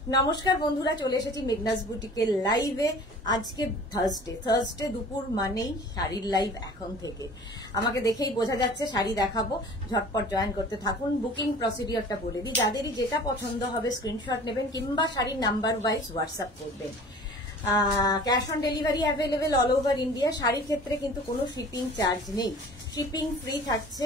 নমস্কার বন্ধুরা, চলে এসেছি মেঘনাস বুটিকের লাইভে। আজকে থার্সডে দুপুর মানেই শাড়ির লাইভ। এখন থেকে আমাকে দেখেই বোঝা যাচ্ছে শাড়ি দেখাবো, ঝটপট জয়েন করতে থাকুন। বুকিং প্রসিডিওরটা বলে দিই, যাদেরই যেটা পছন্দ হবে স্ক্রিনশট নেবেন কিংবা শাড়ির নাম্বার ওয়াইজ হোয়াটসঅ্যাপ করবেন। Cash on delivery available all over India. শাড়ির ক্ষেত্রে কিন্তু কোনো শিপিং চার্জ নেই, শিপিং ফ্রি থাকছে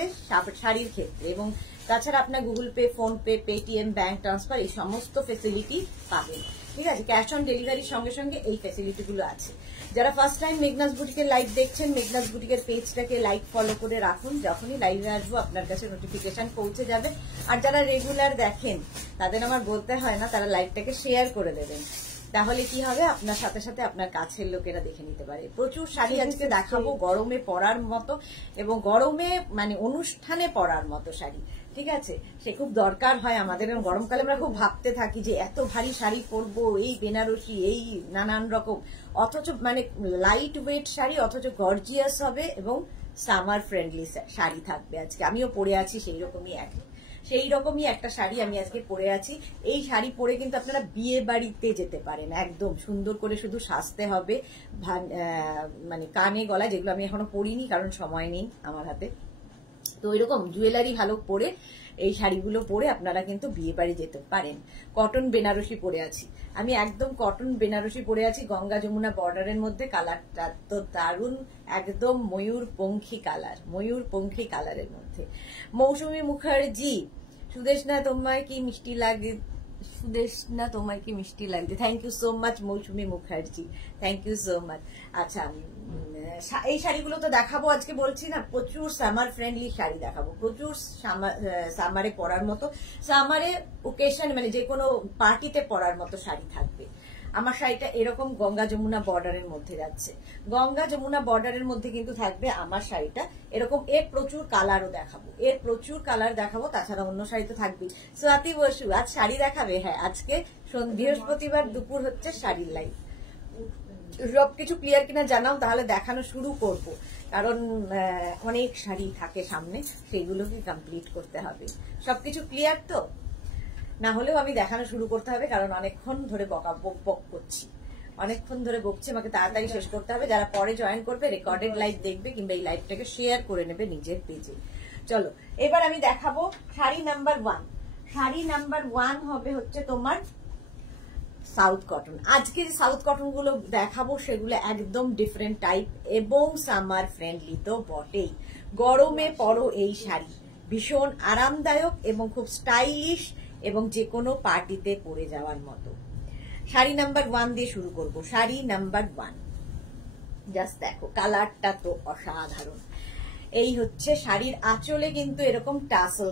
শাড়ির ক্ষেত্রে। এবং তাছাড়া আপনার Google pay, phone pay, Paytm, bank transfer এই সমস্ত ফেসিলিটি পাবেন। ঠিক আছে, ক্যাশ অন ডেলিভারির সঙ্গে সঙ্গে এই ফেসিলিটিগুলো আছে। যারা ফার্স্ট টাইম মেঘনাস বুটিকের লাইভ দেখছেন, মেঘনাস বুটিকের পেজটাকে লাইক ফলো করে রাখুন। যখনই লাইভে আসবো আপনার কাছে নোটিফিকেশন পৌঁছে যাবে। আর যারা রেগুলার দেখেন তাদের আমার বলতে হয় না, তারা লাইভটাকে শেয়ার করে দেবেন। তাহলে কি হবে, আপনার সাথে সাথে আপনার কাছের লোকেরা দেখে নিতে পারে। প্রচুর শাড়ি আজকে দেখাবো, গরমে পরার মতো এবং গরমে মানে অনুষ্ঠানে পরার মতো শাড়ি। ঠিক আছে, সে খুব দরকার হয় আমাদের। গরমকালে আমরা খুব ভাবতে থাকি যে এত ভারী শাড়ি পরবো, এই বেনারসি, এই নানান রকম, অথচ মানে লাইট ওয়েট শাড়ি, অথচ গর্জিয়াস হবে এবং সামার ফ্রেন্ডলি শাড়ি থাকবে। আজকে আমিও পরে আছি সেই রকমই একটা শাড়ি আমি আজকে পরে আছি। এই শাড়ি পরে কিন্তু আপনারা বিয়ে বাড়িতে যেতে পারেন, একদম সুন্দর করে। শুধু সাজতে হবে, মানে কানে গলা, যেগুলো আমি এখনো পরিনি কারণ সময় নেই আমার হাতে। তো এরকম জুয়েলারি ভালো পরে এই শাড়িগুলো পরে আপনারা কিন্তু বিয়ে বাড়ি যেতে পারেন। কটন বেনারসি পরে আছি আমি, একদম কটন বেনারসি পরে আছি, গঙ্গা যমুনা বর্ডারের মধ্যে। কালারটা তো দারুণ, একদম ময়ূরপঙ্খী কালারের মধ্যে। মৌসুমী মুখার্জি, সুদেশনা তোমায় কি মিষ্টি লাগে, thank you so much Mousumi Mukherjee, thank you so much. আচ্ছা, এই শাড়িগুলো তো দেখাবো আজকে, বলছি না, প্রচুর সামার ফ্রেন্ডলি শাড়ি দেখাবো, প্রচুর সামারে পরার মতো, সামারে ওকেশন মানে যে কোনো পার্টিতে পরার মতো শাড়ি থাকবে। আমার শাড়িটা এরকম গঙ্গা যমুনা বর্ডারের মধ্যে যাচ্ছে, গঙ্গা যমুনা বর্ডারের মধ্যে কিন্তু থাকবে আমার শাড়িটা এরকম। এর প্রচুর কালারও দেখাবো, তাছাড়া অন্য শাড়ি তো থাকবেই। স্বাতি বসু আজ শাড়ি দেখাবে? হ্যাঁ, আজকে বৃহস্পতিবার দুপুর হচ্ছে শাড়ির লাইভ। সবকিছু ক্লিয়ার কিনা জানাও, তাহলে দেখানো শুরু করব। কারণ অনেক শাড়ি থাকে সামনে, সেইগুলোকে কমপ্লিট করতে হবে। সবকিছু ক্লিয়ার তো? না হলেও আমি দেখানো শুরু করতে হবে, কারণ অনেকক্ষণ ধরে অনেকক্ষণ ধরে বকছি, আমাকে তাড়াতাড়ি শেষ করতে হবে। যারা পরে জয়েন করবে, রেকর্ডেড লাইভ দেখবে কিংবা এই লাইভটাকে শেয়ার করে নেবে নিজের পেজে। চলো, এবার আমি দেখাবো শাড়ি নাম্বার 1। শাড়ি নাম্বার 1 হবে হচ্ছে তোমার সাউথ কটন। আজকে যে সাউথ কটন গুলো দেখাবো সেগুলো একদম ডিফারেন্ট টাইপ এবং সামার ফ্রেন্ডলি তো বটেই। গরমে পরো এই শাড়ি, ভীষণ আরামদায়ক এবং খুব স্টাইলিশ এবং যে কোনো পার্টিতে পরে যাওয়ার মতো। শাড়ি নাম্বার 1 দিয়ে শুরু করব। শাড়ি নাম্বার 1, জাস্ট দেখো কালারটা তো অসাধারণ। এই হচ্ছে শাড়ির আঁচলে, কিন্তু এরকম টাসেল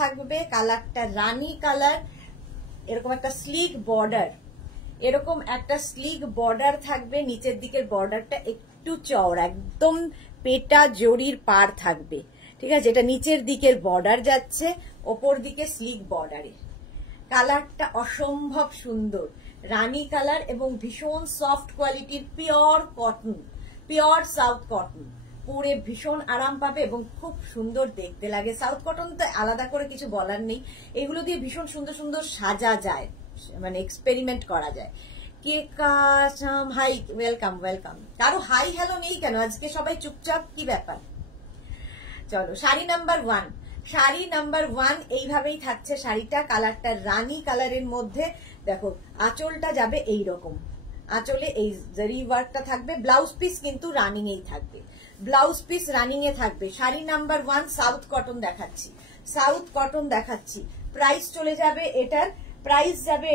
থাকবে, কালারটা রানী কালার, এরকম একটা স্লিক বর্ডার, থাকবে। নিচের দিকের বর্ডারটা একটু চওড়া, একদম পেটা জরির পার থাকবে। ঠিক আছে, এটা নিচের দিকের বর্ডার যাচ্ছে, ওপর দিকে স্লিক বর্ডারে। কালারটা অসম্ভব সুন্দর, রানী কালার এবং ভীষণ সফট কোয়ালিটির পিওর সাউথ কটন। পরে ভীষণ আরাম পাবে এবং খুব সুন্দর দেখতে লাগে। সাউথ কটন তো আলাদা করে কিছু বলার নেই, এগুলো দিয়ে ভীষণ সুন্দর সুন্দর সাজা যায়, মানে এক্সপেরিমেন্ট করা যায়। কে কাম হাই, ওয়েলকাম। কারো হাই হ্যালো নেই কেন আজকে? সবাই চুপচাপ, কি ব্যাপার? চলো, শাড়ি নাম্বার 1 এইভাবেই থাকছে শাড়িটা। কালারটা রানী কালারের মধ্যে। দেখো আঁচলটা যাবে এইরকম, আঁচলে এই জারি ওয়ার্কটা থাকবে। ব্লাউজ পিস কিন্তু রানিং এই থাকবে, শাড়ি নাম্বার 1 সাউথ কটন দেখাচ্ছি। প্রাইস চলে যাবে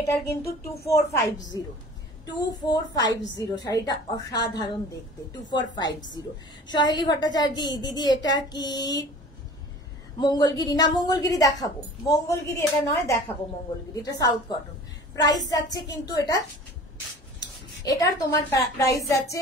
এটার কিন্তু 2450। শাড়িটা অসাধারণ দেখতে, 2450। সহেলি ভট্টাচার্য দিদি, এটা কি মঙ্গলগিরি? না, মঙ্গলগিরি দেখাবো, এটা নয়, দেখাবো মঙ্গলগিরি। এটা সাউথ কটন। প্রাইস যাচ্ছে কিন্তু এটার তোমার প্রাইস যাচ্ছে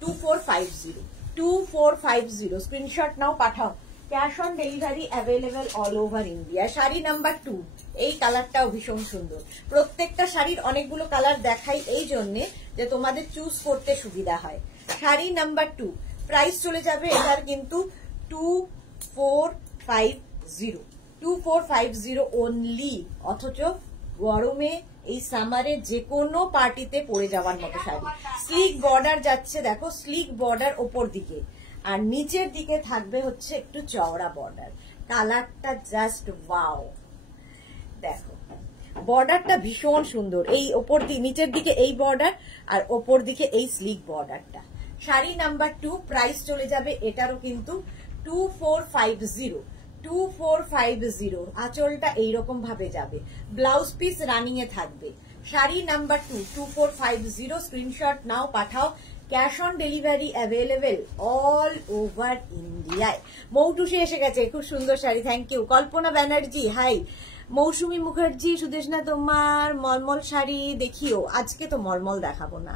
2450। স্ক্রিনশট নাও, পাঠাও। Cash on delivery available all over India. Sari number 2, এই কালারটাও ভীষণ সুন্দর। প্রত্যেকটা শাড়ির অনেকগুলো কালার দেখাই এই জন্যে যে তোমাদের চুজ করতে সুবিধা হয়। শাড়ি নাম্বার 2, প্রাইস চলে যাবে এটার কিন্তু 2450 অনলি, অথচ গরমে এই সামারে যে কোনো পার্টিতে পরে যাওয়ার মতো শাড়ি। স্লিক বর্ডার যাচ্ছে, দেখো স্লিক বর্ডার ওপর দিকে, আর নিচের দিকে থাকবে হচ্ছে একটু চওড়া বর্ডার। কালারটা জাস্ট ওয়াও, দেখো বর্ডারটা ভীষণ সুন্দর। এই ওপর দিকে নিচের দিকে এই বর্ডার, আর ওপর দিকে এই স্লিক বর্ডারটা। শাড়ি নাম্বার 2, প্রাইস চলে যাবে এটারও কিন্তু 2450। 2450, আঁচলটা এইরকম ভাবে যাবে, ব্লাউজ পিস রানিং এ থাকবে। শাড়ি নাম্বার 2 2450, স্ক্রিনশট নাও, পাঠাও। Cash on delivery available all over ইন্ডিয়ায়। মৌটুসি এসে গেছে, খুব সুন্দর sari, thank you. Kalpana Banerjee hi. Moushumi Mukherjee, Sudeshna তোমার মলমল শাড়ি দেখিও। আজকে তো মলমল দেখাবো না।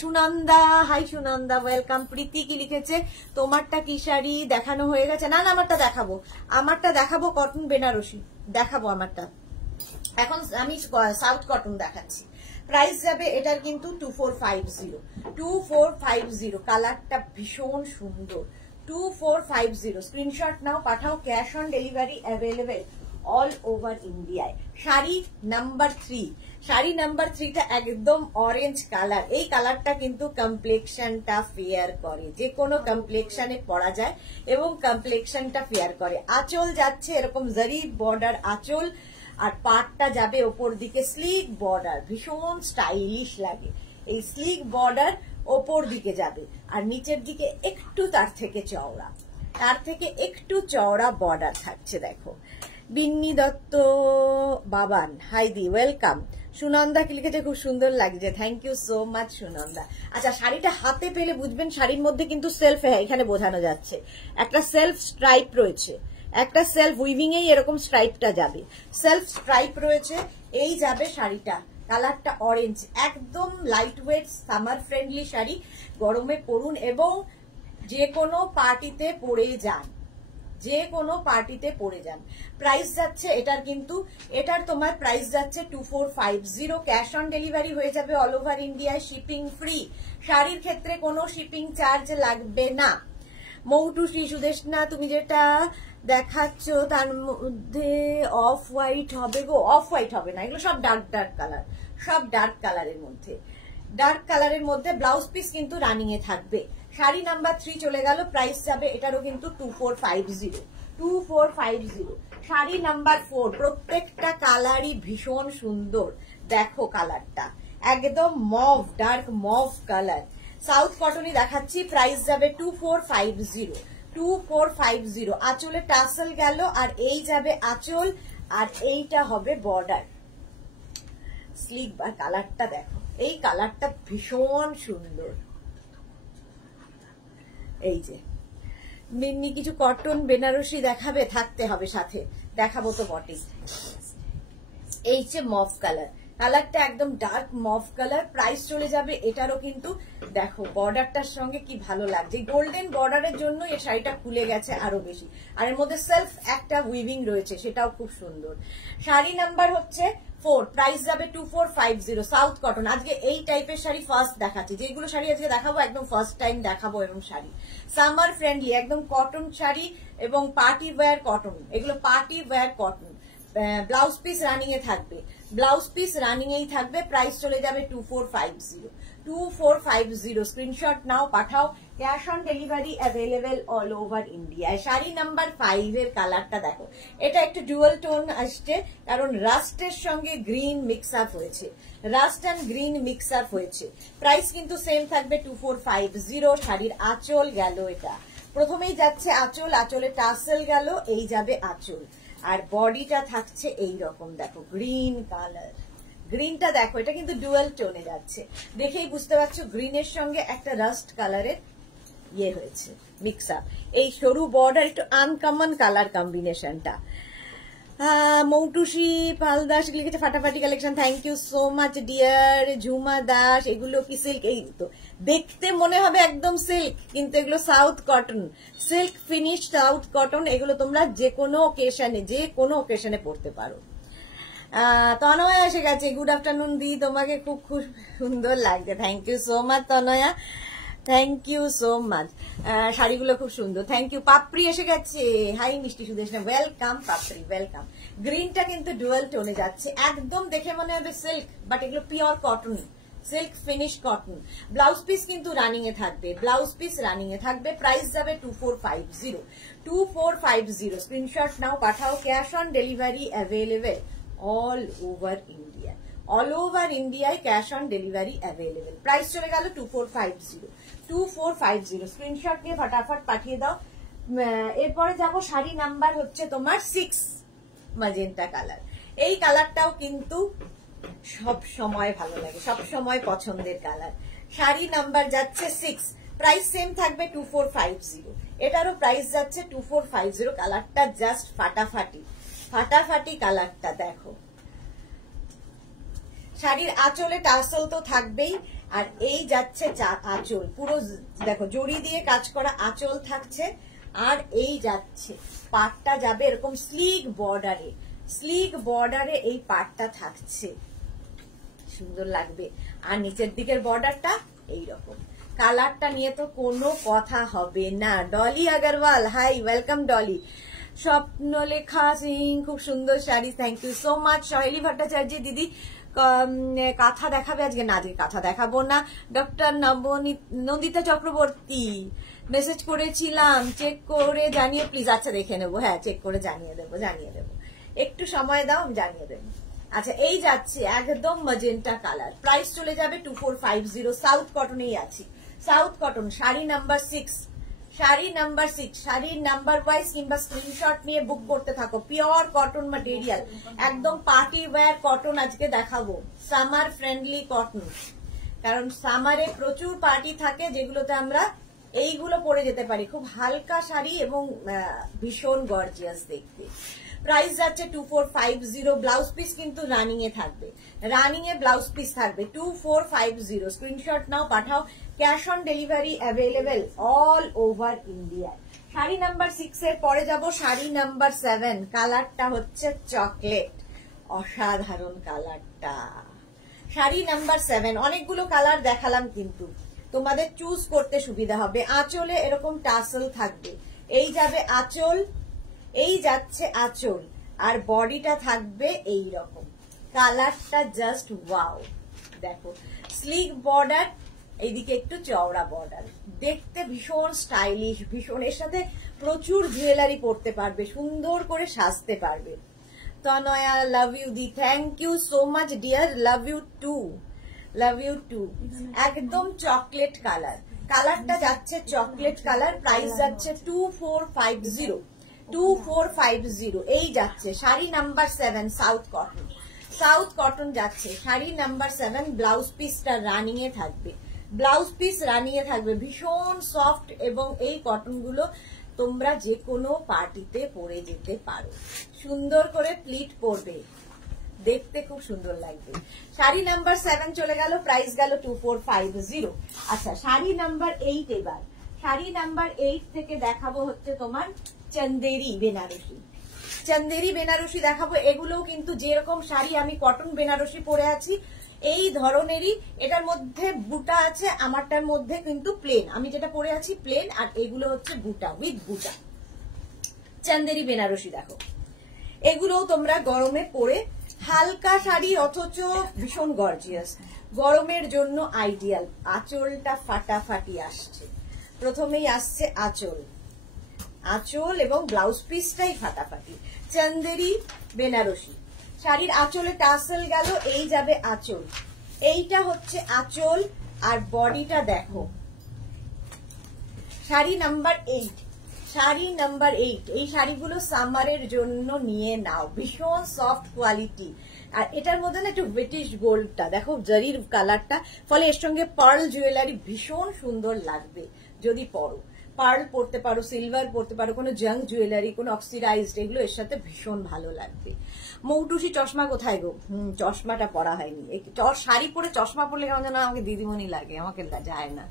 Sunanda hi, Sunanda welcome. প্রীতি কি লিখেছে, তোমারটা কি শাড়ি দেখানো হয়ে গেছে? না না, আমারটা দেখাবো, আমারটা দেখাবো কটন বেনারসি দেখাবো। আমারটা এখন আমি সাউথ কটন দেখাচ্ছি। প্রাইস যাবে এটার কিন্তু 2450। 2450, কালারটা ভীষণ সুন্দর। 2450, স্ক্রিনশট নাও, পাঠাও। Cash on delivery available all over ইন্ডিয়ায়। শাড়ি নাম্বার 3, শাড়ি নাম্বার 3টা একদম অরেঞ্জ কালার। এই কালারটা কিন্তু কমপ্লেক্সনটা ফেয়ার করে, যে কোনো কমপ্লেক্সনে পরা যায় এবং কমপ্লেক্সনটা ফেয়ার করে। আঁচল যাচ্ছে এরকম জারি বর্ডার আঁচল, আর পাটটা যাবে ওপর দিকে স্লিক বর্ডার, ভীষণ স্টাইলিশ লাগে। এই স্লিক বর্ডার ওপর দিকে যাবে, আর নিচের দিকে একটু তার থেকে চওড়া বর্ডার থাকছে। দেখো বিন্নি দত্ত বাবান হাইদি ওয়েলকাম। সুনন্দা কি লিখেছে, খুব সুন্দর লাগছে, thank you so much Sunanda. আচ্ছা, শাড়িটা হাতে পেলে বুঝবেন শাড়ির মধ্যে কিন্তু সেলফ, এখানে বোঝানো যাচ্ছে একটা সেলফ স্ট্রাইপ রয়েছে, একটা সেলফ উইভিং এই এরকম স্ট্রাইপটা যাবে, সেলফ স্ট্রাইপ রয়েছে, এই যাবে শাড়িটা। কালারটা অরেঞ্জ, একদম light wait summer friendly sari, গরমে পরুন এবং যে কোনো পার্টিতে পরে যান, যে কোনো পার্টিতে পরে যান। প্রাইস যাচ্ছে এটার কিন্তু, এটার তোমার প্রাইস যাচ্ছে 2450। ক্যাশ অন ডেলিভারি হয়ে যাবে অল ওভার ইন্ডিয়ায়, শিপিং ফ্রি। শাড়ির ক্ষেত্রে কোনো শিপিং চার্জ লাগবে না। মৌটুসি সুদেশনা, তুমি যেটা দেখাচ্ছ তার মধ্যে অফ হোয়াইট হবে গো? অফ হোয়াইট হবে না, এগুলো সব ডার্ক ডার্ক কালার, সব ডার্ক কালারের মধ্যে, ডার্ক কালারের মধ্যে। ব্লাউজ পিস কিন্তু রানিং এ থাকবে। শাড়ি নাম্বার 3 চলে গেল, প্রাইস যাবে এটারও কিন্তু 2450। 2450। শাড়ি নাম্বার 4, প্রত্যেকটা কালারই ভীষণ সুন্দর। দেখো কালারটা একদম mauve, dark mauve colour, south কটনই দেখাচ্ছি। প্রাইস যাবে 2450। 2450। আঁচলে টাসেল গেল, আর এই যাবে আঁচল, আর এইটা হবে বর্ডার স্লিক। বা কালারটা দেখো, এই কালারটা ভীষণ সুন্দর। এই যে মিন্নি কিছু কটন বেনারসি দেখাবে, থাকতে হবে সাথে, দেখাবো তো বটেই। এই যে মভ কালার, কালারটা একদম ডার্ক মভ কালার। প্রাইস চলে যাবে এটারও কিন্তু, দেখো বর্ডারটার সঙ্গে কি ভালো লাগছে, গোল্ডেন বর্ডারের জন্য এই শাড়িটা খুলে গেছে আরো বেশি, আর এর মধ্যে সেলফ একটা উইভিং রয়েছে, সেটাও খুব সুন্দর। শাড়ি নাম্বার হচ্ছে 4, প্রাইস যাবে 2450। সাউথ কটন, আজকে এই টাইপের শাড়ি ফার্স্ট দেখাচ্ছি, যেগুলো শাড়ি আজকে দেখাবো একদম ফার্স্ট টাইম দেখাবো। এবং শাড়ি সামার ফ্রেন্ডলি, একদম কটন শাড়ি এবং পার্টি ওয়্যার কটন, এগুলো party wear cotton. Blouse piece running এ থাকবে, ব্লাউজ পিস রানিং এই থাকবে। প্রাইস চলে যাবে 2450। 2450, স্ক্রিনশট নাও, পাঠাও। Cash on delivery available all over ইন্ডিয়ায়। শাড়ি নাম্বার 5 এর কালারটা দেখো, এটা একটু ডুয়াল টোন আসছে, কারণ রাস্টের সঙ্গে গ্রিন মিক্স আপ হয়েছে, rust and green mix up হয়েছে। প্রাইস কিন্তু সেম থাকবে 2450। শাড়ির আঁচল গেল, এটা প্রথমেই যাচ্ছে আঁচল, আঁচলে টাসেল গেল, এই যাবে আঁচল, আর বডিটা থাকছে এই রকম, দেখো গ্রিন কালার, গ্রিনটা দেখো, এটা কিন্তু ডুয়াল টোনে যাচ্ছে, দেখেই বুঝতে পারছো গ্রিনের সঙ্গে একটা রাস্ট কালারের ইয়ে হয়েছে মিক্স আপ। এই সরু বর্ডার, একটু আনকমন কালার কম্বিনেশনটা। মৌটুসি পাল দাস লিখেছে ফাটাফাটি collection, thank you so much dear. Jhuma Das, এগুলো কি সিল্ক? এই তো দেখতে মনে হবে একদম সিল্ক, কিন্তু এগুলো south cotton, silk finish south cotton. এগুলো তোমরা যে কোনো ওকেশনে পড়তে পারো। তনয়া এসে গেছে, গুড আফটারনুন দি, তোমাকে খুব খুব সুন্দর লাগছে, thank you so much Tanaya. Thank you so much. শাড়িগুলো খুব সুন্দর, থ্যাংক ইউ। পাপড়ি এসে গেছে, হাই মিষ্টি সুদেশনা, ওয়েলকাম পাপড়ি, ওয়েলকাম। গ্রিনটা কিন্তু ডুয়াল টোনে যাচ্ছে, একদম দেখে মনে হবে সিল্ক, বাট এগুলো pure cotton, silk finish cotton. Blouse piece কিন্তু রানিং এ থাকবে, ব্লাউজ পিস রানিং এ থাকবে। প্রাইস যাবে 2450, 2450। স্ক্রিনশট নাও, পাঠাও। Cash on delivery available all over India, all over ইন্ডিয়ায় cash on delivery available. Price চলে গেল 2450, 2450। স্ক্রিনশট নিয়ে ফটাফট পাঠিয়ে দাও। এরপরে যাব শাড়ি নাম্বার হচ্ছে তোমার 6, ম্যাজেন্টা কালার। এই কালারটাও কিন্তু সব সময় ভালো লাগে, সব সময় পছন্দের কালার। শাড়ি নাম্বার যাচ্ছে 6, প্রাইস সেম থাকবে 2450। এটারও প্রাইস যাচ্ছে 2450। কালারটা জাস্ট ফাটাফাটি, ফাটাফাটি কালারটা দেখো। শাড়ির আঁচলে টাসল তো থাকবেই, আর এই যাচ্ছে আঁচল, পুরো দেখো জড়ি দিয়ে কাজ করা আঁচল থাকছে। আর এই যাচ্ছে পাটটা যাবে এরকম স্লিক বর্ডারে, স্লিক বর্ডারে এই পাটটা থাকছে, সুন্দর লাগবে। আর নিচের দিকের বর্ডারটা এইরকম। কালারটা নিয়ে তো কোনো কথা হবে না। Dolly Agarwal, hi, welcome Dolly. স্বপ্নলেখা সিং, খুব সুন্দর sari, thank you so much. Saheli Bhattacharya দিদি কাঁথা দেখাবে আজকে? না, আজকে কাঁথা দেখাবো না। ডক্টর নন্দিতা চক্রবর্তী, মেসেজ করেছিলাম, চেক করে জানিয়ে প্লিজ। আচ্ছা দেখে নেবো, হ্যাঁ চেক করে জানিয়ে দেবো, জানিয়ে দেবো, একটু সময় দাও, আমি জানিয়ে দেবো। আচ্ছা, এই যাচ্ছে একদম ম্যাজেন্টা কালার, প্রাইস চলে যাবে 2450। সাউথ কটনেই আছি, south cotton. Sari number 6, sari number 6। শাড়ির নাম্বার ওয়াইজ কিংবা স্ক্রিনশট নিয়ে বুক করতে থাকো। পিওর কটন ম্যাটেরিয়াল, একদম পার্টি ওয়্যার কটন আজকে দেখাবো, সামার ফ্রেন্ডলি কটন। কারণ সামারে প্রচুর পার্টি থাকে, যেগুলোতে আমরা এইগুলো পরে যেতে পারি। খুব হালকা শাড়ি এবং ভীষণ গর্জিয়াস দেখতে। প্রাইস যাচ্ছে 2450। ব্লাউজ পিস কিন্তু রানিং এ থাকবে, রানিং এ ব্লাউজ পিস থাকবে 2450। স্ক্রিনশট নাও, পাঠাও। Cash on delivery available all over India. Sari number 6 এর পরে যাব শাড়ি নাম্বার 7। কালারটা হচ্ছে চকলেট, অসাধারণ কালারটা। শাড়ি নাম্বার 7, অনেকগুলো কালার দেখালাম, কিন্তু তোমাদের চুজ করতে সুবিধা হবে। আঁচলে এরকম টাসেল থাকবে, এই যাবে আঁচল, এই যাচ্ছে আঁচল, আর বডিটা থাকবে এই রকম। কালারটা জাস্ট ওয়াও, দেখো স্লিক বর্ডার, এইদিকে একটু চওড়া বর্ডার, দেখতে ভীষণ স্টাইলিশ, ভীষণ। এর সাথে প্রচুর জুয়েলারি পরতে পারবে, সুন্দর করে সাজতে পারবে। তনয়া, লাভ ইউ দি, thank you so much dear, love you too, love you too. একদম চকলেট কালার, কালারটা যাচ্ছে চকলেট কালার। প্রাইস যাচ্ছে 2450, 2450। এই যাচ্ছে sari number 7, south cotton, south cotton যাচ্ছে শাড়ি নাম্বার 7। ব্লাউজ পিসটা রানিং এ থাকবে, ব্লাউজ পিস রানিং এ থাকবে, ভীষণ সফট। এবং এই কটন গুলো তোমরা যে কোনো পার্টিতে পরে যেতে পারো, সুন্দর করে প্লিট পরবে, দেখতে খুব সুন্দর লাগবে। শাড়ি নাম্বার 7 চলে গেল, প্রাইস গেল 2450। আচ্ছা, শাড়ি নাম্বার 8 এবার। শাড়ি নাম্বার 8 থেকে দেখাবো হচ্ছে তোমার চন্দেরি বেনারসি, চন্দেরি বেনারসি দেখাবো। এগুলোও কিন্তু যেরকম শাড়ি আমি কটন বেনারসি পরে আছি এই ধরনেরই, এটার মধ্যে বুটা আছে, আমারটার মধ্যে কিন্তু প্লেন, আমি যেটা পরে আছি প্লেন, আর এগুলো হচ্ছে বুটা, উইথ বুটা। চন্দেরি বেনারসি দেখো, এগুলোও তোমরা গরমে পরে, হালকা শাড়ি অথচ ভীষণ গর্জিয়াস, গরমের জন্য আইডিয়াল। আঁচলটা ফাটাফাটি আসছে, প্রথমেই আসছে আঁচল, আঁচল এবং ব্লাউজ পিসটাই ফাটাফাটি। চন্দেরি বেনারসি শাড়ির আঁচলে টাসেল গেল, এই যাবে আঁচল, এইটা হচ্ছে আঁচল, আর বডিটা দেখো। Sari number 8, sari number 8। এই শাড়িগুলো সামারের জন্য নিয়ে নাও, ভীষণ সফট কোয়ালিটি। আর এটার মধ্যে না একটু ব্রিটিশ গোল্ডটা দেখো, জারির কালারটা, ফলে এর সঙ্গে পার্ল জুয়েলারি ভীষণ সুন্দর লাগবে যদি পরো। পার্ল পরতে পারো, সিলভার পরতে পারো, কোনো জাঙ্ক জুয়েলারি, কোনো অক্সিডাইজড, এগুলো এর সাথে ভীষণ ভালো লাগবে। মৌটুসি চশমা কোথায় গো? চশমাটা পরা হয়নি। শাড়ি পরে চশমা পরলে কেমন যেন আমাকে দিদিমণি লাগে, আমাকে যায় না।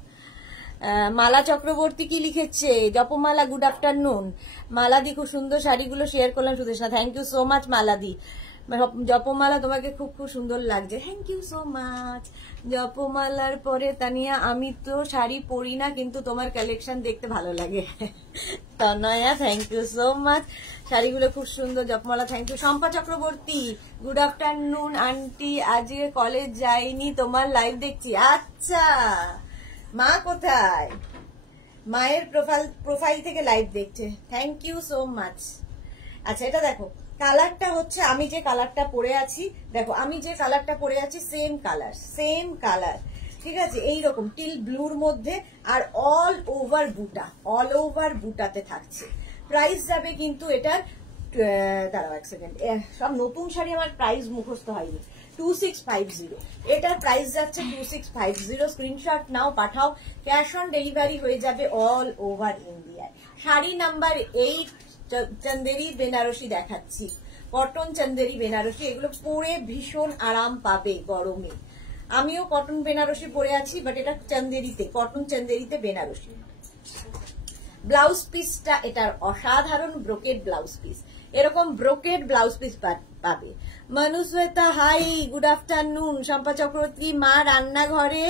মালা চক্রবর্তী কি লিখেছে? জপমালা, গুড আফটারনুন। মালাদি, খুব সুন্দর শাড়িগুলো শেয়ার করলাম Sudeshna, thank you so much মালাদি। জপমালা তোমাকে খুব খুব সুন্দর লাগছে, থ্যাংক ইউ সো মাচ। জপমালার পরে তানিয়া, আমি তো শাড়ি পরি না কিন্তু তোমার কালেকশন দেখতে ভালো লাগে। Tanaya, thank you so much, শাড়িগুলো খুব সুন্দর। Japmala, thank you. Shampa Chakraborty, good afternoon aunty, আজকে কলেজ যাইনি, তোমার লাইভ দেখছি। আচ্ছা, মা কোথায়? মায়ের প্রোফাইল থেকে লাইভ দেখছে, থ্যাংক ইউ সো মাচ। আচ্ছা, এটা দেখো, কালারটা হচ্ছে আমি যে কালারটা পরে আছি, দেখো আমি যে কালারটা পরে আছি সেম কালার, ঠিক আছে, এইরকম টিল ব্লুর মধ্যে, আর অল ওভার বুটাতে থাকছে। প্রাইস যাবে কিন্তু এটার, দাঁড়াও এক সেকেন্ড, সব নতুন শাড়ি আমার প্রাইস মুখস্থ হয়নি। 2650, এটার প্রাইস যাচ্ছে 2650। স্ক্রিনশট নাও, পাঠাও, ক্যাশ অন ডেলিভারি হয়ে যাবে অল ওভার ইন্ডিয়ায়। শাড়ি নাম্বার 8 চন্দেরি বেনারসি দেখাচ্ছি, কটন চন্দেরি বেনারসি। এগুলো পরে ভীষণ আরাম পাবে গরমে। আমিও কটন বেনারসি পরে আছি, বাট এটা চন্দেরিতে, কটন চন্দেরিতে বেনারসি। ব্লাউজ পিসটা এটার অসাধারণ ব্রোকেড ব্লাউজ পিস, এরকম ব্রোকেড ব্লাউজ পিস পাবে। Manushweta, hi, good afternoon. Shampa Chakraborty, মা রান্নাঘরে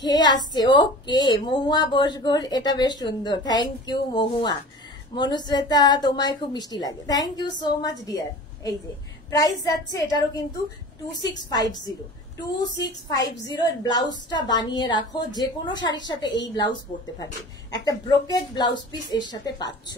খেয়ে আসছে, ওকে। মহুয়া বোস ঘোষ, এটা বেশ সুন্দর, থ্যাংক ইউ মহুয়া। মনুশ্বেতা, তোমায় খুব মিষ্টি লাগে, thank you so much dear. এই যে প্রাইস যাচ্ছে এটারও কিন্তু 2650। ব্লাউজটা বানিয়ে রাখো, যে কোনো শাড়ির সাথে এই ব্লাউজ পরতে পারবে। একটা ব্রোকেড ব্লাউজ পিস এর সাথে পাচ্ছ,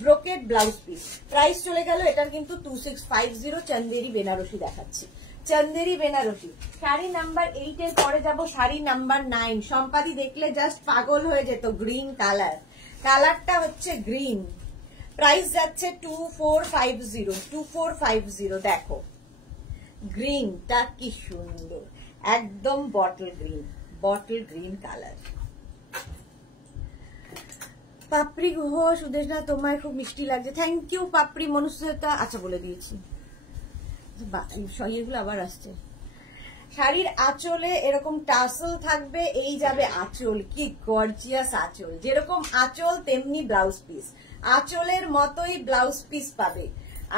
ব্রোকেড ব্লাউজ পিস। প্রাইস চলে গেল এটার কিন্তু 2650। চন্দেরি বেনারসি দেখাচ্ছি, চন্দেরি বেনারসি। শাড়ি নাম্বার 8 এর পরে যাব শাড়ি নাম্বার 9। সম্পাদি দেখলে জাস্ট পাগল হয়ে যেত, গ্রিন কালারটা হচ্ছে গ্রিন। প্রাইস যাচ্ছে 2450। দেখো গ্রিনটা কি সুন্দর, একদম বটল গ্রিন কালার। পাপড়ি ঘোষ, সুদেশনা, তোমায় খুব মিষ্টি লাগছে, থ্যাংক ইউ পাপড়ি। মনুষ্যতা, আচ্ছা বলে দিয়েছি, এগুলো আবার আসছে। শাড়ির আঁচলে এরকম টাসেল থাকবে, এই যাবে আঁচল, কি গর্জিয়াস আঁচল। যেরকম আঁচল তেমনি ব্লাউজ পিস, আঁচলের মতোই ব্লাউজ পিস পাবে।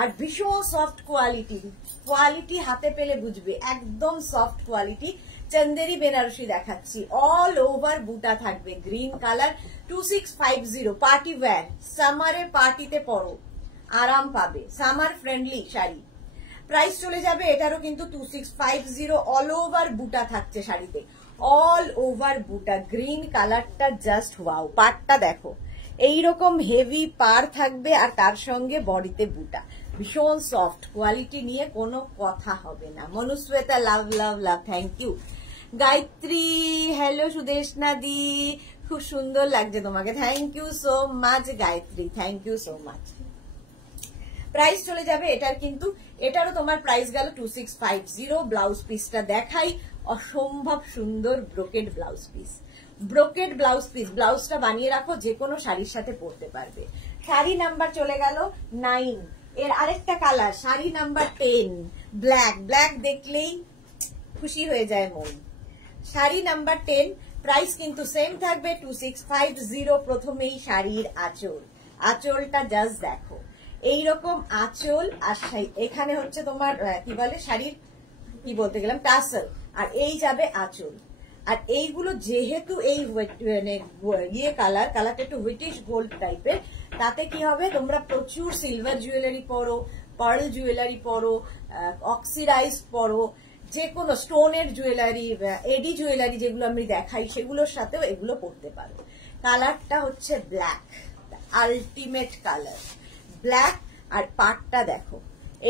আর ভীষণ সফট কোয়ালিটি হাতে পেলে বুঝবে, একদম সফট কোয়ালিটি। চন্দেরি বেনারসি দেখাচ্ছি, অল ওভার বুটা থাকবে, গ্রিন কালার। 2650, পার্টি ওয়্যার, সামারে পার্টিতে পরো, আরাম পাবে, সামার ফ্রেন্ডলি শাড়ি। প্রাইস চলে যাবে এটারও কিন্তু 2650। অল ওভার বুটা থাকছে শাড়িতে, অল ওভার বুটা। গ্রিন কালারটা জাস্ট ওয়াও। পাড়টা দেখো, এইরকম হেভি পাড় থাকবে, আর তার সঙ্গে বডিতে বুটা, ভীষণ সফট কোয়ালিটি নিয়ে কোনো কথা হবে না। Manushweta, love, thank you. Gayatri, hello Sudeshna দি, খুব সুন্দর লাগছে তোমাকে, thank you so much Gayatri, thank you so much. Price চলে যাবে এটার কিন্তু, এটারও তোমার প্রাইস গেল 2650। ব্লাউজ পিসটা দেখাই, অসম্ভব সুন্দর ব্রোকেড ব্লাউজ পিস, ব্লাউজটা বানিয়ে রাখো, যে কোনো শাড়ির সাথে পরতে পারবে। শাড়ি নাম্বার চলে গেল 9। এর আরেকটা কালার, শাড়ি নাম্বার 10, ব্ল্যাক দেখলেই খুশি হয়ে যায় মন। শাড়ি নাম্বার 10, প্রাইস কিন্তু সেম থাকবে 2650। প্রথমেই শাড়ির আঁচলটা জাস্ট দেখো, এইরকম আঁচল, আর এখানে হচ্ছে তোমার কি বলে শাড়ির, কি বলতে গেলাম, টাসেল, আর এই যাবে আঁচল। আর এইগুলো যেহেতু এই ইয়ে কালারটা একটু হুইটিশ গোল্ড টাইপের, তাতে কি হবে, তোমরা প্রচুর সিলভার জুয়েলারি পরো, পার্ল জুয়েলারি পরো, অক্সিডাইজ পরো, যে কোনো স্টোনের জুয়েলারি, এডি জুয়েলারি যেগুলো আমি দেখাই, সেগুলোর সাথেও এগুলো পরতে পারো। কালারটা হচ্ছে ব্ল্যাক, আলটিমেট কালার, ব্ল্যাক। আর পাটটা দেখো,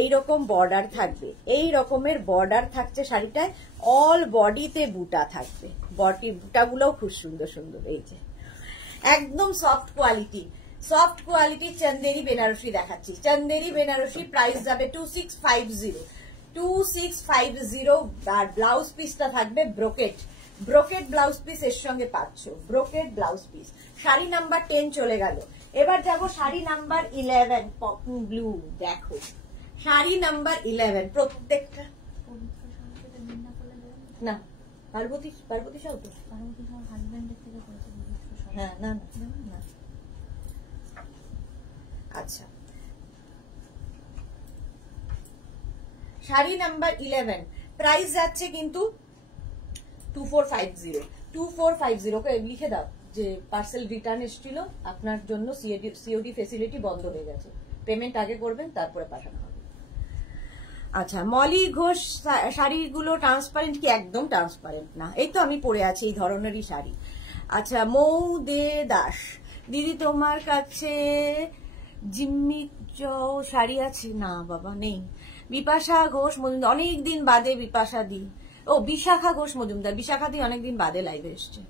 এইরকম বর্ডার থাকবে, এই রকমের বর্ডার থাকছে শাড়িটায়, অল বডিতে বুটা থাকবে, বুটাগুলোও খুব সুন্দর সুন্দর। এই যে একদম সফট কোয়ালিটি চন্দেরি বেনারসি দেখাচ্ছি, চন্দেরি বেনারসি। প্রাইস যাবে 2650। আর ব্লাউজ পিসটা থাকবে ব্রোকেড ব্লাউজ পিস, এর সঙ্গে পাচ্ছ brocade blouse piece. Sari number 10 চলে গেল। এবার যাব শাড়ি নাম্বার 11, পপি ব্লু। দেখো শাড়ি নাম্বার 11, প্রত্যেকটা না পার্বতী সাউ তো, হ্যাঁ, না। আচ্ছা, শাড়ি নাম্বার 11, প্রাইস যাচ্ছে কিন্তু 2450। 2450 কে লিখে দাও যে পার্সেল রিটার্ন এসেছিল, আপনার জন্য সিওডি ফেসিলিটি বন্ধ হয়ে গেছে, পেমেন্ট আগে করবেন তারপরে পাঠানো হবে। আচ্ছা, মলি ঘোষ শাড়িগুলো ট্রান্সপারেন্ট কি? একদম ট্রান্সপারেন্ট না, এই তো আমি পরে আছি এই ধরনেরই শাড়ি। আচ্ছা, মৌ দে দাস, দিদি তোমার কাছে জিম্মি শাড়ি আছে? না বাবা নেই। বিপাশা ঘোষ মজুমদার, অনেকদিন বাদে বিপাশা দি, ও বিশাখা ঘোষ মজুমদার, বিশাখা দি অনেকদিন বাদে লাইভে এসছে,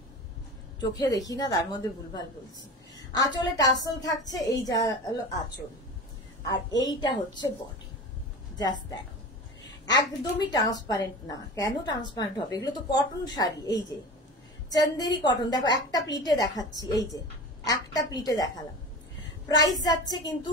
চোখে দেখি না তার মধ্যে ভুলভাল বলছি। আঁচলে টাসল থাকছে, এই যা হলো আঁচল, আর এইটা হচ্ছে বডি, জাস্ট দেখো একদমই ট্রান্সপারেন্ট না। কেন ট্রান্সপারেন্ট হবে? এগুলো তো কটন শাড়ি, এই যে চন্দেরি কটন, দেখো একটা প্লিটে দেখাচ্ছি, এই যে একটা প্লিটে দেখালাম। প্রাইস যাচ্ছে কিন্তু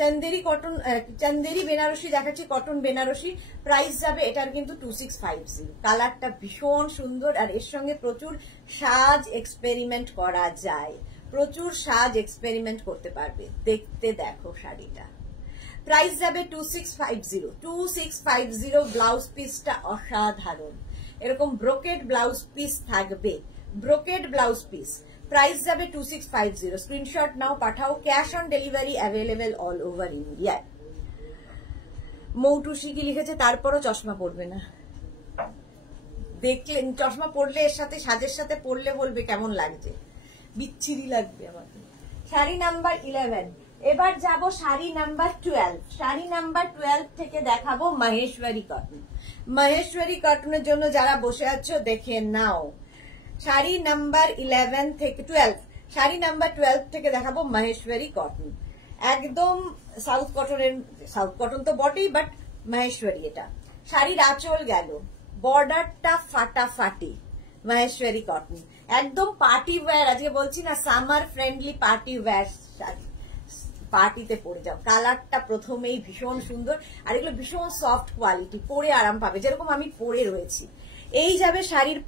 চন্দেরি কটন, চন্দেরি বেনারসি দেখাচ্ছি, কটন বেনারসি, প্রাইস যাবে এটার কিন্তু 2650। কালারটা ভীষণ সুন্দর, আর এর সঙ্গে প্রচুর সাজ এক্সপেরিমেন্ট করা যায়, প্রচুর সাজ এক্সপেরিমেন্ট করতে পারবে। দেখতে দেখো শাড়িটা, প্রাইস যাবে 2650। 2650, ব্লাউজ পিসটা অসাধারণ, এরকম ব্রোকেড ব্লাউজ পিস থাকবে, ব্রোকেড ব্লাউজ পিস, প্রাইস যাবে 2650। স্ক্রিনশট নাও, পাঠাও, cash on delivery available all over India. Moutushi কি লিখেছে? তারপরও চশমা পরবে না, দেখলে চশমা পরলে এর সাথে সাজের সাথে পরলে বলবে কেমন লাগছে, বিচ্ছিরি লাগবে আমাকে। শাড়ি নাম্বার 11, এবার যাব শাড়ি নাম্বার 12। শাড়ি নাম্বার 12 থেকে দেখাবো মহেশ্বরী কটন। মহেশ্বরী কটনের জন্য যারা বসে আছো দেখে নাও। শাড়ি নাম্বার 11 থেকে 12, শাড়ি নাম্বার 12 থেকে দেখাবো মহেশ্বরী কটন, একদম সাউথ কটনের, সাউথ কটন তো বটেই, বাট মহেশ্বরী এটা। শাড়ির আঁচল গেল, বর্ডারটা ফাটাফাটি, মহেশ্বরী কটন, একদম পার্টি ওয়্যার। আজকে বলছি না summer friendly party wear sari, পার্টিতে পরে যাও। কালারটা প্রথমেই ভীষণ সুন্দর, আর এগুলো ভীষণ সফট কোয়ালিটি, পরে আরাম পাবে, যেরকম আমি পরে রয়েছি। এই যাবে শাড়ির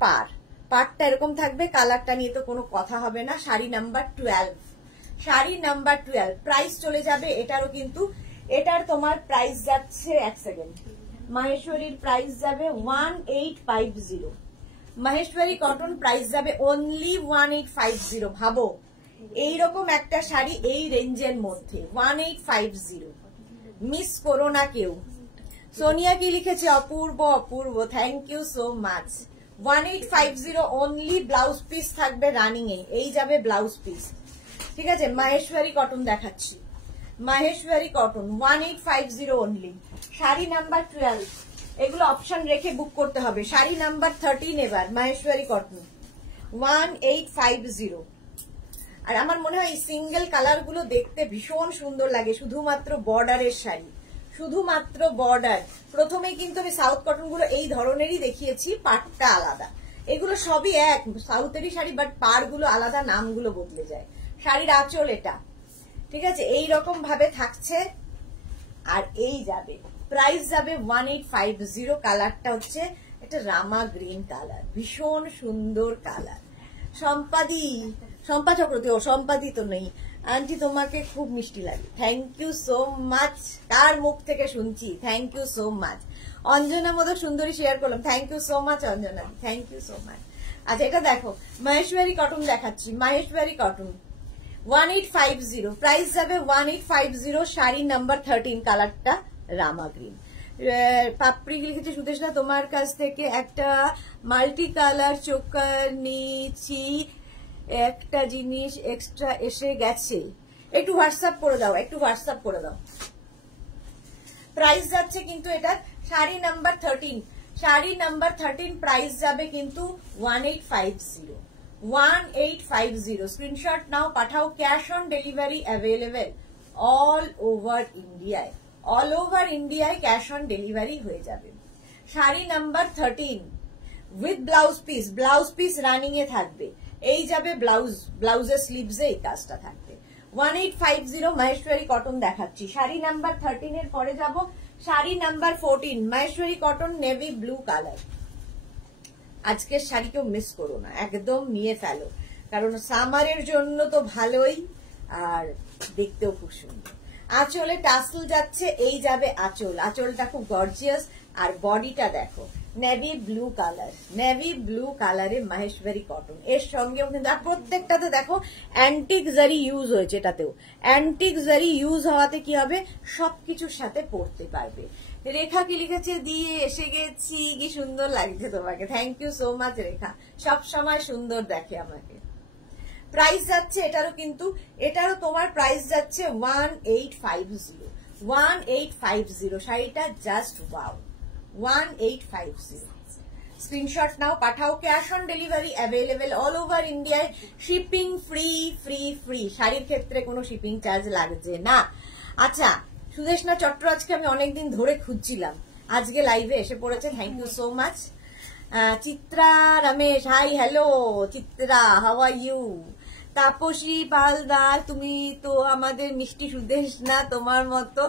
পাড়টা এরকম থাকবে, কালারটা নিয়ে তো কোনো কথা হবে না। Sari number 12, sari number 12, price চলে যাবে এটারও কিন্তু, এটার তোমার প্রাইস যাচ্ছে, এক সেকেন্ড, মহেশ্বরীর প্রাইস যাবে 1850। মহেশ্বরী কটন প্রাইস যাবে অনলি 1850। ভাবো এইরকম একটা শাড়ি এই রেঞ্জের মধ্যে 1850, মিস করো না কেউ। সোনিয়া কি লিখেছে? অপূর্ব, অপূর্ব, thank you so much. 1850 only, blouse piece থাকবে রানিং এ, এই যাবে ব্লাউজ পিস, ঠিক আছে। মহেশ্বরী কটন দেখাচ্ছি, Maheshwari cotton 1850 only. Sari number 12, এগুলো অপশন রেখে বুক করতে হবে। শাড়ি নাম্বার 13 এবার মহেশ্বরী কটন 1850। আর আমার মনে হয় এই সিঙ্গেল কালার গুলো দেখতে ভীষণ সুন্দর লাগে, শুধুমাত্র বর্ডারের শাড়ি, শুধুমাত্র বর্ডার। প্রথমে কিন্তু আমি সাউথ কটন গুলো এই ধরনেরই দেখিয়েছি, পাটটা আলাদা, এগুলো সবই এক সাউথেরই শাড়ি, বাট পাড় গুলো আলাদা, নামগুলো বদলে যায়। শাড়ির আঁচল এটা, ঠিক আছে, এই রকম ভাবে থাকছে। আর এই যাবে প্রাইস যাবে 1850। কালারটা হচ্ছে একটা রামা গ্রিন কালার, ভীষণ সুন্দর কালার। শম্পা চক্রবর্তী, ও সম্পাদি তো নেই, আন্টি তোমাকে খুব মিষ্টি লাগে, থ্যাংক ইউ সো মাচ। কার মুখ থেকে শুনছি, thank you so much. Anjana Modak সুন্দরী শেয়ার করলাম, thank you so much Anjana, thank you so much. আচ্ছা, এটা দেখো মহেশ্বরী কটন দেখাচ্ছি, মহেশ্বরী কটন 1850, প্রাইস যাবে 1850। শাড়ি নাম্বার 13, কালারটা রামা গ্রিন। পাপড়ি লিখেছে সুদেশনা, তোমার কাছ থেকে একটা মাল্টি কালার চোকার নিয়েছি, একটা জিনিস এক্সট্রা এসে গেছে, একটু হোয়াটসঅ্যাপ করে দাও, একটু হোয়াটসঅ্যাপ করে দাও। প্রাইস যাচ্ছে কিন্তু এটা sari number 13, sari number 13 price যাবে কিন্তু 1850, 1850। স্ক্রিনশট নাও, পাঠাও, cash on delivery available all over ইন্ডিয়ায়, অল ওভার ইন্ডিয়ায় ক্যাশ অন ডেলিভারি হয়ে যাবে। Sari number 13 with blouse piece, blouse piece running এ থাকবে, এই যাবে ব্লাউজ, ব্লাউজের স্লিভসে এই কাজটা থাকবে। 1850 মহেশ্বরী কটন দেখাচ্ছি। শাড়ি নাম্বার 13 এর পরে যাব sari number 14, Maheshwari cotton navy blue colour. আজকের শাড়ি কেউ মিস করো না, একদম নিয়ে ফেলো, কারণ সামারের জন্য তো ভালোই, আর দেখতেও খুব সুন্দর। আঁচলে টাসেল যাচ্ছে, এই যাবে আঁচল। আঁচলটা খুব গর্জিয়াস, আর বডিটা দেখো navy blue colour, navy blue কালারে মাহেশ্বরী কটন। এর সঙ্গেও কিন্তু প্রত্যেকটাতে দেখো অ্যান্টিক জারি ইউজ হয়েছে, এটাতেও অ্যান্টিক জারি ইউজ হওয়াতে কি হবে, সবকিছুর সাথে পরতে পারবে। রেখা কি লিখেছে, দিয়ে এসে গেছি, কি সুন্দর লাগছে তোমাকে, থ্যাংক ইউ সো মাচ রেখা, সব সময় সুন্দর দেখে আমাকে। প্রাইস যাচ্ছে এটারও, কিন্তু এটারও তোমার প্রাইস যাচ্ছে 1850, 1850। শাড়িটা জাস্ট ওয়াও, 1850। স্ক্রিনশট নাও, পাঠাও। Cash on delivery available all over ইন্ডিয়ায়, শিপিং ফ্রি ফ্রি ফ্রি। শাড়ির ক্ষেত্রে কোনো শিপিং চার্জ লাগছে না। আচ্ছা, সুদেশনা চট্টরাজকে আমি অনেকদিন ধরে খুঁজছিলাম, আজকে লাইভে এসে পড়েছে, thank you so much. Chitra Ramesh, hi hello Chitra, how are you? Tapasi Paldar, তুমি তো আমাদের মিষ্টি সুদেশনা, তোমার মতো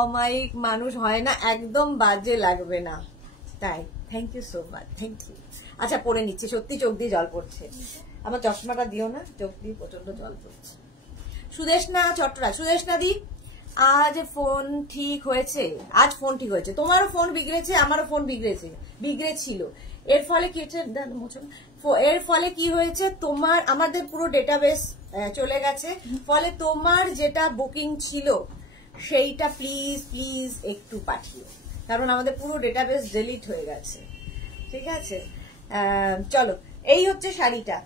অমায়িক মানুষ হয় না, একদম বাজে লাগবে না। তাই, thank you so much, thank you. আচ্ছা, পরে নিচ্ছি, সত্যি চোখ দিয়ে জল পড়ছে, আমার চশমাটা দিও না, চোখ দিয়ে প্রচন্ড জল পড়ছে। সুদেশনা চট্টরাজ, সুদেশনা দি, আজ ফোন ঠিক হয়েছে? আজ ফোন ঠিক হয়েছে। তোমারও ফোন বিগড়েছে, আমারও ফোন বিগড়েছিল। এর ফলে কি হচ্ছে, এর ফলে কি হয়েছে, তোমার আমাদের পুরো ডেটাবেস চলে গেছে, ফলে তোমার যেটা বুকিং ছিল সেইটা প্লিজ প্লিজ একটু পাঠিও, কারণ আমাদের পুরো ডেটাবেস ডিলিট হয়ে গেছে। ঠিক আছে, চলো, এই হচ্ছে শাড়িটা।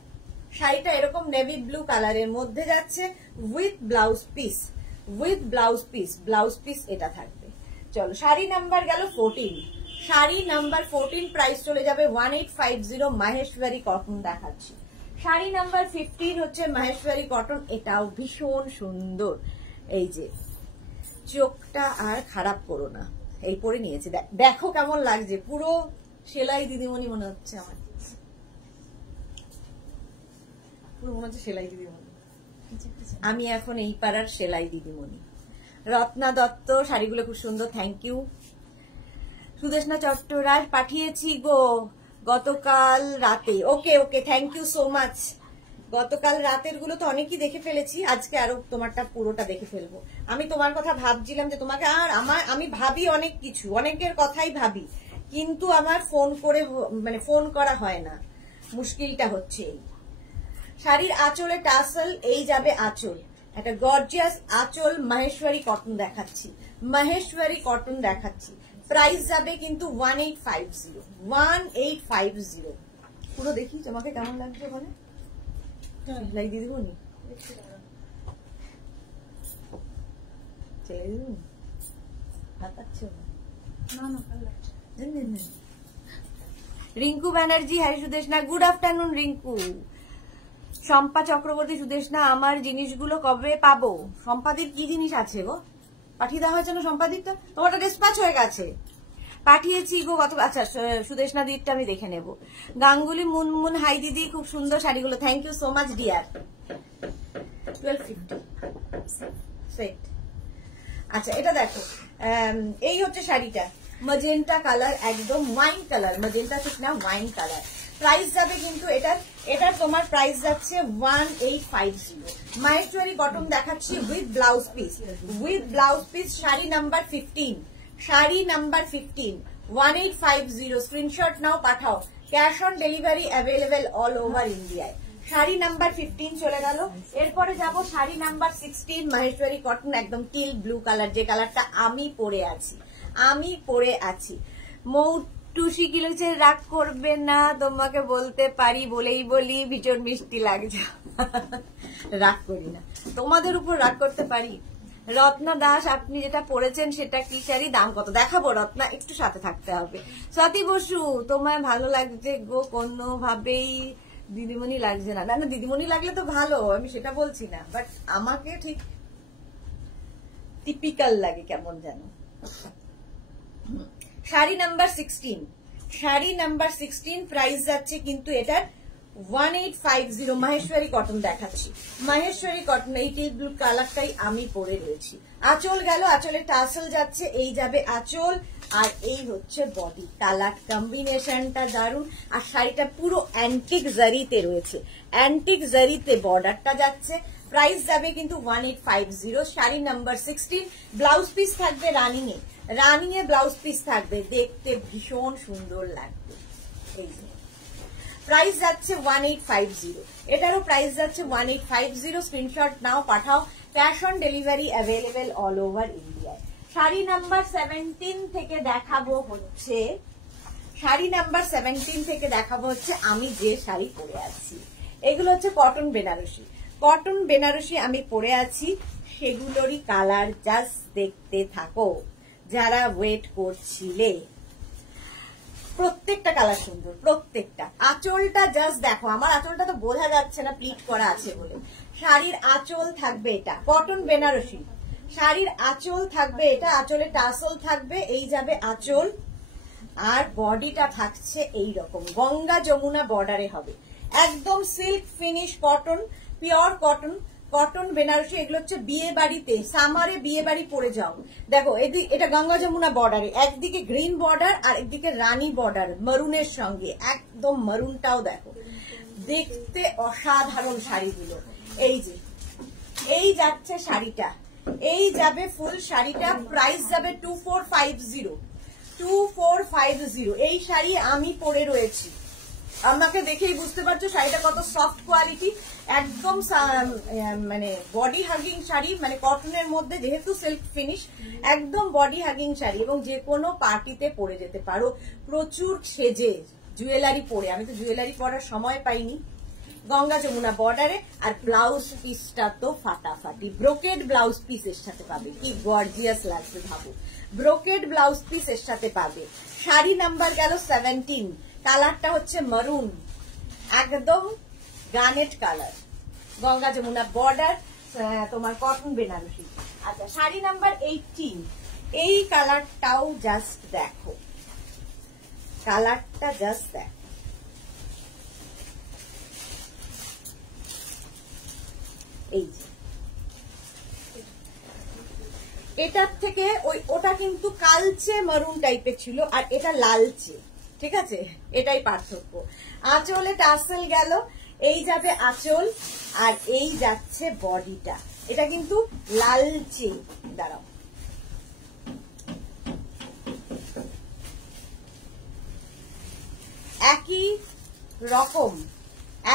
শাড়িটা এরকম নেভি ব্লু কালারের মধ্যে যাচ্ছে, with blouse piece, with blouse piece, blouse piece এটা থাকবে। চলো, শাড়ি নাম্বার গেল 14, শাড়ি নাম্বার 14, প্রাইস চলে যাবে 1850, মাহেশ্বরী কটন দেখাচ্ছি। শাড়ি নাম্বার 15 হচ্ছে মাহেশ্বরী কটন, এটাও ভীষণ সুন্দর। এই যে চোখটা আর খারাপ করো না, এই পরে নিয়েছি, দেখো কেমন লাগছে, পুরো সেলাই দিদিমণি মনে হচ্ছে আমার, পুরো মনে হচ্ছে সেলাই দিদিমণি, আমি এখন এই পাড়ার সেলাই দিদিমণি। রত্না দত্ত, শাড়িগুলো খুব সুন্দর, থ্যাংক ইউ। সুদেশনা চট্টরাজ, পাঠিয়েছি গো গতকাল রাতে, ওকে ওকে, থ্যাংক ইউ সো মাচ। গতকাল রাতের গুলো তো অনেকই দেখে ফেলেছি, আজকে আরো তোমারটা পুরোটা দেখে ফেলবো। আমি তোমার কথা ভাবছিলাম যে তোমাকে, আর আমি ভাবি অনেক কিছু, অনেকের কথাই ভাবি, কিন্তু আমার ফোন করে মানে ফোন করা হয় না, মুশকিলটা হচ্ছে এই। শাড়ির আঁচলে টাসেল, এই যাবে আঁচল, একটা গর্জিয়াস আঁচল, মাহেশ্বরী কটন দেখাচ্ছি, মাহেশ্বরী কটন দেখাচ্ছি। প্রাইস যাবে কিন্তু 1850, 1850। পুরো দেখি তোমাকে কেমন লাগছে, ওখানে সেলাই দিয়ে দিবনি, সেলাই দিয়ে দিবনি, হাত পাচ্ছো না? Rinku Banerjee, hi Sudeshna, good afternoon Rinku. Shampa Chakraborty, Sudeshna আমার জিনিসগুলো কবে পাবো? সম্পাদির কি জিনিস আছে গো, পাঠিয়ে দেওয়া হয়েছে না সম্পাদিরটা? তোমারটা ডিসপ্যাচ হয়ে গেছে, পাঠিয়েছি গো গত। আচ্ছা, সুদেশনা দিকটা আমি দেখে নেব। গাঙ্গুলি মুনমুন, হাই দিদি, খুব সুন্দর শাড়িগুলো, thank you so much dear. 1250 set. আচ্ছা, এটা দেখো, এই হচ্ছে শাড়িটা, ম্যাজেন্টা কালার, একদম ওয়াইন কালার, ম্যাজেন্টা ঠিক না, ওয়াইন কালার। প্রাইস যাবে কিন্তু এটার তোমার প্রাইস যাচ্ছে 1850। মাহেশ্বরী কটন দেখাচ্ছি with blouse piece, with blouse piece. Sari number 15, sari number 15, 1850। Screenshot নাও, পাঠাও। Cash on delivery available all over ইন্ডিয়ায়। শাড়ি নাম্বার 15 চলে গেল। এরপরে যাব শাড়ি নাম্বার 16, মাহেশ্বরী কটন, একদম টিল ব্লু কালার, যে কালারটা আমি পরে আছি। মৌটুসি কি লিখছে, রাগ করবে না, তোমাকে বলতে পারি বলেই বলি ভীষণ মিষ্টি লাগছে। রাগ করি না, তোমাদের উপর রাগ করতে পারি। রত্না দাস, আপনি যেটা পরেছেন সেটা কি শাড়ি, দাম কত? দেখাবো রত্না, একটু সাথে থাকতে হবে। স্বাতি বসু, তোমায় ভালো লাগছে গো, কোনোভাবেই দিদিমণি লাগছে না। না, দিদিমণি লাগলে তো ভালো, আমি সেটা বলছি না, বাট আমাকে ঠিক টিপিক্যাল লাগে কেমন যেন। Sari number 16, sari number 16, price যাচ্ছে কিন্তু এটার 1850। মাহেশ্বরী কটন দেখাচ্ছি, মাহেশ্বরী কটন, এই টিল ব্লু কালারটাই আমি পরে রয়েছি। আঁচল গেল, আঁচলে টাসেল যাচ্ছে, এই যাবে আঁচল, আর এই হচ্ছে বডি। কালার কম্বিনেশনটা দারুণ, আর শাড়িটা পুরো অ্যান্টিক জারিতে রয়েছে, অ্যান্টিক জারিতে বর্ডারটা যাচ্ছে। প্রাইস যাবে কিন্তু 1850। শাড়ি নাম্বার 16, ব্লাউজ পিস থাকবে রানিং এ, রানিং এ ব্লাউজ পিস থাকবে, দেখতে ভীষণ সুন্দর লাগবে। এই যে প্রাইস যাচ্ছে 1850, এটারও প্রাইস যাচ্ছে 1850। স্ক্রিনশট নাও, পাঠাও। Cash on delivery available all over ইন্ডিয়ায়। শাড়ি নাম্বার 17 থেকে দেখাবো হচ্ছে, শাড়ি নাম্বার 17 থেকে দেখাবো হচ্ছে আমি যে শাড়ি পরে আছি। এগুলো হচ্ছে কটন বেনারসি, কটন বেনারসি আমি পরে আছি, সেগুলোরই কালার জাস্ট দেখতে থাকো যারা ওয়েট করছিলে। প্রত্যেকটা কালার সুন্দর, প্রত্যেকটা। আঁচলটা জাস্ট দেখো, আমার আঁচলটা তো বোঝা যাচ্ছে না প্লিট করা আছে বলে। শাড়ির আঁচল থাকবে এটা, কটন বেনারসি শাড়ির আঁচল থাকবে এটা, আঁচলে টাসল থাকবে, এই যাবে আঁচল। আর বডিটা থাকছে এই রকম গঙ্গা যমুনা বর্ডারে হবে, একদম silk finish cotton, pure cotton, cotton Banarasi. এগুলো হচ্ছে বিয়ে বাড়িতে, সামারে বিয়ে বাড়ি পরে যাও। দেখো এটা গঙ্গা যমুনা বর্ডারে, একদিকে গ্রিন বর্ডার আর একদিকে রানী বর্ডার মরুনের সঙ্গে, একদম মরুনটাও দেখো, দেখতে অসাধারণ শাড়িগুলো। এই যে এই যাচ্ছে শাড়িটা, এই যাবে ফুল শাড়িটা, প্রাইস যাবে 2450, 2450। এই শাড়ি আমি পরে রয়েছি, আমাকে দেখেই বুঝতে পারছো শাড়িটা কত সফট কোয়ালিটি, একদম মানে বডি হাগিং শাড়ি, মানে কটনের মধ্যে যেহেতু সিল্ক ফিনিশ, একদম বডি হাগিং শাড়ি, এবং যে কোনো পার্টিতে পরে যেতে পারো প্রচুর সেজে, জুয়েলারি পরে। আমি তো জুয়েলারি পরার সময় পাইনি। গঙ্গা যমুনা বর্ডারে, আর ব্লাউজ পিসটা তো ফাটাফাটি, ব্রোকেড ব্লাউজ পিস এর সাথে পাবে, কি গর্জিয়াস লাগছে ভাবো, ব্রোকেড ব্লাউজ পিস এর সাথে পাবে। শাড়ি নাম্বার গেল 17, কালারটা হচ্ছে মারুন, একদম গানেট কালার, গঙ্গা যমুনা বর্ডার, তোমার কটন বেনারসি। আচ্ছা শাড়ি নাম্বার 18, এই কালারটাও জাস্ট দেখো, কালারটা জাস্ট দেখো, এই যে এটার থেকে ওটা কিন্তু কালচে মারুন টাইপের ছিল, আর এটা লালচে, ঠিক আছে, এটাই পার্থক্য। আঁচলে টাসেল গেল, এই যাবে আঁচল, আর এই যাচ্ছে বডিটা, এটা কিন্তু লালচে। দাঁড়াও, একই রকম,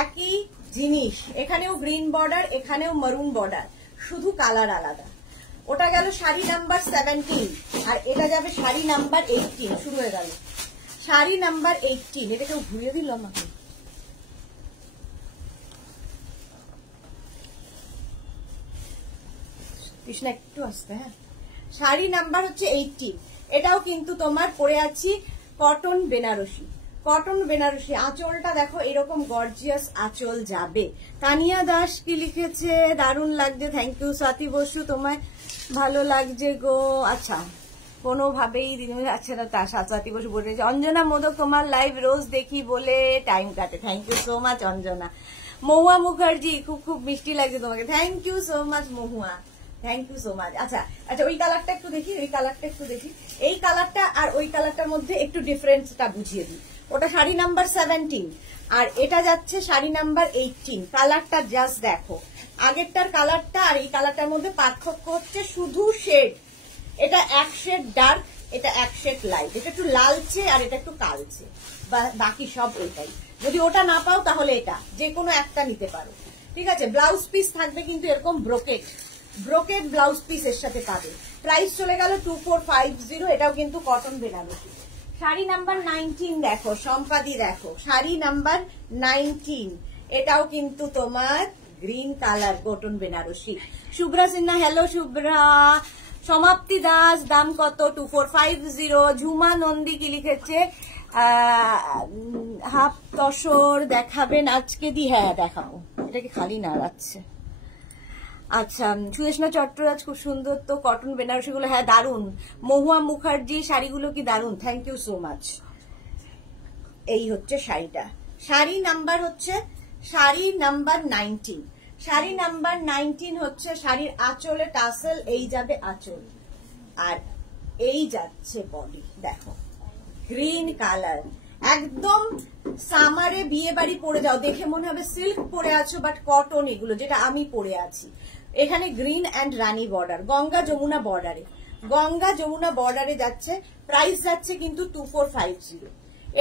একই জিনিস, এখানেও গ্রিন বর্ডার, এখানেও মারুন বর্ডার, শুধু কালার আলাদা। ওটা গেল শাড়ি নাম্বার 17, আর এটা যাবে শাড়ি নাম্বার 18। শুরু হয়ে গেল শাড়ি নাম্বার 18, এটা কেউ ঘুরিয়ে দিল আমাকে। কৃষ্ণা একটু আসতে, হ্যাঁ। শাড়ি নাম্বার হচ্ছে 18, এটাও কিন্তু তোমার পরে আছি কটন বেনারসি, কটন বেনারসি। আঁচলটা দেখো এরকম গর্জিয়াস আঁচল যাবে। তানিয়া দাস কি লিখেছে, দারুণ লাগছে, থ্যাংক ইউ। স্বাতি বসু, তোমায় ভালো লাগছে গো। আচ্ছা কোনোভাবেই আচ্ছা না, তা স্বাতি বসু বলেছে। অঞ্জনা মোদক, তোমার লাইভ রোজ দেখি বলে টাইম কাটে, thank you so much Anjana. Mahua Mukherjee, খুব খুব মিষ্টি লাগছে তোমাকে, thank you so much Mahua, thank you so much. আচ্ছা আচ্ছা, ওই কালারটা একটু দেখি, ওই কালারটা একটু দেখি, এই কালারটা আর ওই কালারটার মধ্যে একটু ডিফারেন্সটা বুঝিয়ে দিই। ওটা শাড়ি নাম্বার 17, আর এটা যাচ্ছে শাড়ি নাম্বার 18। কালারটা জাস্ট দেখো, আগেরটার কালারটা আর এই কালারটার মধ্যে পার্থক্য হচ্ছে শুধু শেড, এটা এক শেড ডার্ক, এটা এক শেড লাইট, এটা একটু লালচে আর এটা একটু কালচে, বাকি সব ওইটাই। যদি ওটা না পাও তাহলে এটা যে কোনো একটা নিতে পারো, ঠিক আছে। ব্লাউজ পিস থাকবে কিন্তু এরকম ব্রোকেট, ব্রোকেট ব্লাউজ পিস এর সাথে পাবে। প্রাইস চলে গেল 2450, এটাও কিন্তু কটন বেনারসি। শাড়ি নাম্বার 19 দেখো, সম্পাদি দেখো, শাড়ি নাম্বার 19, এটাও কিন্তু তোমার green colour cotton Banarasi. Shubhra Sinha, hello Shubhra. Samapti Das, দাম কত, 2450। ঝুমা নন্দী কি লিখেছে, হাফ তসর দেখাবেন আজকে দি, হ্যাঁ দেখাবো, এটা কি খালি নাড়াচ্ছে। আচ্ছা সুদেশনা চট্টরাজ, খুব সুন্দর তো কটন বেনারসি গুলো, হ্যাঁ দারুন। মহুয়া মুখার্জি, শাড়িগুলো কি দারুন, থ্যাংক ইউ সো মাচ। এই হচ্ছে শাড়িটা, শাড়ি নাম্বার হচ্ছে শাড়ি নাম্বার 19, শাড়ি নাম্বার 19 হচ্ছে শাড়ির আঁচলে টাসেল, এই যাবে আঁচল, আর এই যাচ্ছে বডি। দেখো গ্রিন কালার, একদম সামারে বিয়ে বাড়ি পরে যাও, দেখে মনে হবে সিল্ক পরে আছো বাট কটন এগুলো, যেটা আমি পরে আছি। এখানে green and Rani border, Ganga Jamuna বর্ডারে, গঙ্গা যমুনা বর্ডারে যাচ্ছে। প্রাইস যাচ্ছে কিন্তু 2450,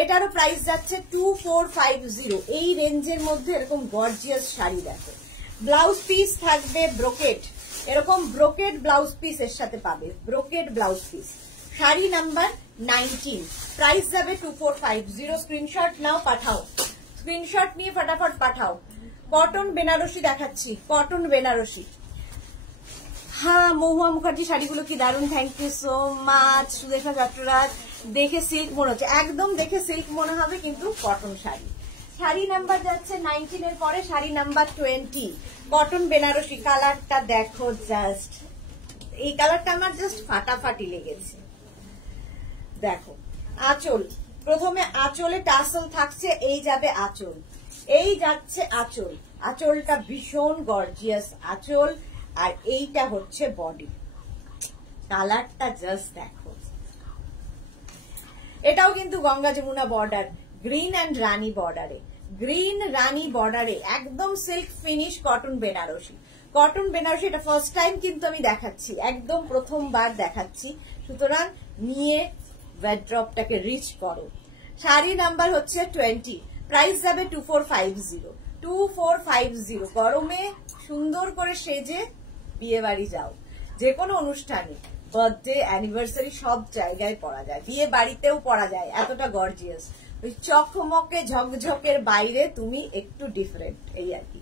এটারও প্রাইস যাচ্ছে 2450। এই রেঞ্জের মধ্যে এরকম গর্জিয়াস শাড়ি দেখো। ব্লাউজ পিস থাকবে ব্রোকেড, এরকম ব্রোকেড ব্লাউজ পিস এর সাথে পাবে, brocade blouse piece. Sari number 19, price যাবে 2450। স্ক্রিনশট নাও, পাঠাও, স্ক্রিনশট নিয়ে ফটাফট পাঠাও। কটন বেনারসি দেখাচ্ছি, কটন বেনারসি। হ্যাঁ, মহুয়া মুখার্জি শাড়িগুলো কি দারুণ, thank you so much. Sudesha Chattaraj, দেখে সিল্ক মনে হচ্ছে, একদম দেখে সিল্ক মনে হবে কিন্তু কটন শাড়ি। শাড়ি নাম্বার যাচ্ছে 19 এর পরে শাড়ি নাম্বার 20, কটন বেনারসি। কালারটা দেখো জাস্ট, এই কালারটা আমার জাস্ট ফাটাফাটি লেগেছে। দেখো আঁচল, প্রথমে আঁচলে টাসেল থাকছে, এই যাবে আঁচল, এই যাচ্ছে আঁচল, আঁচলটা ভীষণ গর্জিয়াস আঁচল, আর এইটা হচ্ছে বডি। কালারটা জাস্ট দেখো, এটাও কিন্তু Ganga Jamuna border, green and rani বর্ডারে, গ্রিন রানী বর্ডারে, একদম silk finish cotton Banarasi. Cotton Banarasi এটা ফার্স্ট টাইম কিন্তু আমি দেখাচ্ছি, একদম প্রথমবার দেখাচ্ছি, সুতরাং নিয়ে ওয়ার্ড্রপটাকে রিচ করো। শাড়ি নাম্বার হচ্ছে 20, প্রাইস যাবে 2450, 2450। গরমে সুন্দর করে সেজে বিয়ে বাড়ি যাও, যে কোনো অনুষ্ঠানে, বার্থডে, অ্যানিভার্সারি, সব জায়গায় পরা যায়, বিয়ে বাড়িতেও পরা যায়, এতটা গর্জিয়াস। ওই চকমকে ঝকঝকের বাইরে তুমি একটু ডিফারেন্ট, এই আর কি।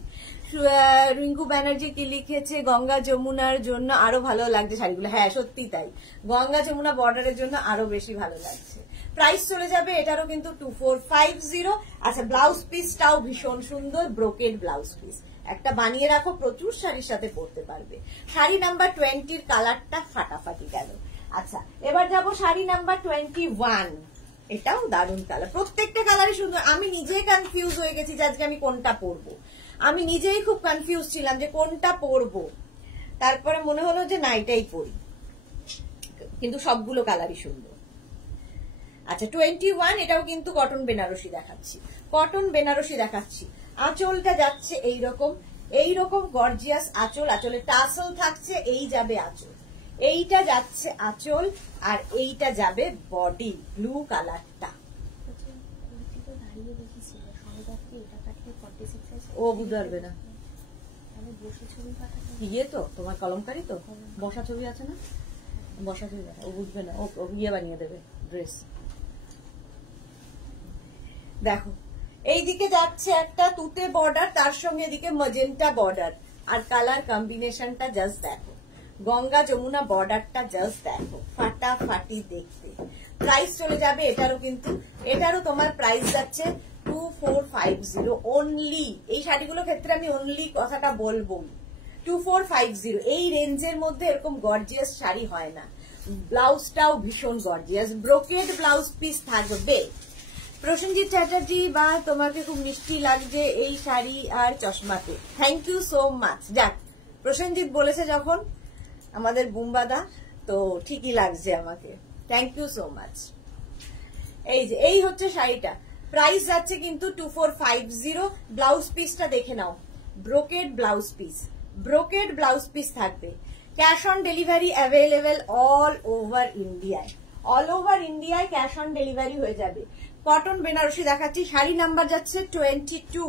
রিঙ্কু ব্যানার্জি কি লিখেছে, গঙ্গা যমুনার জন্য আরো ভালো লাগছে শাড়িগুলো। হ্যাঁ সত্যি তাই, গঙ্গা যমুনা বর্ডারের জন্য আরো বেশি ভালো লাগছে। প্রাইস চলে যাবে এটারও কিন্তু 2450। আচ্ছা, ব্লাউজ পিসটাও ভীষণ সুন্দর, ব্রোকেড ব্লাউজ পিস, একটা বানিয়ে রাখো, প্রচুর শাড়ির সাথে পরতে পারবে। শাড়ি নাম্বার 20 কালারটা ফাটাফাটি গেল। আচ্ছা, এবার যাবো শাড়ি নাম্বার 21, এটাও দারুণ কালার, প্রত্যেকটা কালারই সুন্দর। আমি নিজে কনফিউজ হয়ে গেছি যে আজকে আমি কোনটা পরবো, আমি নিজেই খুব কনফিউজ ছিলাম যে কোনটা পরবো, তারপরে মনে হলো যে না এটাই পরি, কিন্তু সবগুলো কালারই সুন্দর। আচ্ছা 21, এটাও কিন্তু কটন বেনারসি দেখাচ্ছি, কটন বেনারসি দেখাচ্ছি। আঁচলটা যাচ্ছে এইরকম, এইরকম গর্জিয়াস আঁচল, আঁচলে টাসেল থাকছে, এই যাবে আঁচল, এইটা যাচ্ছে আঁচল, আর এইটা যাবে বডি, ব্লু কালারটা। ও বুঝতে পারবে না, ইয়ে তো তোমার কলমকারি তো, বসা ছবি আছে না, বসা ছবি, ও বুঝবে না, ও ইয়ে বানিয়ে দেবে ড্রেস। দেখো এইদিকে যাচ্ছে একটা তুতে বর্ডার, তার সঙ্গে এদিকে ম্যাজেন্টা বর্ডার, আর কালার কম্বিনেশনটা জাস্ট দেখো, গঙ্গা যমুনা বর্ডারটা জাস্ট দেখো, ফাটাফাটি দেখতে। প্রাইস চলে যাবে এটারও কিন্তু, এটারও তোমার প্রাইস যাচ্ছে 2450 অনলি। এই শাড়িগুলোর ক্ষেত্রে আমি অনলি কথাটা বলবো, 2450। এই রেঞ্জের মধ্যে এরকম গর্জিয়াস শাড়ি হয় না। ব্লাউজটাও ভীষণ গর্জিয়াস, ব্রোকেড ব্লাউজ পিস থাকবে। প্রসেনজিৎ চ্যাটার্জি, বা তোমাকে খুব মিষ্টি লাগছে এই শাড়ি আর চশমাতে, থ্যাংক ইউ সো মাচ। যাক, প্রসেনজিৎ বলেছে যখন আমাদের বুম্বাদা, তো ঠিকই লাগছে আমাকে, থ্যাংক ইউ সো মাচ। এই যে এই হচ্ছে শাড়িটা, প্রাইস যাচ্ছে কিন্তু 2450। ব্লাউজ পিসটা দেখে নাও, brocade blouse piece, brocade blouse piece থাকবে। Cash on delivery available all over ইন্ডিয়ায়, অল ওভার ইন্ডিয়ায় ক্যাশ অন ডেলিভারি হয়ে যাবে। কটন বেনারসি দেখাচ্ছি, শাড়ি নাম্বার যাচ্ছে 22,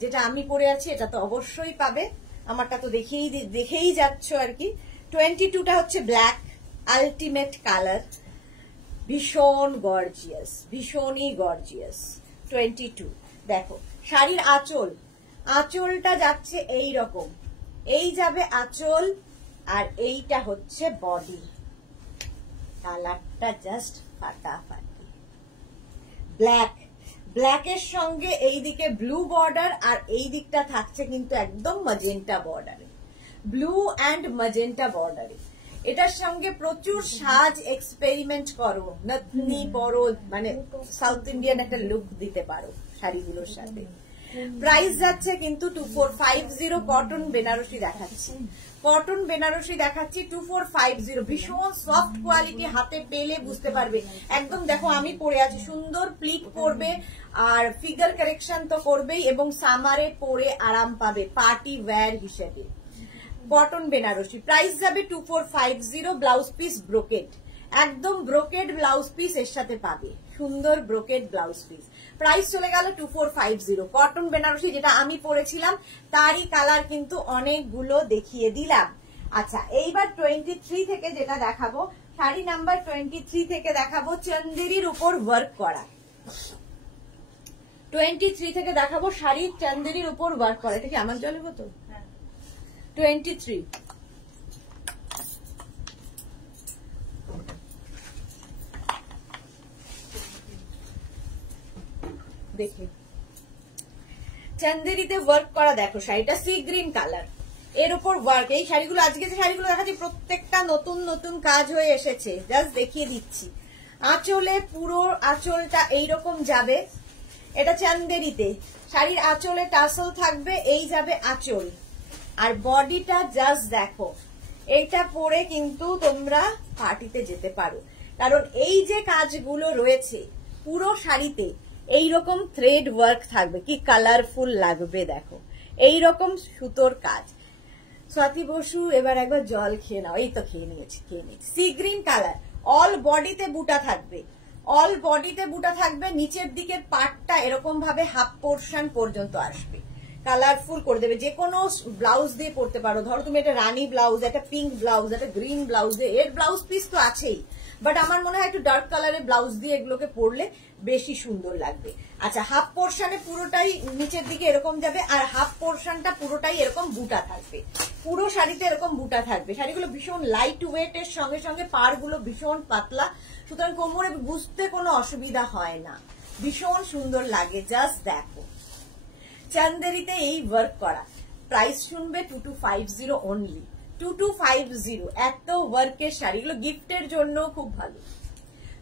যেটা আমি পরে আছি এটা তো অবশ্যই পাবে, আমারটা তো দেখেই যাচ্ছ আর কি। 22টা হচ্ছে ব্ল্যাক, আলটিমেট কালার, ভীষণ গর্জিয়াস, ভীষণই গর্জিয়াস 22। দেখো শাড়ির আঁচল, আঁচলটা যাচ্ছে এই রকম, এই যাবে আঁচল, আর এইটা হচ্ছে বডি। কালারটা জাস্ট ফাটাফাটি, ব্ল্যাক, ব্ল্যাকের সঙ্গে এইদিকে ব্লু বর্ডার, আর এই দিকটা থাকছে কিন্তু একদম ম্যাজেন্টা বর্ডারে, ব্লু অ্যান্ড ম্যাজেন্টা বর্ডারে। এটার সঙ্গে প্রচুর সাজ এক্সপেরিমেন্ট করো, নথনি পরো, মানে সাউথ ইন্ডিয়ান একটা লুক দিতে পারো শাড়িগুলোর সাথে। প্রাইস যাচ্ছে কিন্তু 2450। কটন বেনারসি দেখাচ্ছি, কটন বেনারসি দেখাচ্ছি 2450। ভীষণ সফট কোয়ালিটি, হাতে পেলে বুঝতে পারবে। একদম দেখো আমি পরে আছি, সুন্দর প্লিট পরবে আর ফিগার কারেকশন তো করবেই, এবং সামারে পরে আরাম পাবে পার্টি ওয়্যার হিসেবে। কটন বেনারসি প্রাইস যাবে 2450। ব্লাউজ পিস ব্রোকেড, একদম ব্রোকেড ব্লাউজ পিস এর সাথে পাবে, সুন্দর ব্রোকেড ব্লাউজ পিস। প্রাইস চলে গেল 2450। কটন বেনারসি যেটা আমি পরেছিলাম তারই কালার কিন্তু অনেকগুলো দেখিয়ে দিলাম। আচ্ছা, এইবার 23 থেকে যেটা দেখাবো, শাড়ি নাম্বার 23 থেকে দেখাবো চন্দেরির উপর ওয়ার্ক করা। 23 থেকে দেখাবো শাড়ি চন্দেরির উপর ওয়ার্ক করা। এটা কি আমার জলে বোতল? 23 দেখে চন্দেরিতে ওয়ার্ক করা। দেখো শাড়িটা সি গ্রিন কালার, এর উপর ওয়ার্ক। এই শাড়িগুলো আজকে যে শাড়িগুলো দেখাচ্ছি প্রত্যেকটা নতুন নতুন কাজ হয়ে এসেছে, জাস্ট দেখিয়ে দিচ্ছি। আঁচলে পুরো আঁচলটা এইরকম যাবে, এটা চন্দেরিতে। শাড়ির আঁচলে টাসল থাকবে, এই যাবে আঁচল। আর বডিটা জাস্ট দেখো, এইটা পরে কিন্তু তোমরা পার্টিতে যেতে পারো, কারণ এই যে কাজগুলো রয়েছে পুরো শাড়িতে এইরকম থ্রেড ওয়ার্ক থাকবে, কি কালারফুল লাগবে দেখো, এইরকম সুতোর কাজ। স্বাতি বসু এবার একবার জল খেয়ে নাও। এই তো খেয়ে নিয়েছি। সি গ্রিন কালার, অল বডিতে বুটা থাকবে, অল বডিতে বুটা থাকবে। নিচের দিকের পার্টটা এরকম ভাবে হাফ পোর্শন পর্যন্ত আসবে, কালারফুল করে দেবে। যে কোনো ব্লাউজ দিয়ে পরতে পারো। ধরো তুমি একটা রানী ব্লাউজ, একটা পিঙ্ক ব্লাউজ, একটা গ্রিন ব্লাউজ, এর ব্লাউজ পিস তো আছেই, বাট আমার মনে হয় একটু ডার্ক কালারের ব্লাউজ দিয়ে এগুলোকে পরলে বেশি সুন্দর লাগবে। আচ্ছা, হাফ পোর্শনে পুরোটাই নিচের দিকে এরকম যাবে, আর হাফ পোর্শনটা পুরোটাই এরকম বুটা থাকবে। পুরো শাড়িতে এরকম বুটা থাকবে। শাড়িগুলো ভীষণ লাইট ওয়েট এর সঙ্গে সঙ্গে পাড়গুলো ভীষণ পাতলা, সুতরাং কোমরে বুঝতে কোনো অসুবিধা হয় না, ভীষণ সুন্দর লাগে। জাস্ট দেখো চন্দেরিতে এই ওয়ার্ক করা। প্রাইস শুনবে 2250 অনলি, 2250। এত ওয়ার্কের শাড়িগুলো গিফটের জন্য খুব ভালো।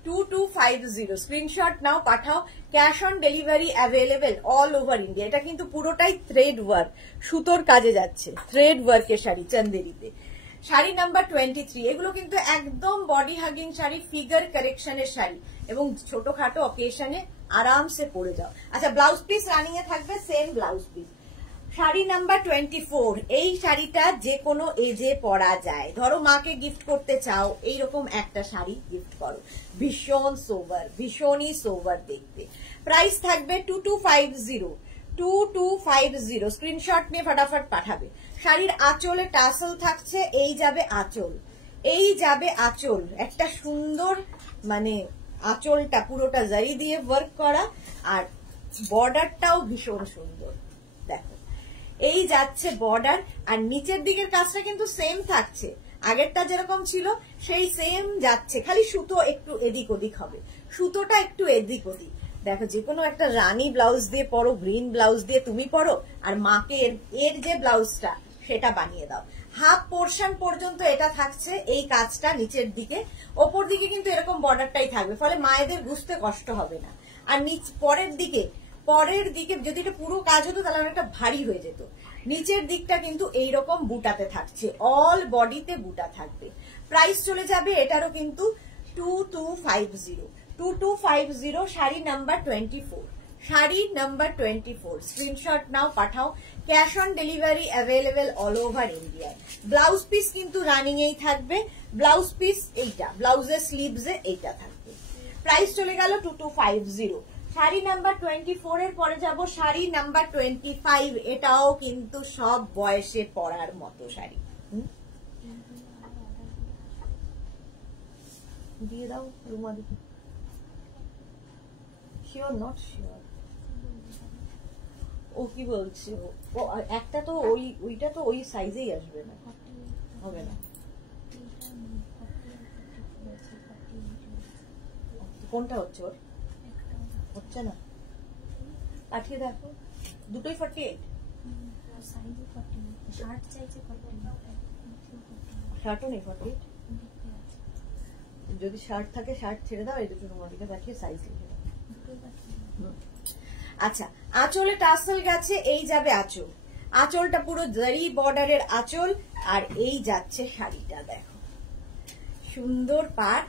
2250 স্ক্রিনশট নাও, পাঠাও। Cash on delivery available all over India. এটা কিন্তু পুরোটাই থ্রেড ওয়ার্ক, সুতোর কাজে যাচ্ছে, থ্রেড ওয়ার্কের শাড়ি চন্দেরিতে। শাড়ি নাম্বার 23, এগুলো কিন্তু একদম বডি হাগিং শাড়ি, ফিগার কারেকশনের শাড়ি, এবং ছোটখাটো অকেশনে আরামসে পরে যাও। আচ্ছা, ব্লাউজ পিস রানিং এ থাকবে, same blouse piece. Sari number 24, এই শাড়িটা যে কোনো এজে পরা যায়। ধরো মাকে গিফট করতে চাও, এইরকম একটা শাড়ি গিফট করো, ভীষণ সোবার, ভীষণই সোবার দেখতে। প্রাইস থাকবে 2250, 2250। স্ক্রিনশট নিয়ে ফটাফট পাঠাবে। শাড়ির আঁচলে টাসল থাকছে, এই যাবে আঁচল, এই যাবে আঁচল। একটা সুন্দর মানে আঁচলটা পুরোটা জারি দিয়ে ওয়ার্ক করা, আর বর্ডারটাও ভীষণ সুন্দর। দেখো এই যাচ্ছে বর্ডার, আর নিচের দিকের কাজটা কিন্তু সেম থাকছে, আগেরটা যেরকম ছিল সেই সেম যাচ্ছে, খালি সুতো একটু এদিক ওদিক হবে, সুতোটা একটু এদিক ওদিক। দেখো যে কোনো একটা রানী ব্লাউজ দিয়ে পরো, গ্রিন ব্লাউজ দিয়ে তুমি পরো, আর মাকে এর যে ব্লাউজটা সেটা বানিয়ে দাও। হাফ পোর্শন পর্যন্ত এটা থাকছে এই কাজটা নিচের দিকে, ওপর দিকে কিন্তু এরকম বর্ডারটাই থাকবে, ফলে মায়েদের বুঝতে কষ্ট হবে না। আর পরের দিকে যদি এটা পুরো কাজ হতো তাহলে অনেকটা ভারী হয়ে যেত। নিচের দিকটা কিন্তু এইরকম বুটাতে থাকছে, অল বডিতে বুটা থাকবে। প্রাইস চলে যাবে এটারও কিন্তু 2250, 2250। Sari number 24, sari number 24। Screenshot নাও, পাঠাও। Cash on delivery available all over India. Blouse piece কিন্তু রানিং এই থাকবে, ব্লাউজ পিস এইটা, ব্লাউজের স্লিভসে এইটা থাকবে। প্রাইস চলে গেল 2250। শাড়ি নাম্বার 24 এর পরে যাব শাড়ি নাম্বার 25। এটাও কিন্তু সব বয়সে পরার মতো শাড়ি। দিয়ে দাও রুমা দিকে। শিওর নট শিওর, ও কি বলছে, ও একটা তো ওইটা তো ওই সাইজেই আসবে না, হবে না। কোনটা হচ্ছে ওর, হচ্ছে না, পাঠিয়ে দেখো। দুটোই 48, শার্টও নেই 48। যদি শার্ট থাকে শার্ট ছেড়ে দাও, এই দুটো তোমার দিকে পাঠিয়ে সাইজ লিখে দাও। আচ্ছা, আঁচলে টাসেল গেছে, এই যাবে আঁচল। আঁচলটা পুরো জারি বর্ডারের আঁচল, আর এই যাচ্ছে শাড়িটা, দেখো সুন্দর পাড়,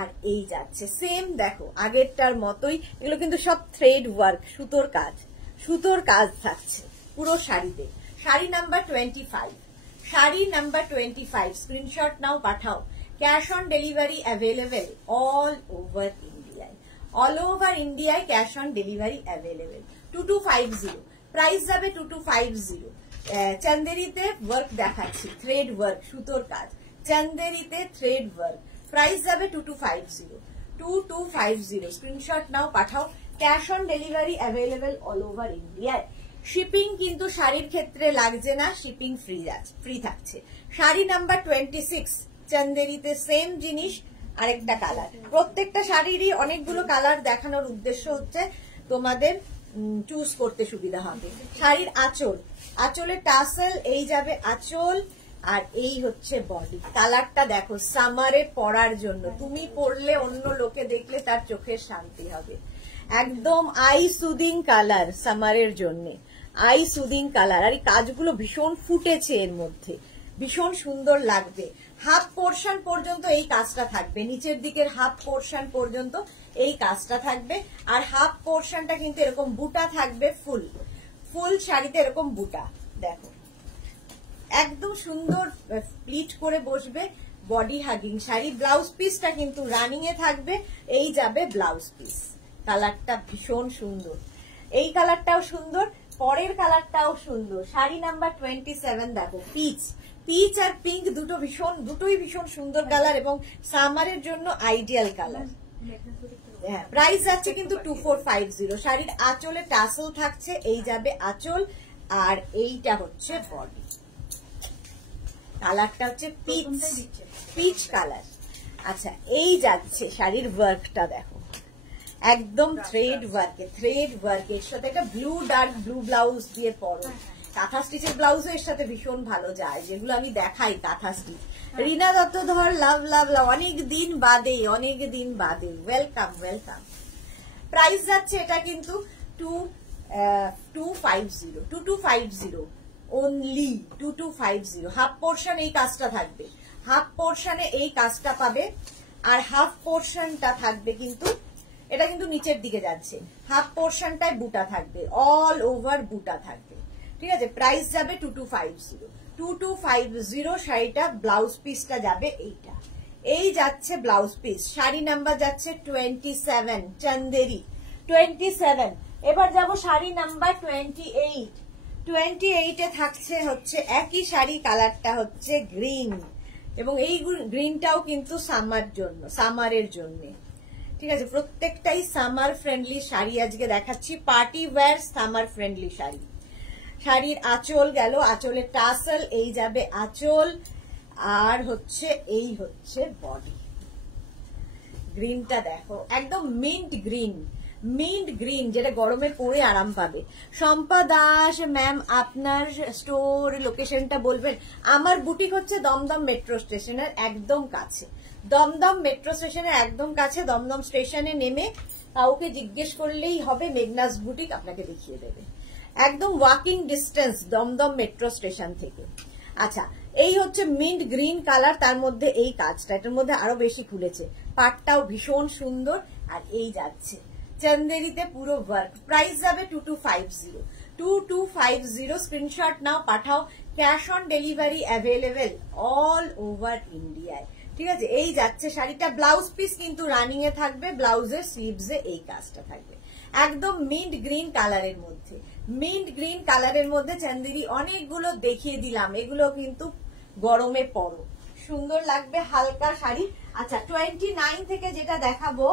আর এই যাচ্ছে সেম দেখো আগেরটার মতোই। এগুলো কিন্তু সব থ্রেড ওয়ার্ক, সুতোর কাজ, সুতোর কাজ থাকছে পুরো শাড়িতে। Sari number 25, sari number 25, screenshot নাও, পাঠাও। Cash on delivery available all over ইন্ডিয়ায়, অল ওভার ইন্ডিয়ায় cash on delivery available. 2250, price যাবে 2250। চান্দেরিতে ওয়ার্ক দেখাচ্ছি, থ্রেড ওয়ার্ক, সুতোর কাজ, চান্দেরিতে থ্রেড ওয়ার্ক, প্রাইস যাবে 2250, 2250। স্ক্রিনশট নাও, পাঠাও। Cash on delivery available all over ইন্ডিয়ায়। শিপিং কিন্তু শাড়ির ক্ষেত্রে লাগছে না, শিপিং ফ্রি থাকছে। শাড়ি নাম্বার 26, চান্দেরিতে সেম জিনিস, আরেকটা কালার। প্রত্যেকটা শাড়িরই অনেকগুলো কালার দেখানোর উদ্দেশ্য হচ্ছে তোমাদের চুজ করতে সুবিধা হবে। শাড়ির আঁচল, আঁচলে টাসেল, এই যাবে আঁচল, আর এই হচ্ছে বডি। কালারটা দেখো, সামারে পরার জন্য, তুমি পরলে অন্য লোকে দেখলে তার চোখের শান্তি হবে। একদম আই সুদিং কালার, সামারের জন্য আই সুদিং কালার। আর এই কাজগুলো ভীষণ ফুটেছে এর মধ্যে, ভীষণ সুন্দর লাগবে। হাফ পোর্শন পর্যন্ত এই কাজটা থাকবে, নিচের দিকের হাফ পোর্শন পর্যন্ত এই কাজটা থাকবে। আর হাফ পোর্শনটা কিন্তু এরকম বুটা থাকবে, ফুল ফুল শাড়িতে এরকম বুটা, দেখো একদম সুন্দর প্লিট করে বসবে। Body hugging sari. ব্লাউজ পিসটা কিন্তু রানিং এ থাকবে, এই যাবে ব্লাউজ পিস। কালারটা ভীষণ সুন্দর, এই কালারটাও সুন্দর, পরের কালারটাও সুন্দর। শাড়ি নাম্বার 27, দেখো পিচ, পিচ আর পিঙ্ক দুটোই ভীষণ সুন্দর কালার এবং সামারের জন্য আইডিয়াল কালার। হ্যাঁ, প্রাইস যাচ্ছে কিন্তু 2450। শাড়ির আঁচলে টাসেল থাকছে, এই যাবে আঁচল, আর এইটা হচ্ছে বডি। কালারটা হচ্ছে পিচ কালার। আচ্ছা, এই যাচ্ছে শাড়ির ওয়ার্কটা, দেখো একদম থ্রেড ওয়ার্কের সাথে একটা ডার্ক ব্লু ব্লাউজ দিয়ে পরো। কাঁথা স্টিচের ব্লাউজও এর সাথে ভীষণ ভালো যায়, যেগুলো আমি দেখাই কাঁথা স্টিচ। রিনা দত্ত ধর, লাভ লাভ লাভ, অনেক দিন বাদে ওয়েলকাম। প্রাইস যাচ্ছে এটা কিন্তু 2250 অনলি 2250। হাফ পোর্শন এই কাজটা থাকবে, হাফ পোর্শনে এই কাজটা পাবে, আর হাফ পোর্শনটা থাকবে কিন্তু এটা কিন্তু নিচের দিকে যাচ্ছে, হাফ পোর্শনটায় বুটা থাকবে, অল ওভার বুটা থাকবে। ঠিক আছে, প্রাইস যাবে 2250। শাড়িটা ব্লাউজ পিসটা যাবে এইটা, এই যাচ্ছে ব্লাউজ পিস। শাড়ি নাম্বার যাচ্ছে 27, চান্দেরি 27। এবার যাব শাড়ি নাম্বার 28 থাকছে হচ্ছে একই শাড়ি, কালারটা হচ্ছে গ্রিন, এবং এই গ্রিনটাও কিন্তু সামারের জন্য। ঠিক আছে, প্রত্যেকটাই সামার ফ্রেন্ডলি শাড়ি আজকে দেখাচ্ছি, party wear summer friendly sari. শাড়ির আঁচল গেল, আঁচলের টাসেল, এই যাবে আঁচল, আর হচ্ছে এই হচ্ছে বডি। গ্রিনটা দেখো, একদম মিন্ট গ্রিন, যেটা গরমে পরে আরাম পাবে। শম্পা দাস ম্যাম, আপনার স্টোর লোকেশনটা বলবেন? আমার বুটিক হচ্ছে দমদম মেট্রো স্টেশনের একদম কাছে, দমদম মেট্রো স্টেশনের একদম কাছে। দমদম স্টেশনে নেমে কাউকে জিজ্ঞেস করলেই হবে, মেঘনাস বুটিক আপনাকে দেখিয়ে দেবে। একদম walking distance Dumdum metro station থেকে। আচ্ছা, এই হচ্ছে মিন্ট গ্রিন কালার, তার মধ্যে এই কাজটা, এটার মধ্যে আরো বেশি খুলেছে, পাটটাও ভীষণ সুন্দর, আর এই যাচ্ছে চান্দেরিতে পুরো ওয়ার্ক। প্রাইস যাবে 2250। স্ক্রিনশট নাও, পাঠাও। Cash on delivery available all over ইন্ডিয়ায়। ঠিক আছে, এই যাচ্ছে শাড়িটা। ব্লাউজ পিস কিন্তু রানিং এ থাকবে, ব্লাউজের স্লিভসে এই কাজটা থাকবে। একদম মিন্ট গ্রিন কালারের মধ্যে চান্দেরি অনেকগুলো দেখিয়ে দিলাম, এগুলো কিন্তু গরমে পরো, সুন্দর লাগবে, হালকা শাড়ি। আচ্ছা, 29 থেকে যেটা দেখাবো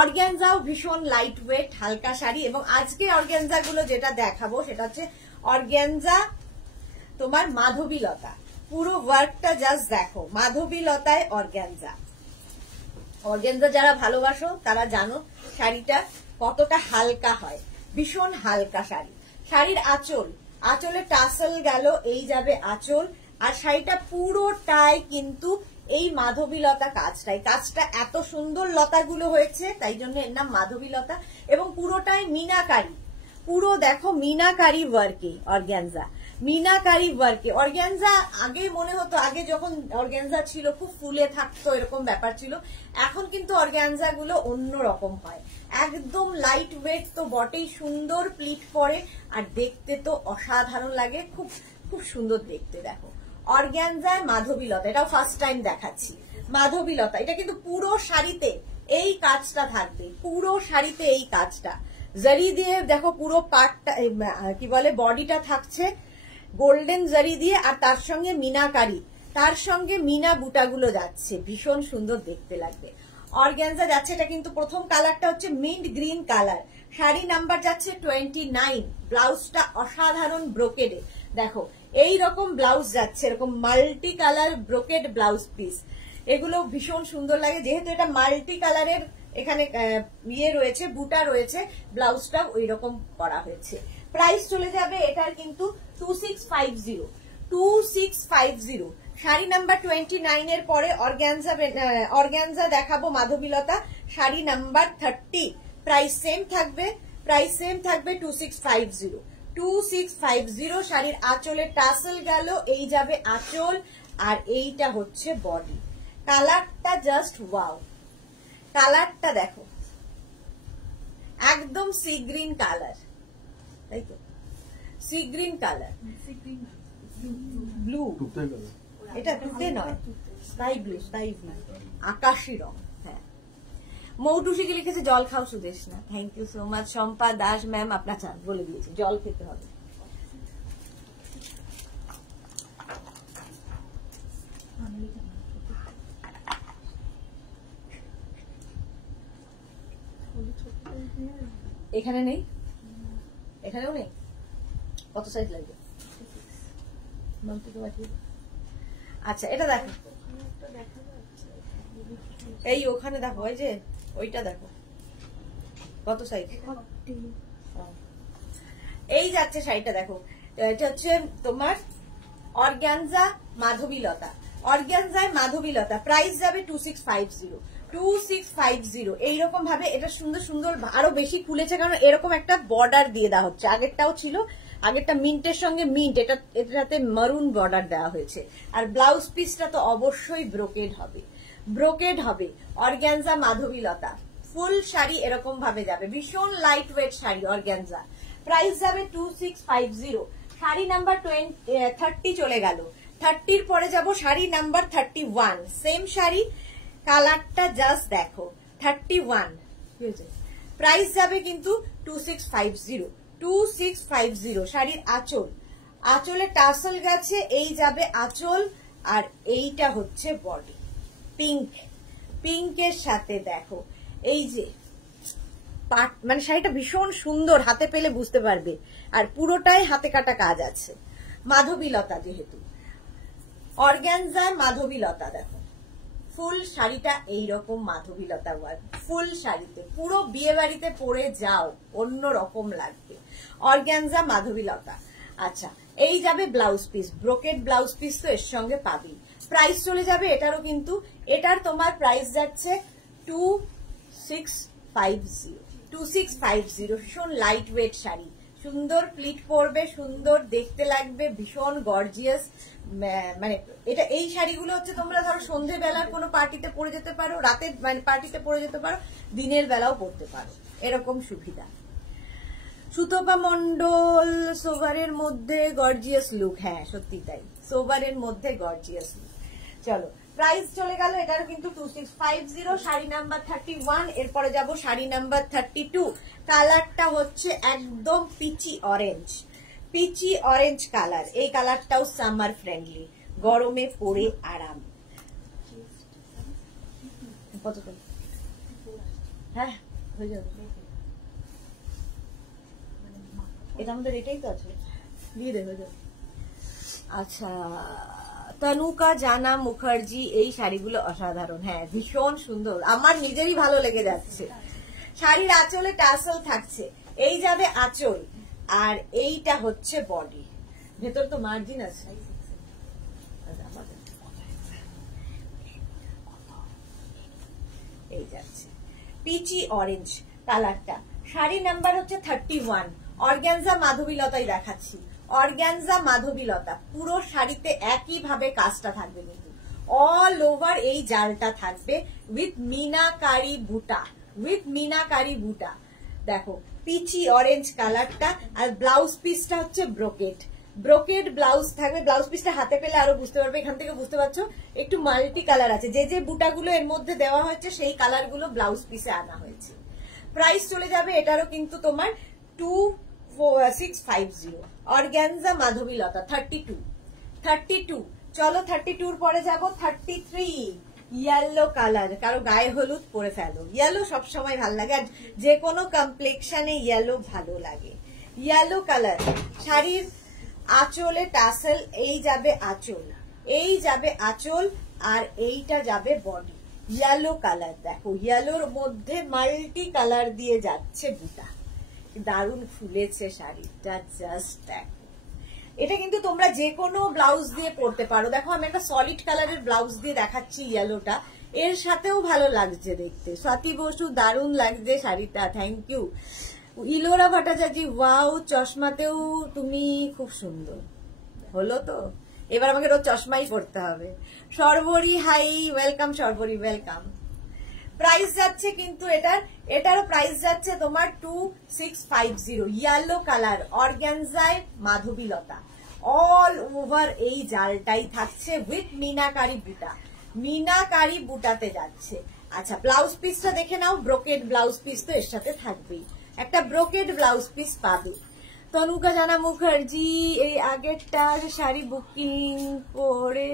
অর্গ্যানজাও ভীষণ লাইট ওয়েট হালকা শাড়ি, এবং আজকে অর্গ্যানজা গুলো যেটা দেখাবো সেটা হচ্ছে অর্গ্যানজা তোমার মাধবীলতা। পুরো ওয়ার্কটা জাস্ট দেখো, মাধবীলতায় অর্গ্যানজা যারা ভালোবাসো তারা জানো শাড়িটা কতটা হালকা হয়, ভীষণ হালকা শাড়ি। শাড়ির আঁচলে টাসেল গেল, এই যাবে আঁচল, আর শাড়িটা পুরোটাই কিন্তু এই মাধবীলতা কাজটা এত সুন্দর লতাগুলো হয়েছে, তাই জন্য এর নাম মাধবীলতা। এবং পুরোটাই মিনাকারি, পুরো দেখো মিনাকারি ওয়ার্কে অর্গ্যানজা, মিনাকারি ওয়ার্কে অর্গ্যানজা। আগে মনে হতো, আগে যখন অর্গ্যানজা ছিল খুব ফুলে থাকতো, এরকম ব্যাপার ছিল। এখন কিন্তু অর্গ্যানজা গুলো অন্য রকম হয়, একদম লাইট ওয়েট তো বটেই, সুন্দর প্লিট পরে, আর দেখতে তো অসাধারণ লাগে, খুব খুব সুন্দর দেখতে। দেখো অর্গ্যানজায় মাধবীলতা, এটাও ফার্স্ট টাইম দেখাচ্ছি। মাধবীলতা এটা কিন্তু পুরো শাড়িতে এই কাজটা থাকবে, পুরো শাড়িতে এই কাজটা জারি দিয়ে। দেখো পুরো পাটটা কি বলে বডিটা থাকছে গোল্ডেন জারি দিয়ে, আর তার সঙ্গে মিনাকারি, তার সঙ্গে মিনা বুটাগুলো যাচ্ছে, ভীষণ সুন্দর দেখতে লাগবে। অর্গ্যানজা যাচ্ছে, এটা কিন্তু প্রথম কালারটা হচ্ছে mint green colour, sari number যাচ্ছে 29। ব্লাউজটা অসাধারণ ব্রোকেডে, দেখো এই রকম ব্লাউজ যাচ্ছে, এরকম multi colour brocade blouse piece, এগুলো ভীষণ সুন্দর লাগে। যেহেতু এটা মাল্টি কালারের এখানে ইয়ে রয়েছে, বুটা রয়েছে, ব্লাউজটা ওই রকম করা হয়েছে। প্রাইস চলে যাবে এটার কিন্তু 2650। শাড়ি নাম্বার 29 এর পরে অর্গ্যানজা দেখাবো মাধবীলতা, শাড়ি নাম্বার 30। প্রাইস সেম থাকবে, 2650। শাড়ির আঁচলের টাসেল গেল, এই যাবে আঁচল, আর এইটা হচ্ছে বডি। কালারটা জাস্ট ওয়াও, কালারটা দেখো একদম সি গ্রিন কালার, তাই তো সি গ্রিন কালার, ব্লু, এটা টুতে নয়, স্কাই ব্লু, আকাশি রং। হ্যাঁ, মৌটুসিকে লিখেছে জল খাও Sudeshna, thank you so much. Shampa Das ma'am আপনার চান বলে দিয়েছে, জল খেতে হবে। এখানে নেই, এখানেও নেই, কত সাইজ লাগবে? আচ্ছা এটা দেখো, এই ওখানে দেখো, ওই যে ওইটা দেখো কত সাইজ, এই যাচ্ছে শাড়িটা দেখো। এটা হচ্ছে তোমার অর্গ্যানজা মাধবীলতা, অর্গ্যানজায় মাধবীলতা, প্রাইস যাবে 2650। এইরকম ভাবে এটা সুন্দর সুন্দর আরো বেশি খুলেছে, কারণ এরকম একটা বর্ডার দিয়ে দেওয়া হচ্ছে। আগেরটাও ছিল, আগেরটা মিন্টের সঙ্গে মিন্ট, এটাতে মারুন বর্ডার দেওয়া হয়েছে। আর ব্লাউজ পিসটা তো অবশ্যই ব্রোকেড হবে। অর্গ্যানজা মাধবীলতা ফুল শাড়ি এরকম ভাবে যাবে, ভীষণ light weight sari organza. Price যাবে 2650। শাড়ি নাম্বার 30 চলে গেল, 30-র পরে যাব শাড়ি নাম্বার 31। সেম শাড়ি, কালারটা জাস্ট দেখো 31। প্রাইস যাবে কিন্তু 2650। শাড়ির আঁচলে টাসেল গেছে, এই যাবে আঁচল, আর এইটা হচ্ছে বডি। পিঙ্কের সাথে দেখো এই যে পাট, মানে শাড়িটা ভীষণ সুন্দর, হাতে পেলে বুঝতে পারবে। আর পুরোটাই হাতে কাটা কাজ আছে, মাধবীলতা যেহেতু। অর্গ্যানজার মাধবীলতা দেখো, ফুল শাড়িটা এইরকম মাধবীলতা ওয়ার্ক, ফুল শাড়িতে পুরো বিয়ে বাড়িতে পরে যাও, অন্য রকম লাগবে। অর্গ্যানজা মাধবীলতা। আচ্ছা, এই যাবে blouse piece, brocade blouse piece তো এর সঙ্গে পাবি। প্রাইস চলে যাবে এটারও কিন্তু, এটার তোমার প্রাইস যাচ্ছে 2650। ভীষণ লাইট ওয়েট শাড়ি, সুন্দর প্লিট পরবে, সুন্দর দেখতে লাগবে, ভীষণ গর্জিয়াস। মানে এটা এই শাড়িগুলো হচ্ছে তোমরা ধরো সন্ধ্যেবেলার কোনো পার্টিতে পরে যেতে পারো, রাতের মানে পার্টিতে পরে যেতে পারো, দিনের বেলাও পরতে পারো, এরকম সুবিধা। সুতপা মন্ডল, সোভারের মধ্যে গর্জিয়াস লুক, হ্যাঁ সত্যি তাই, সোভারের মধ্যে গর্জিয়াস লুক। চলো প্রাইস চলে গেল এটার কিন্তু 2650। শাড়ি নাম্বার 31, এরপরে যাব শাড়ি নাম্বার 32। কালারটা হচ্ছে একদম পিচি অরেঞ্জ কালার। এই কালারটাও সামার ফ্রেন্ডলি, গরমে পরে আরাম। কত? হ্যাঁ হয়ে যাবে, এটা আমাদের এটাই তো আছে, দিয়ে দে, হয়ে যাবে। আচ্ছা, তনুকা জানা মুখার্জি, এই শাড়িগুলো অসাধারণ, হ্যাঁ ভীষণ সুন্দর, আমার নিজেরই ভালো লেগে যাচ্ছে। শাড়ির আঁচলে টাসেল থাকছে, এই যাবে আঁচল, আর এইটা হচ্ছে বডি। ভেতর তো মার্জিন আছে, এই যাচ্ছে পিচি অরেঞ্জ কালারটা। শাড়ি নাম্বার হচ্ছে 31। অর্গানজা মাধবীলতাই দেখাচ্ছি, অর্গানজা মাধবীলতা। পুরো শাড়িতে একই ভাবে কাজটা থাকবে, কিন্তু অল ওভার এই জালটা থাকবে উইথ মিনাকারি বুটা, উইথ মিনাকারি বুটা। দেখো পিচি অরেঞ্জ কালারটা। আর ব্লাউজ পিসটা হচ্ছে ব্রোকেড, ব্রোকেড ব্লাউজ থাকবে। ব্লাউজ পিসটা হাতে পেলে আরো বুঝতে পারবে, এখান থেকে বুঝতে পারছো একটু মাল্টি কালার আছে। যে যে বুটাগুলো এর মধ্যে দেওয়া হয়েছে সেই কালারগুলো ব্লাউজ পিসে আনা হয়েছে। প্রাইস চলে যাবে এটারও কিন্তু তোমার 2650। অর্গানজা মাধবীলতা 32। চলো 32 পরে যাব 33। ইয়েলো কালার, কারো গায়ে হলুদ পরে ফেলো। ইয়েলো সবসময় ভালো লাগে, আর যে কোনো কমপ্লেক্সনে ইয়েলো ভালো লাগে। Yellow colour. শাড়ির আঁচলে টাসেল, এই যাবে আঁচল, এই যাবে আঁচল, আর এইটা যাবে বডি। ইয়েলো কালার দেখো, ইয়েলোর মধ্যে মাল্টি কালার দিয়ে যাচ্ছে বুটা। দারুণ ফুলেছে শাড়িটা, জাস্ট দেখো। এটা কিন্তু তোমরা যে কোনো ব্লাউজ দিয়ে পরতে পারো। দেখো আমি একটা সলিড কালারের ব্লাউজ দিয়ে দেখাচ্ছি ইয়েলোটা, এর সাথেও ভালো লাগছে দেখতে। স্বাতি বসু, দারুণ লাগছে শাড়িটা, thank you. Ellora Bhattacharya, wow, চশমাতেও তুমি খুব সুন্দর। হলো তো, এবার আমাকে রোজ চশমাই পরতে হবে। সর্বরী হাই, ওয়েলকাম সর্বরী, ওয়েলকাম। প্রাইস যাচ্ছে কিন্তু এটারও প্রাইস যাচ্ছে তোমার 2650। ইয়েলো কালার, অর্গানজায় মাধবীলতা, অল ওভার এই জালটাই থাকছে উইথ মিনাকারি বুটা, মিনাকারি বুটাতে যাচ্ছে। আচ্ছা ব্লাউজ পিসটা দেখে নাও, ব্রোকেড ব্লাউজ পিস তো এর সাথে থাকবেই, একটা ব্রোকেড ব্লাউজ পিস পাবে। তনুকা জানা মুখার্জি, এই আগেরটার শাড়ি বুকিং করে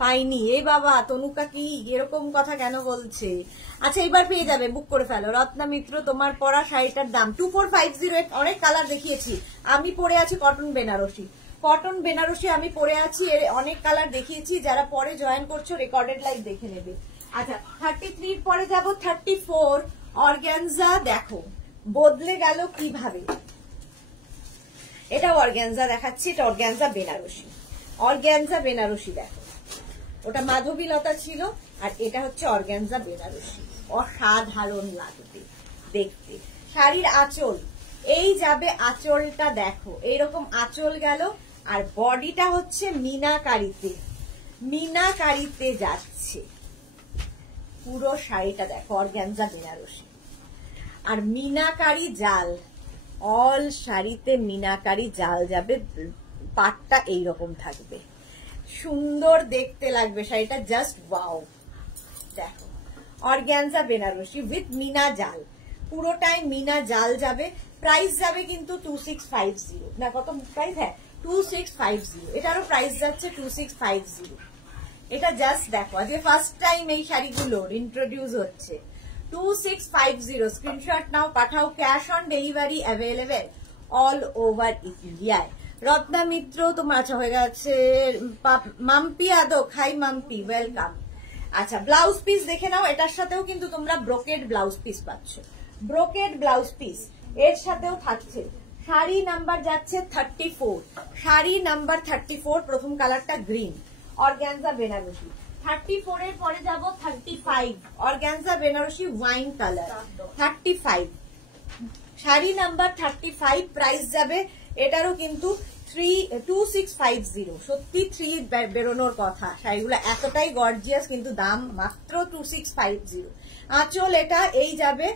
পাইনি। এই বাবা, তনুকা কি এরকম কথা কেন বলছে? আচ্ছা এবার পেয়ে যাবে, বুক করে ফেলো। রত্না মিত্র, তোমার পরা শাড়িটার দাম 2450। অনেক কালার দেখিয়েছি, আমি পরে আছি কটন বেনারসি, কটন বেনারসি আমি পরে আছি, এর অনেক কালার দেখিয়েছি। যারা পরে জয়েন করছো রেকর্ডেড লাইভ দেখে নেবে। আচ্ছা 33 পরে যাব 34। অর্গানজা দেখো বদলে গেল কিভাবে। এটা অর্গানজা দেখাচ্ছি, এটা অর্গানজা বেনারসি, অর্গানজা বেনারসি দেখো। ওটা মাধবীলতা ছিল, আর এটা হচ্ছে অর্গানজা বেনারসি। অসাধারণ লাগবে দেখতে। শাড়ির আঁচল, এই যাবে আঁচলটা দেখো, এইরকম আঁচল গেল, আর বডিটা হচ্ছে মিনাকারিতে, মিনাকারিতে যাচ্ছে পুরো শাড়িটা দেখো। অর্গানজা বেনারসি আর মিনাকারি জাল, অল শাড়িতে মিনাকারি জাল যাবে। পাটটা এইরকম থাকবে, সুন্দর দেখতে লাগবে শাড়িটা, জাস্ট ওয়াও। দেখো অর্গানজা বেনারসি উইথ মিনা জাল, পুরোটাই মিনা জাল যাবে। প্রাইস যাবে কিন্তু 2650 না, কত প্রাইস? হ্যাঁ 2650। এটারও প্রাইস যাচ্ছে 2650। এটা জাস্ট দেখো, আজকে ফার্স্ট টাইম এই শাড়িগুলোর ইন্ট্রোডিউস হচ্ছে। 2650 স্ক্রিনশট নাও, পাঠাও। Cash on delivery available all over ইন্ডিয়ায়। রত্না মিত্র তোমার আচ্ছা হয়ে গেছে। Mampi Adak, hi Mampi, welcome. আচ্ছা ব্লাউজ পিস দেখে নাও, এটার সাথেও কিন্তু তোমরা ব্রোকেড ব্লাউজ পিস পাচ্ছ, ব্রোকেড ব্লাউজ পিস এর সাথেও থাকছে। শাড়ি নাম্বার যাচ্ছে 34, শাড়ি নাম্বার 34। প্রথম কালারটা গ্রিন, অর্গানজা বেনারসি। 34 এর পরে যাব 35, অর্গানজা বেনারসি ওয়াইন কালার। 35 শাড়ি নাম্বার 35। প্রাইস যাবে এটারও কিন্তু 2650। সত্যি 3 বেরোনোর কথা, শাড়িগুলো এতটাই গর্জিয়াস, কিন্তু দাম মাত্র 2650। আঁচল এটা এই যাবে,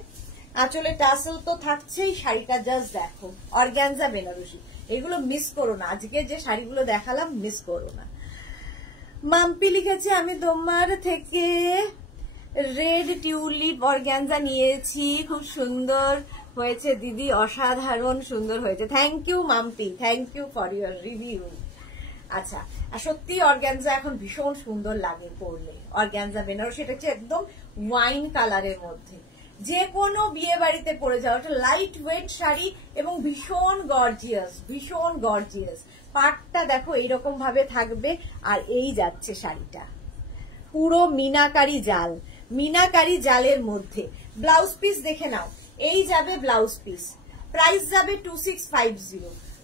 আঁচলে টাসেল তো থাকছেই। শাড়িটা জাস্ট দেখো, অর্গানজা বেনারসি। এগুলো মিস করো না, আজকে যে শাড়িগুলো দেখালাম মিস করো না। মাম্পি লিখেছে, আমি তোমার থেকে রেড টিউলিপ অর্গানজা নিয়েছি, খুব সুন্দর হয়েছে দিদি, অসাধারণ সুন্দর হয়েছে। Thank you Mampi, thank you for your review. আচ্ছা আর সত্যি অর্গানজা এখন ভীষণ সুন্দর লাগে পরলে। অর্গানজা বেনারসি, এটা হচ্ছে একদম ওয়াইন কালারের মধ্যে, যে কোনো বিয়ে বাড়িতে পরে যাও। এটা লাইট ওয়েট শাড়ি এবং ভীষণ গর্জিয়াস, ভীষণ গর্জিয়াস। পাটটা দেখো এইরকম ভাবে থাকবে, আর এই যাচ্ছে শাড়িটা পুরো মিনাকারি জাল, মিনাকারি জালের মধ্যে। ব্লাউজ পিস দেখে নাও, এই যাবে ব্লাউজ পিস। প্রাইস যাবে 2650,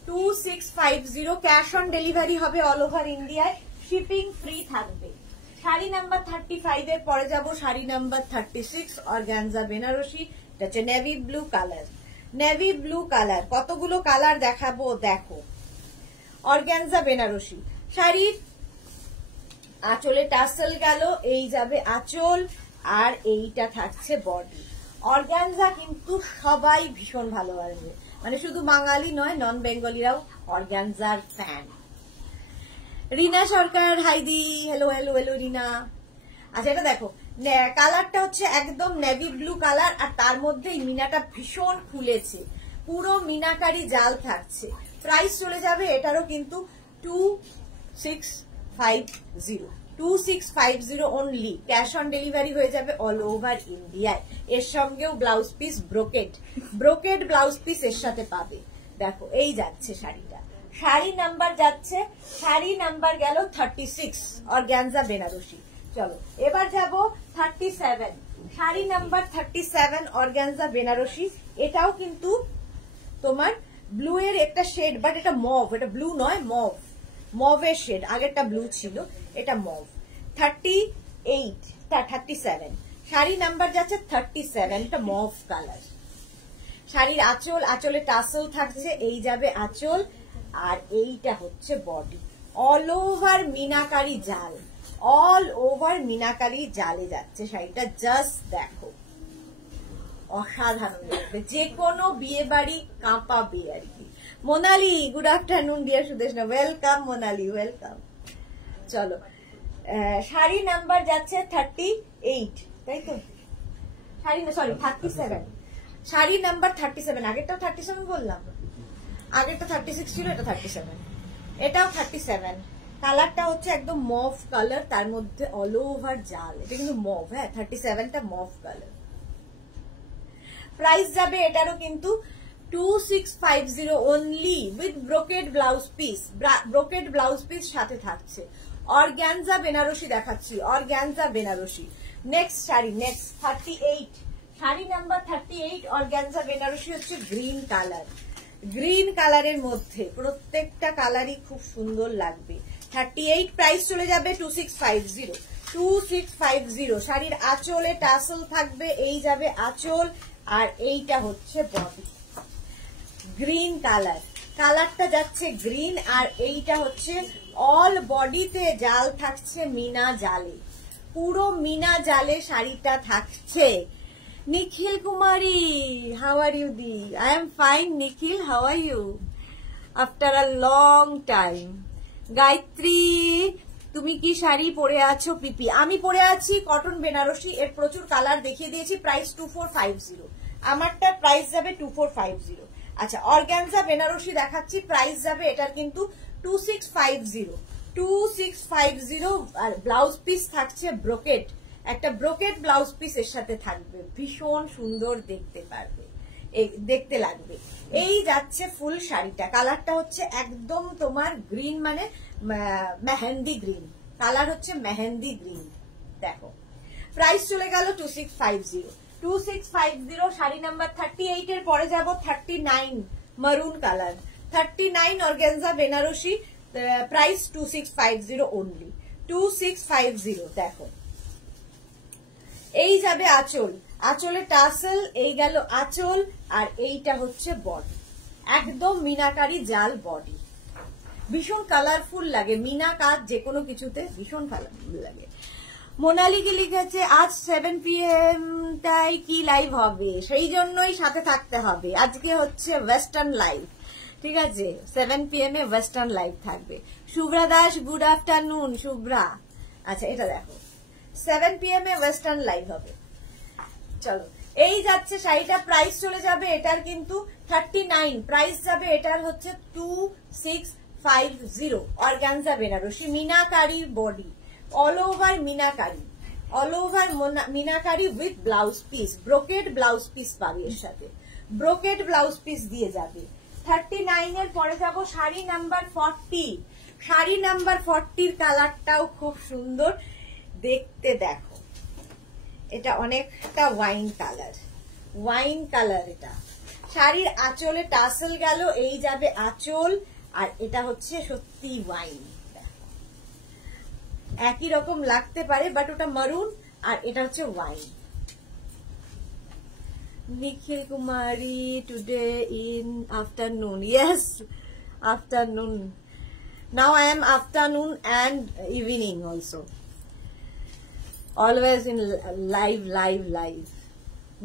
2650। ক্যাশ অন ডেলিভারি হবে অল ওভার ইন্ডিয়ায়, শিপিং ফ্রি থাকবে, শাড়ি নাম্বার 35 এর পরে যাব শাড়ি নাম্বার 36 অর্গানজা বেনারসি। এটা হচ্ছে navy blue colour. Navy blue colour, কতগুলো কালার দেখাবো দেখো। অর্গানজা বেনারসি শাড়ির আঁচলে টাসেল গেল, এই যাবে আঁচল, আর এইটা থাকছে বডি। অর্গানজা কিন্তু সবাই ভীষণ ভালোবাসবে, মানে শুধু বাঙালি নয়, নন বেঙ্গলিরাও অর্গানজার ফ্যান। রিনা সরকার হাইদি, হেলো হেলো হেলো রিনা। আচ্ছা এটা দেখো, কালারটা হচ্ছে একদম নেভি ব্লু কালার, আর তার মধ্যে মিনাটা ভীষণ খুলেছে, পুরো মিনাকারি জাল থাকছে। প্রাইস চলে যাবে এটারও কিন্তু 2650 অনলি। ক্যাশ অন ডেলিভারি হয়ে যাবে অল ওভার ইন্ডিয়ায়। এর সঙ্গেও blouse piece brocade blouse piece এর সাথে পাবে। দেখো এই যাচ্ছে শাড়িটা, শাড়ি নাম্বার যাচ্ছে, শাড়ি নাম্বার গেল 36 অর্গানজা বেনারসি। চলো এবার যাব 37, শাড়ি নাম্বার 37 অর্গানজা বেনারসি। এটাও কিন্তু তোমার ব্লু এর একটা শেড, বাট এটা মভ, এটা ব্লু নয়, মভের শেড। আগেরটা ব্লু ছিল, এটা মভ। 37 শাড়ি নাম্বার যাচ্ছে 37, এটা মভ কালার। শাড়ির আঁচলে টাসেল থাকছে, এই যাবে আঁচল, আর এইটা হচ্ছে বডি। অল ওভার মিনাকারি জাল, অল ওভার মিনাকারি জালে যাচ্ছে শাড়িটা। জাস্ট দেখো, অসাধারণ লাগবে, যে কোনো বিয়ে বাড়ি কাঁপাবে আর কি। Monali good afternoon dear Sudeshna, welcome Monali, welcome. চলো শাড়ি নাম্বার যাচ্ছে 38, তাই তো? শাড়ি না, সরি 37, শাড়ি নাম্বার 37। আগেরটাও 37 বললাম, আগেরটা 36 ছিল, এটা 37, এটাও 37। কালারটা হচ্ছে একদম মভ কালার, তার মধ্যে অল ওভার জাল। এটা কিন্তু মভ, হ্যাঁ 37টা মভ কালার। প্রাইস যাবে এটারও কিন্তু 2650 only, with brocade blouse piece. Brocade blouse piece সাথে থাকছে। অর্গানজা বেনারসি দেখাচ্ছি, অর্গানজা বেনারসি। নেক্সট শাড়ি, নেক্সট 38, শাড়ি নাম্বার 38 অর্গানজা বেনারসি হচ্ছে গ্রিন কালার। গ্রিন কালারের মধ্যে প্রত্যেকটা কালারই খুব সুন্দর লাগবে। 38 প্রাইস চলে যাবে 2650। শাড়ির আঁচলে টাসেল থাকবে, এই যাবে আঁচল, আর এইটা হচ্ছে বডি। গ্রিন কালার, কালারটা যাচ্ছে গ্রিন, আর এইটা হচ্ছে অল বডিতে জাল থাকছে মিনা জালে, পুরো মিনা জালে শাড়িটা থাকছে। Nikhil Kumari, how are you দি? I am fine Nikhil, how are you after a long time? Gayatri, তুমি কি শাড়ি পরে আছো? পিপি, আমি পরে আছি কটন বেনারসি, এর প্রচুর কালার দেখিয়ে দিয়েছি। প্রাইস 2450, আমারটা প্রাইস যাবে 2450। আচ্ছা অর্গানজা বেনারসি দেখাচ্ছি, প্রাইস যাবে এটার কিন্তু 2650। আর ব্লাউজ পিস থাকছে ব্রোকেড, একটা ব্রোকেড ব্লাউজ পিস এর সাথে থাকবে, ভীষণ সুন্দর দেখতে লাগবে। এই যাচ্ছে ফুল শাড়িটা। কালারটা হচ্ছে একদম তোমার গ্রিন, মানে মেহেন্দি গ্রিন কালার, হচ্ছে মেহেন্দি গ্রিন। দেখো প্রাইস চলে গেল 2650। শাড়ি নাম্বার 38 এর পরে যাব 39 maroon colour. 39 organza Banarasi, price 2650 only, 2650। দেখো এই যাবে আঁচল, আঁচলে টাসেল, এই গেল আঁচল, আর এইটা হচ্ছে বডি। একদম মিনাকারি জাল বডি, ভীষণ কালারফুল লাগে। মিনা কাজ যে কোনো কিছুতে ভীষণ কালারফুল লাগে। মোনালিকে লিখেছে আজ 7 PM টাই কি লাইভ হবে, সেই জন্যই সাথে থাকতে হবে। আজকে হচ্ছে ওয়েস্টার্ন লাইভ, ঠিক আছে? 7 PM এ ওয়েস্টার্ন লাইভ থাকবে। Shubhra Das good afternoon Shubhra. আচ্ছা এটা দেখো 7 PM এ ওয়েস্টার্ন লাইভ হবে। চলো এই যাচ্ছে শাড়িটা, প্রাইস চলে যাবে এটার কিন্তু 39, প্রাইস যাবে এটার হচ্ছে 2650। Organza Banarasi, meenakari body, all over meenakari, all over meenakari with blouse piece. Brocade blouse piece পাবে এর সাথে, ব্রোকেড ব্লাউজ পিস দিয়ে যাবে। 39 এর পরে যাব শাড়ি নাম্বার 40। শাড়ি নাম্বার 40 কালারটাও খুব সুন্দর দেখতে। দেখো এটা অনেকটা ওয়াইন কালার, ওয়াইন কালার। এটা শাড়ির আঁচলে টাসেল গেল, এই যাবে আঁচল, আর এটা হচ্ছে সত্যি ওয়াইন। একই রকম লাগতে পারে, বাট ওটা মারুন আর এটা হচ্ছে wine. Nikhil Kumari today in afternoon, yes afternoon. Now I am afternoon and evening also. Always in live.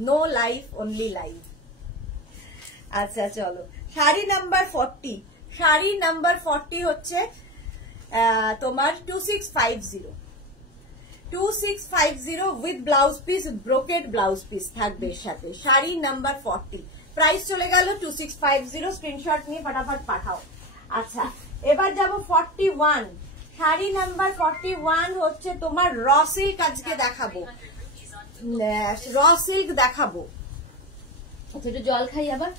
No live, only live. আচ্ছা চলো, শাড়ি নাম্বার 40। শাড়ি নাম্বার 40 হচ্ছে তোমার 2650 with blouse piece, brocade blouse piece থাকবে এর সাথে। শাড়ি নাম্বার 40, প্রাইস চলে গেল 2650। স্ক্রিনশট নিয়ে ফটাফট পাঠাও। আচ্ছা এবার যাব 41। শাড়ি নাম্বার 41 হচ্ছে তোমার র সিল্ক। আজকে দেখাবো র সিল্ক দেখাবো। আচ্ছা একটু জল খাই আবার।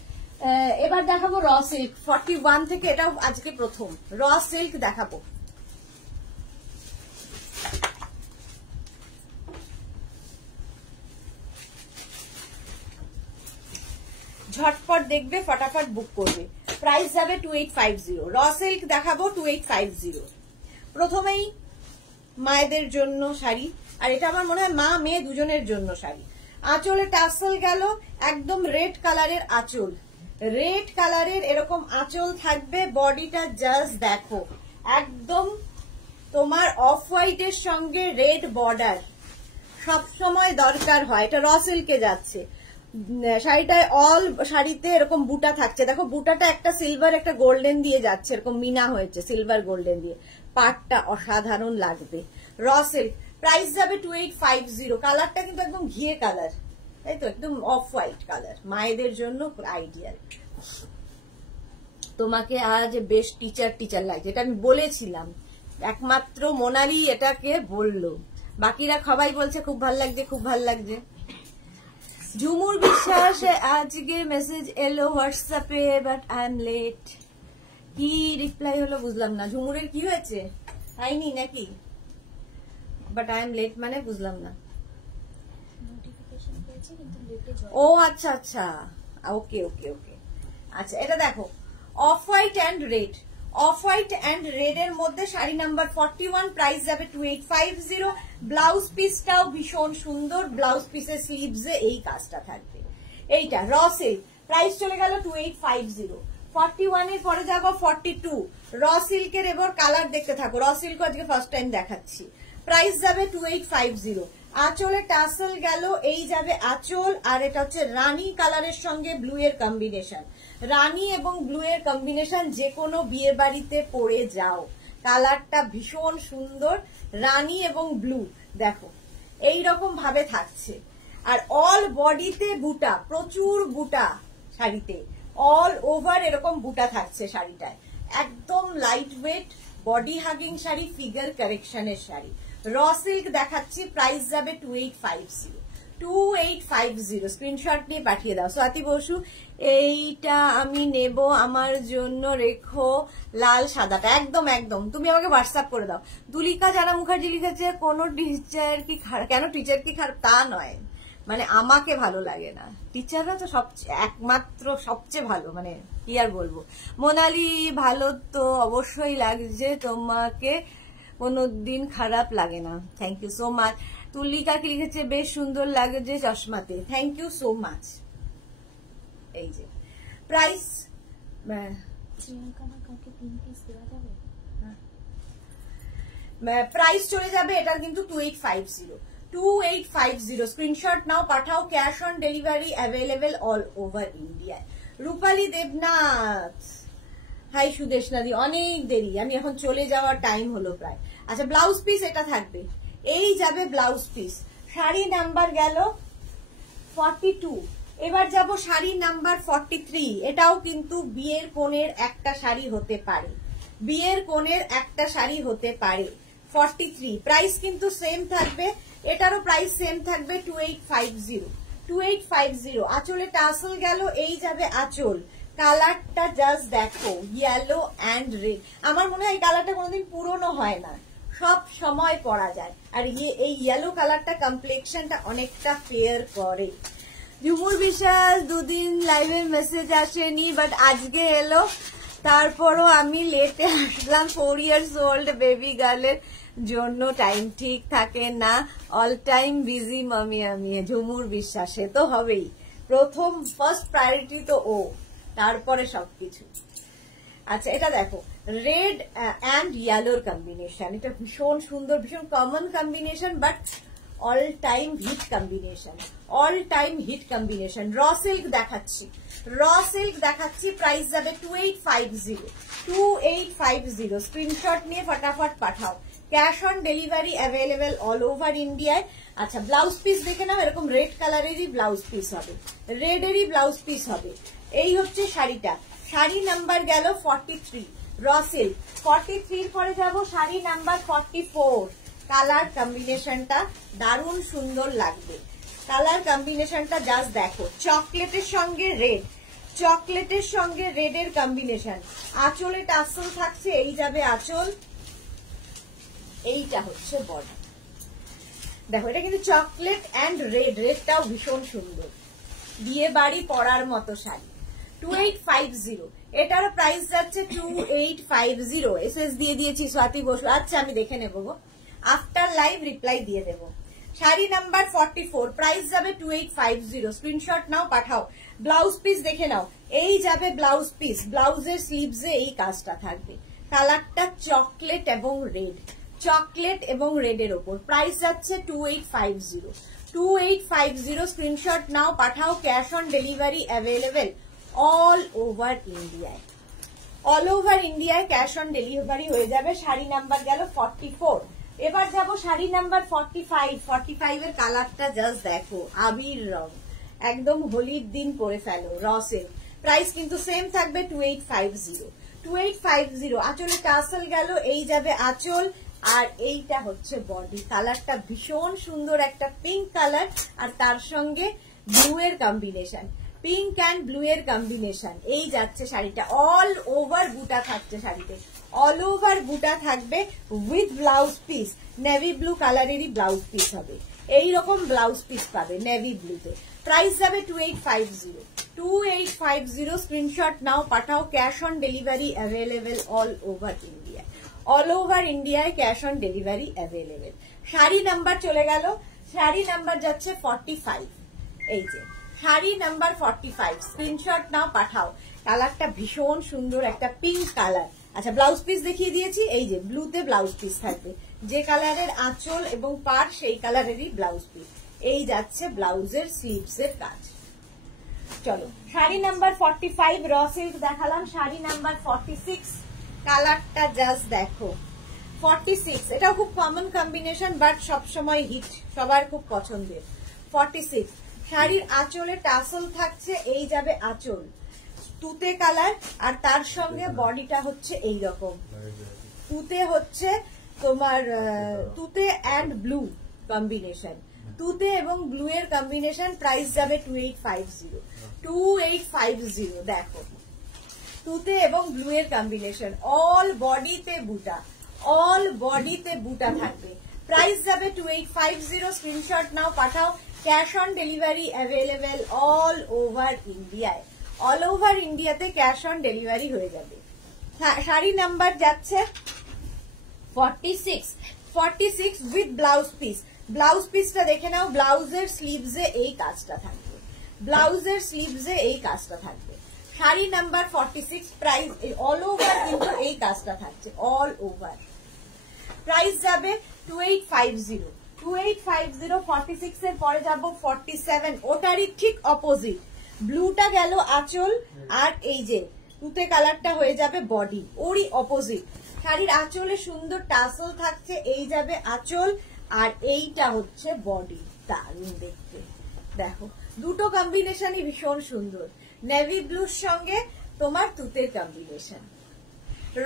এবার দেখাবো র সিল্ক 41 থেকে, এটাও আজকে প্রথম র সিল্ক দেখাবো। ঝটপট দেখবে, ফটাফট বুক করবে। প্রাইস যাবে 2850। র সিল্ক দেখাবো 2850। প্রথমেই মায়েদের জন্য শাড়ি, আর এটা আমার মনে হয় মা মেয়ে দুজনের জন্য শাড়ি। আঁচলে টাসেল গেল, একদম রেড কালারের আঁচল, রেড কালারের এরকম আঁচল থাকবে। বডিটা জাস্ট দেখো, একদম তোমার অফ হোয়াইটের সঙ্গে রেড বর্ডার সব সময় দরকার হয়। এটা র সিল্কে যাচ্ছে। শাড়িটায় অল শাড়িতে এরকম বুটা থাকছে, দেখো বুটাটা একটা সিলভার একটা গোল্ডেন দিয়ে যাচ্ছে, এরকম মিনা হয়েছে সিলভার গোল্ডেন দিয়ে। পাটটা অসাধারণ লাগবে। র সিল্ক, প্রাইস যাবে 2850। কালারটা কিন্তু একদম ঘিয়ে কালার, তাই তো, একদম অফ হোয়াইট কালার, মায়েদের জন্য আইডিয়াল। তোমাকে আজ বেশ টিচার লাগছে, এটা আমি বলেছিলাম, একমাত্র মোনালি এটাকে বললো, বাকিরা সবাই বলছে খুব ভাল লাগছে, খুব ভাল লাগছে। ঝুমুর বিশ্বাস আজকে মেসেজ এলো হোয়াটসঅ্যাপে, বাট আই এম লেট। কি রিপ্লাই হলো বুঝলাম না। ঝুমুরের কি হয়েছে, হয়নি নাকি? বাট আই এম লেট মানে বুঝলাম না। ও আচ্ছা আচ্ছা, ওকে ওকে ওকে। আচ্ছা এটা দেখো, off white and red, off white and red এর মধ্যে শাড়ি নাম্বার 41, প্রাইস যাবে 2850। ব্লাউজ পিসটাও ভীষণ সুন্দর, ব্লাউজ পিসের স্লিভসে এই কাজটা থাকবে। এইটা র সিল্ক, প্রাইস চলে গেল 2850। 41 এর পরে যাবো 42। র সিল্কের এবার কালার দেখতে থাকো, র সিল্ক আজকে ফার্স্ট টাইম দেখাচ্ছি। প্রাইস যাবে 2850। আঁচলে টাসেল গেল, এই যাবে আঁচল, আর এটা হচ্ছে রানী কালারের সঙ্গে ব্লু এর কম্বিনেশন। রানী এবং ব্লু এর কম্বিনেশন যে কোনো বিয়ে বাড়িতে পরে যাও, কালারটা ভীষণ সুন্দর। রানী এবং ব্লু দেখো এই রকম ভাবে থাকছে, আর অল বডিতে বুটা, প্রচুর বুটা শাড়িতে, অল ওভার এরকম বুটা থাকছে শাড়িটায়। একদম light weight body hugging sari, figure কারেকশনের শাড়ি। র সিল্ক দেখাচ্ছি, প্রাইস যাবে 2850। 2850 স্ক্রিনশট নিয়ে পাঠিয়ে দাও। স্বাতি বসু, এইটা আমি নেব, আমার জন্য রেখো লাল সাদাটা। একদম একদম, তুমি আমাকে হোয়াটসঅ্যাপ করে দাও। তুলিকা জানা মুখার্জি লিখেছে, কোন টিচার কি খারাপ, কেন টিচার কি খারাপ তা নয়, মানে আমাকে ভালো লাগে না, টিচাররা তো সবচেয়ে একমাত্র সবচেয়ে ভালো, মানে কি আর বলবো। মোনালি, ভালো তো অবশ্যই লাগছে, তোমাকে কোনোদিন খারাপ লাগে না, থ্যাংক ইউ সো মাচ। তুলিকা কি লিখেছে, বেশ সুন্দর লাগছে চশমাতে, থ্যাংক ইউ সো মাচ। এই যে প্রাইস, প্রাইস চলে যাবে এটার কিন্তু 2850। 2850 স্ক্রিনশট নাও, পাঠাও। Cash on delivery available all over India. Rupali Debnath, hi সুদেশনাদি, অনেক দেরি, আমি এখন চলে যাওয়ার টাইম হলো প্রায়। আচ্ছা ব্লাউজ পিস এটা থাকবে, এই যাবে ব্লাউজ পিস। শাড়ি নাম্বার গেল 42। এবার যাব শাড়ি নাম্বার 43। এটাও কিন্তু বিয়ের কোণের একটা শাড়ি হতে পারে, বিয়ের কোণের একটা শাড়ি হতে পারে। 43 প্রাইস কিন্তু সেম থাকবে, এটারও প্রাইস সেম থাকবে 2850। 2850 আঁচলে টাসেল গেল, এই যাবে আঁচল। কালারটা জাস্ট দেখো, ইয়েলো অ্যান্ড রেড। আমার মনে হয় এই কালারটা কোনোদিন পুরনো হয় না, সব সময় পরা যায়, আর এই ইয়েলো কালারটা কমপ্লেক্সনটা অনেকটা ফেয়ার করে। ঝুমুর বিশ্বাস, দুদিন লাইভের মেসেজ আসেনি, বাট আজকে এলো। তারপরও আমি লেটে আসলাম 4 years old বেবি গার্লের জন্য। টাইম ঠিক থাকে না, অল টাইম বিজি মামি আমি। ঝুমুর বিশ্বাস, সে তো হবেই, প্রথম ফার্স্ট প্রায়োরিটি তো ও, তারপরে সবকিছু। আচ্ছা এটা দেখো, রেড অ্যান্ড ইয়েলোর কম্বিনেশন, এটা ভীষণ সুন্দর, ভীষণ common combination, but all time hit combination, all time hit combination. Raw silk দেখাচ্ছি, র সিল্ক দেখাচ্ছি, প্রাইস যাবে 2850, 2850। স্ক্রিনশট নিয়ে ফটাফট পাঠাও, cash on delivery available all over ইন্ডিয়ায়। আচ্ছা ব্লাউজ পিস দেখে নাও, এরকম রেড কালারেরই ব্লাউজ পিস হবে, রেডেরই ব্লাউজ পিস হবে। এই হচ্ছে শাড়িটা, শাড়ি নাম্বার গেল 43, র সিল্ক। 43 পরে যাব শাড়ি নাম্বার 44। কালার কম্বিনেশনটা দারুণ সুন্দর লাগবে, কালার কম্বিনেশনটা জাস্ট দেখো, চকলেটের সঙ্গে রেড, চকলেটের সঙ্গে রেডের কম্বিনেশন। আঁচলে টাসল থাকছে, এই যাবে আঁচল, এইটা হচ্ছে বডি। দেখো এটা কিন্তু চকলেট অ্যান্ড রেড, রেডটাও ভীষণ সুন্দর, বিয়ে বাড়ি পরার মতো শাড়ি। 2850, এটারও প্রাইস যাচ্ছে 2850। এসএস দিয়ে দিয়েছি স্বাতি বসু। আচ্ছা আমি দেখে নেবো গো, আফটার লাইভ রিপ্লাই দিয়ে দেবো। শাড়ি নাম্বার 44, প্রাইস যাবে 2850। স্ক্রিনশট নাও পাঠাও, ব্লাউজ পিস দেখে নাও, এই যাবে ব্লাউজ পিস, ব্লাউজের স্লিভসে এই কাজটা থাকবে। কালারটা চকলেট এবং রেড, চকলেট এবং রেডের ওপর, প্রাইস যাচ্ছে 2850, 2850। স্ক্রিনশট নাও পাঠাও, cash on delivery available all over ইন্ডিয়ায়, অল ওভার ইন্ডিয়ায় ক্যাশ অন ডেলিভারি হয়ে যাবে। শাড়ি নাম্বার গেল 44। এবার যাব শাড়ি নাম্বার 45। 45 এর কালারটা জাস্ট দেখো, আবির রং, একদম হোলির দিন পরে ফেলো, রসে। প্রাইস কিন্তু সেম থাকবে 2850, 2850। আঁচলে টাসল গেল, এই যাবে আঁচল, আর এইটা হচ্ছে বডি। কালারটা ভীষণ সুন্দর, একটা পিঙ্ক কালার, আর তার সঙ্গে ব্লু এর কম্বিনেশন, পিঙ্ক অ্যান্ড ব্লু এর কম্বিনেশন। এই যাচ্ছে শাড়িটা, অল ওভার বুটা থাকছে শাড়িতে, অল ওভার বুটা থাকবে with blouse piece. Navy blue কালারেরই ব্লাউজ পিস হবে, এইরকম ব্লাউজ পিস পাবে নেভি ব্লুতে। প্রাইস যাবে 2850, 2850। স্ক্রিনশট নাও পাঠাও, cash on delivery available all over India, all over ইন্ডিয়ায় cash on delivery available. Sari number চলে গেল, শাড়ি নাম্বার যাচ্ছে 45। এই যে শাড়ি নাম্বার 45, স্ক্রিনশট নাও পাঠাও। কালারটা ভীষণ সুন্দর, একটা পিঙ্ক কালার। আচ্ছা ব্লাউজ পিস দেখিয়ে দিয়েছি, এই যে ব্লুতে ব্লাউজ পিস থাকবে, যে কালারের আঁচল এবং পাড় সেই কালারেরই ব্লাউজ পিস। এই যাচ্ছে ব্লাউজের স্লিভস এর কাজ। চলো শাড়ি নাম্বার 45 র সিল্ক দেখালাম। শাড়ি নাম্বার 46, কালারটা জাস্ট দেখো, 46 এটাও খুব কমন কম্বিনেশন, বাট সবসময় হিট, সবার খুব পছন্দের। 46 শাড়ির আঁচলে টাসল থাকছে, এই যাবে আঁচল, তুতে কালার, আর তার সঙ্গে বডিটা হচ্ছে এই রকম, তুতে হচ্ছে তোমার তুতে অ্যান্ড ব্লু কম্বিনেশন, তুতে এবং ব্লু এর কম্বিনেশন। প্রাইস যাবে 2850, 2850। দেখো তুতে এবং ব্লু এর কম্বিনেশন, অল বডিতে বুটা, অল বডিতে বুটা থাকবে। প্রাইস যাবে 2850। স্ক্রিনশট নাও পাঠাও, cash on delivery available all over ইন্ডিয়ায়, অল ওভার ইন্ডিয়াতে ক্যাশ অন ডেলিভারি হয়ে যাবে। শাড়ি নাম্বার যাচ্ছে 46, 46 উইথ ব্লাউজ পিস। ব্লাউজ পিসটা দেখে নাও, ব্লাউজের স্লিভসে এই কাজটা থাকবে, ব্লাউজের স্লিভসে এই কাজটা থাকবে। Sari number 46, price all over কিন্তু এই কাজটা থাকছে, অল ওভার। প্রাইস যাবে 2850, 2850। 46 এর পরে যাব 47, ওটারই ঠিক অপোজিট, ব্লুটা গেল আঁচল, আর এই যে তুতে কালারটা হয়ে যাবে বডি, ওরই অপোজিট। শাড়ির আঁচলে সুন্দর টাসল থাকছে, এই যাবে আঁচল, আর এইটা হচ্ছে বডি। দারুণ দেখতে, দেখো দুটো কম্বিনেশনই ভীষণ সুন্দর, নেভি ব্লুর সঙ্গে তোমার তুতের কম্বিনেশন।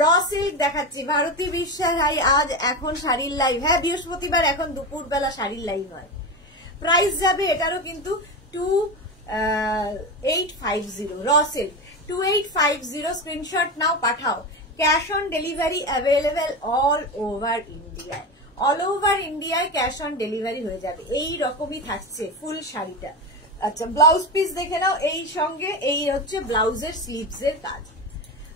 র সিল্ক দেখাচ্ছি, ভারতী বিশ্বাস হাই, আজ এখন শাড়ির লাইভ, হ্যাঁ বৃহস্পতিবার এখন দুপুর বেলা শাড়ির লাইভ হয়। প্রাইস যাবে এটারও কিন্তু 2850, র সিল্ক 2850। স্ক্রিনশট নাও পাঠাও, cash on delivery available all over ইন্ডিয়ায়, অল ওভার ইন্ডিয়ায় ক্যাশ অন ডেলিভারি হয়ে যাবে। এই রকমই থাকছে ফুল শাড়িটা। আচ্ছা ব্লাউজ পিস দেখে নাও, এই সঙ্গে এই হচ্ছে ব্লাউজের স্লিভস এর কাজ।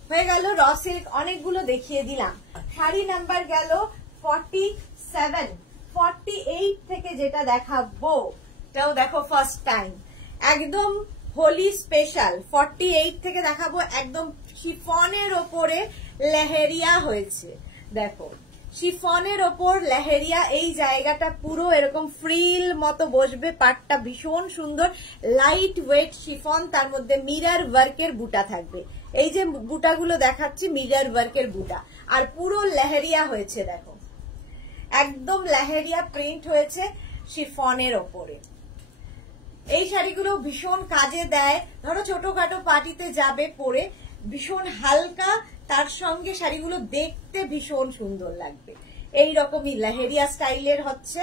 হয়ে গেল র সিল্ক, অনেকগুলো দেখিয়ে দিলাম। শাড়ি নাম্বার গেল 47, 48 থেকে যেটা দেখাবো এটাও দেখো ফার্স্ট টাইম, একদম হোলি স্পেশাল। 48 থেকে দেখাবো, একদম শিফনের ওপরে লেহেরিয়া হয়েছে। দেখো শিফনের ওপর লেহেরিয়া, এই জায়গাটা পুরো এরকম ফ্রিল মতো বসবে, পাটটা ভীষণ সুন্দর, লাইট ওয়েট শিফন, তার মধ্যে মিরর ওয়ার্কের বুটা থাকবে। এই যে বুটাগুলো দেখাচ্ছি মিরর ওয়ার্কের বুটা, আর পুরো লেহেরিয়া হয়েছে। দেখো একদম লেহেরিয়া প্রিন্ট হয়েছে শিফনের ওপরে। এই শাড়িগুলো ভীষণ কাজে দেয়, ধরো ছোটখাটো পার্টিতে যাবে পরে, ভীষণ হালকা, তার সঙ্গে শাড়িগুলো দেখতে ভীষণ সুন্দর লাগবে। এই রকমই লেহেরিয়া স্টাইলের হচ্ছে,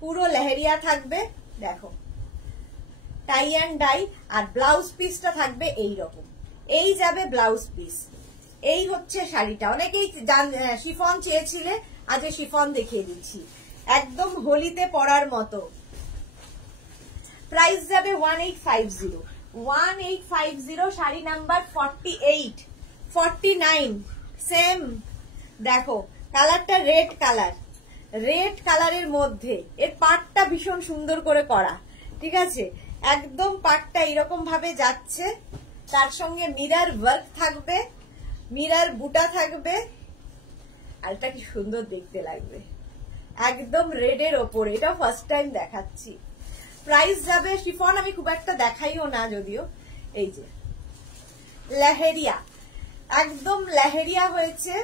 পুরো লেহেরিয়া থাকবে। দেখো টাই অ্যান্ড ডাই, আর ব্লাউজ পিসটা থাকবে এই রকম, এই যাবে ব্লাউজ পিস। এই হচ্ছে শাড়িটা। অনেকেই শিফন চেয়েছিলে, আজ শিফন দেখিয়ে দিচ্ছি, একদম হোলিতে পরার মতো। প্রাইস যাবে 1850, 1850। Sari number 48, 49 same. দেখো কালারটা রেড কালার, রেড কালারের মধ্যে এর পাটটা ভীষণ সুন্দর করে করা, ঠিক আছে, একদম পাটটা এরকম ভাবে যাচ্ছে, তার সঙ্গে মিরর ওয়ার্ক থাকবে, মিরর বুটা থাকবে, আর এটা কি সুন্দর দেখতে লাগবে, একদম রেডের ওপরে। এটা ফার্স্ট টাইম দেখাচ্ছি। প্রাইস যাবে, শিফন আমি খুব একটা দেখাইও না যদিও, এই যে লেহেরিয়া, একদম লেহেরিয়া হয়েছে